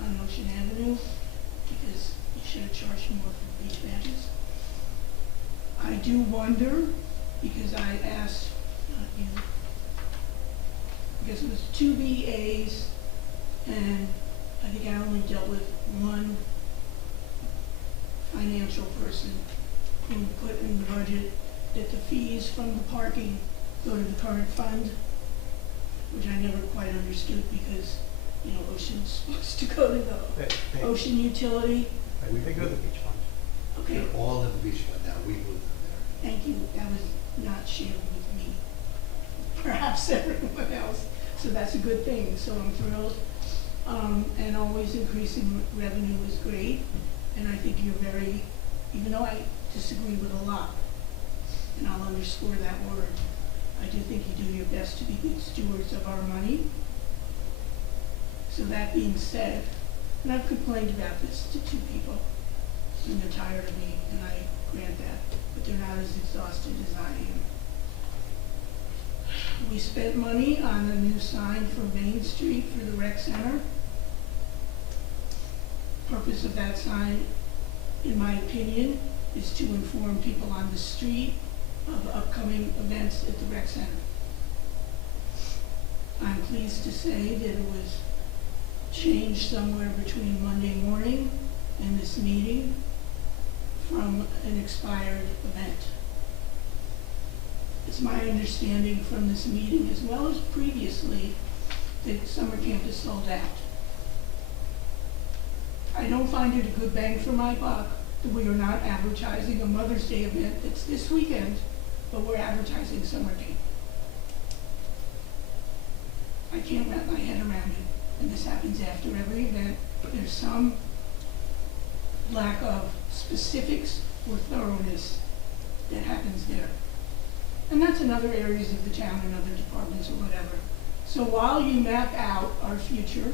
on Ocean Avenue, because you should have charged more for beach benches. I do wonder, because I asked, not you, I guess it was 2 BAs, and I think I only dealt with one financial person who put in the budget that the fees from the parking go to the current fund, which I never quite understood because, you know, Ocean's supposed to go to the Ocean Utility. They go to the beach fund. Okay. They're all in the beach fund now. We moved them there. Thank you. That was not shared with me. Perhaps everyone else. So that's a good thing. So I'm thrilled. And always increasing revenue is great. And I think you're very, even though I disagree with a lot, and I'll underscore that word, I do think you do your best to be good stewards of our money. So that being said, and I've complained about this to 2 people, and they're tired of me, and I grant that, but they're not as exhausted as I am. We spent money on a new sign for Main Street for the rec center. Purpose of that sign, in my opinion, is to inform people on the street of upcoming events at the rec center. I'm pleased to say that it was changed somewhere between Monday morning and this meeting from an expired event. It's my understanding from this meeting, as well as previously, that summer camp is sold out. I don't find it a good bang for my buck that we are not advertising a Mother's Day event that's this weekend, but we're advertising summer camp. I can't wrap my head around it, and this happens after every event. There's some lack of specifics or thoroughness that happens there. And that's in other areas of the town and other departments or whatever. So while you map out our future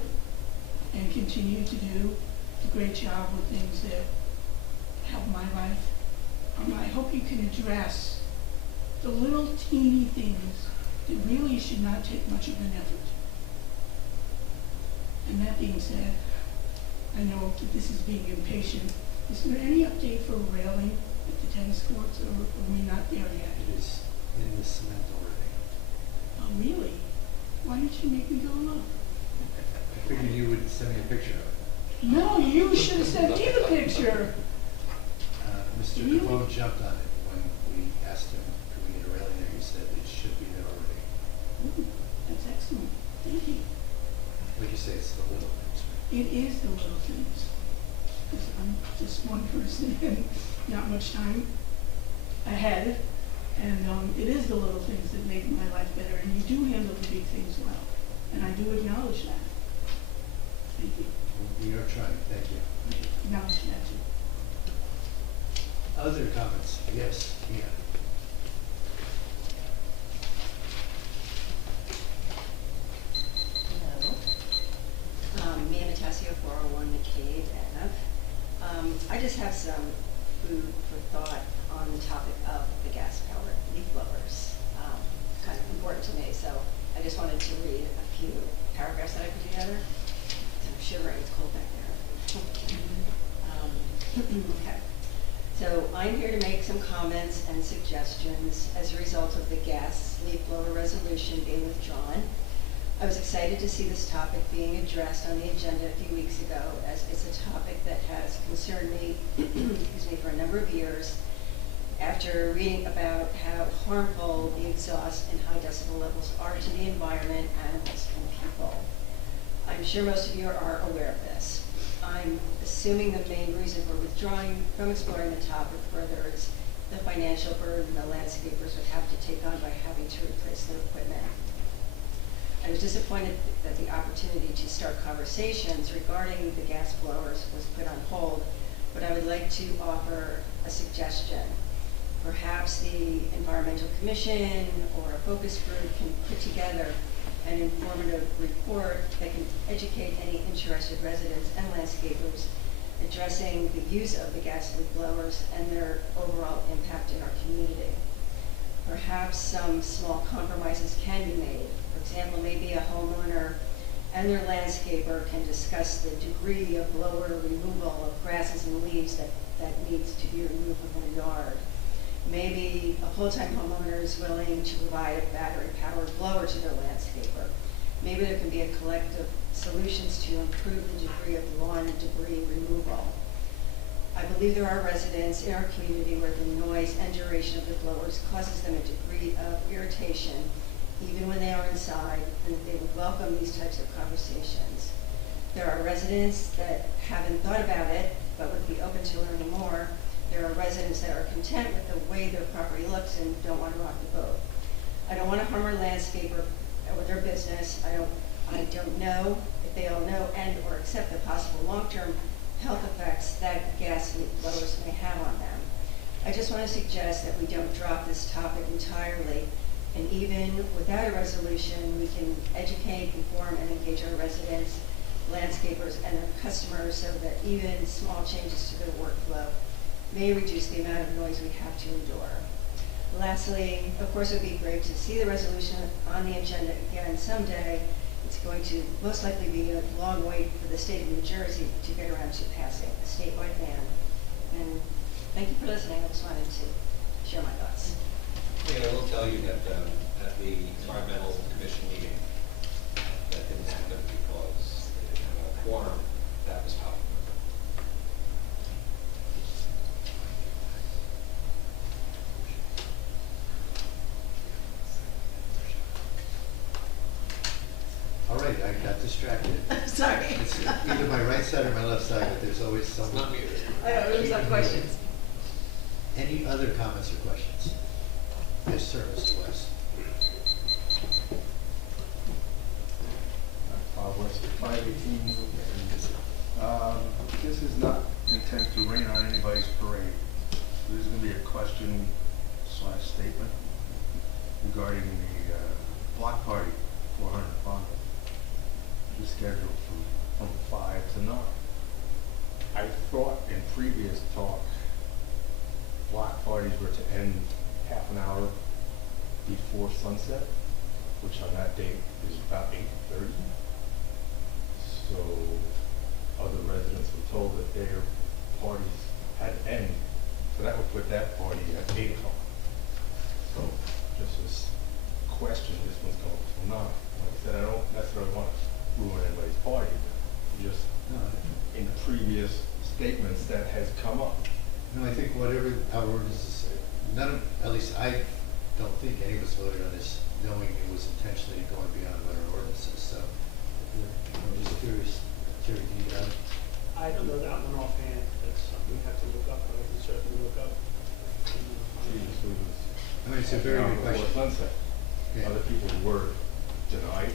and continue to do a great job with things that help my life, I hope you can address the little teeny things that really should not take much of an effort. And that being said, I know that this is being impatient. Is there any update for railing at the tennis courts, or are we not there yet? It is in the cement already. Oh, really? Why didn't you make me go look? I figured you would send me a picture of it. No, you should have sent me the picture. Mr. Really? Capone jumped on it when we asked him, could we get a railing there? He said it should be there already. Ooh, that's excellent. Thank you. Like you say, it's the little things. It is the little things. Because I'm just one person and not much time ahead. And it is the little things that make my life better. And you do handle the big things well. And I do acknowledge that. Thank you. We are trying, thank you. No, that's it. Other comments? Yes, Mia. Hello. Mia Matasio, 401 McCade Ave. I just have some food for thought on the topic of the gas-powered leaf blowers. Kind of important to me, so I just wanted to read a few paragraphs that I put together. I'm shivering, it's cold back there. Okay. So I'm here to make some comments and suggestions as a result of the gas leaf blower resolution being withdrawn. I was excited to see this topic being addressed on the agenda a few weeks ago, as it's a topic that has concerned me, excuse me, for a number of years, after reading about how harmful the exhaust and high decibel levels are to the environment, animals, and people. I'm sure most of you are aware of this. I'm assuming the main reason for withdrawing from exploring the topic further is the financial burden the landscapers would have to take on by having to replace their equipment. I was disappointed that the opportunity to start conversations regarding the gas blowers was put on hold, but I would like to offer a suggestion. Perhaps the Environmental Commission or a focus group can put together an informative report that can educate any interested residents and landscapers addressing the use of the gas leaf blowers and their overall impact in our community. Perhaps some small compromises can be made. For example, maybe a homeowner and their landscaper can discuss the degree of blower removal of grasses and leaves that needs to be removed from their yard. Maybe a full-time homeowner is willing to provide a battery-powered blower to their landscaper. Maybe there can be a collective solutions to improve the degree of lawn debris removal. I believe there are residents in our community where the noise and duration of the blowers causes them a degree of irritation, even when they are inside, and that they would welcome these types of conversations. There are residents that haven't thought about it, but would be open to learning more. There are residents that are content with the way their property looks and don't want to rock the boat. I don't want to harm our landscaper with their business. I don't know if they all know and or accept the possible long-term health effects that gas leaf blowers may have on them. I just want to suggest that we don't drop this topic entirely, and even without a resolution, we can educate, inform, and engage our residents, landscapers, and their customers so that even small changes to their workflow may reduce the amount of noise we have to endure. Lastly, of course, it would be great to see the resolution on the agenda again someday. It's going to most likely be a long wait for the state of New Jersey to get around to passing a statewide ban. And thank you for listening. I just wanted to share my thoughts. Yeah, I will tell you that at the Environmental Commission meeting, that didn't happen because they didn't have a quorum. That was popular. All right, I got distracted. Sorry. It's either my right side or my left side, but there's always It's someone. not me. I know, there's some questions. Any other comments or questions? Yes, sir, Mr. West. Bob West, 518. This is not intent to rain on anybody's parade. This is going to be a question / statement regarding the block party, 400 Fonda. Is scheduled from 5 to 9. I thought in previous talk, block parties were to end half an hour before sunset, which on that date is about 8:30. So other residents were told that their parties had end, so that would put that party at 8 o'clock. So just this question, this one's going till 9. Like I said, I don't necessarily want to ruin anybody's party, but just in previous statements that has come up. No, I think whatever our ordinances say, none of, at least I don't think any of us voted on this knowing it was intentionally going beyond what our ordinances, so I'm just curious, Terry, do you got it? I don't know that one offhand, that's something we have to look up, but I can certainly look up. I mean, it's a very good question. Before sunset, Yeah. other people were denied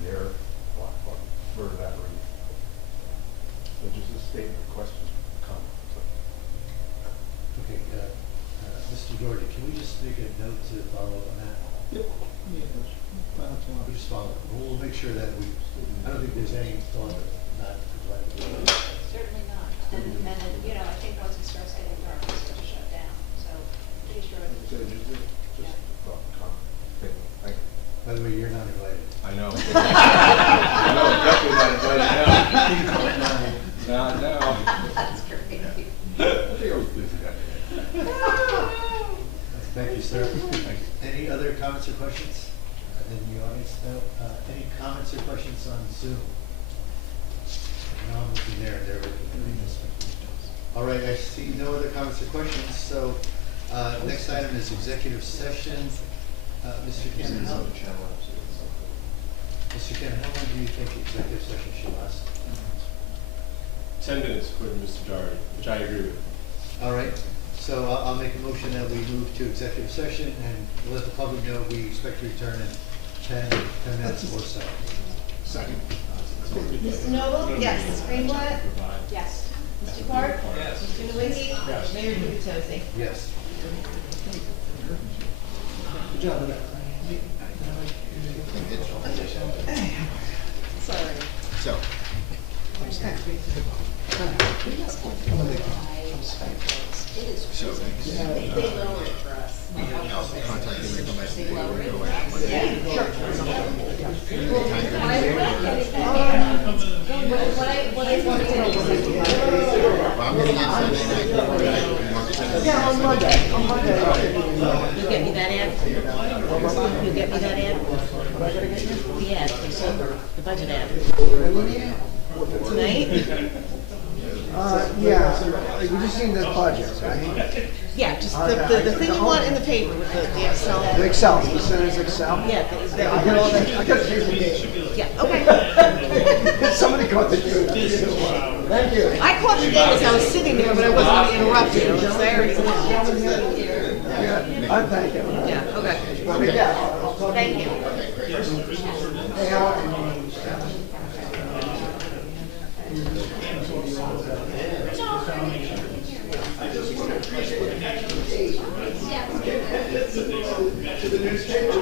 their block party for that reason. statement, question, comment. Okay, Mr. Jordan, can we just make a note to follow up on that? Yep. We just follow up. We'll make sure that I don't think there's any thought of not complying. Certainly not. And, you know, I think once it starts getting dark, it's going to shut down, so pretty sure. Just comment, statement, thank you. By the way, you're not invited. I know. I know, definitely not invited now. Not now. That's great. They always please the guy. Thank you, sir. Any other comments or questions in the audience? No? Any comments or questions on Zoom? No, I'm looking there, they're looking. All right, I see no other comments or questions, so next item is executive session. Mr. Cannon, how long do you think executive session should last? 10 minutes, according to Mr. Doherty, which I agree with. All right, so I'll make a motion that we move to executive session and let the public know we expect to return in 10 minutes or so. Second. Mr. Noble? Yes. Ms. Greenblatt? Yes. Mr. Clark? Yes. Mr. Nowinski? Yes. Mayor Gubitosi? Yes. Good job. Sorry. So, so, They lower it for us. I'll contact you when I come back. They lower it for us? Yeah, sure. I'm getting on Sunday night. Yeah, on Monday. On Monday. You'll get me that ad? You'll get me that ad? What I gotta get you? The ad, the budget ad. Tonight? Yeah, we just need the budget, right? Yeah, just the thing you want in the paper with the Excel. The Excel, you send us Excel? Yeah, I got all that, I got the yeah, okay. Somebody caught the date. Thank you. I caught the date as I was sitting there, but I wasn't going to interrupt you, because I already knew. Yeah, I thank you. Yeah, okay. Okay. Yeah, I'll talk to Thank you. Hey, how are you? To the newspaper.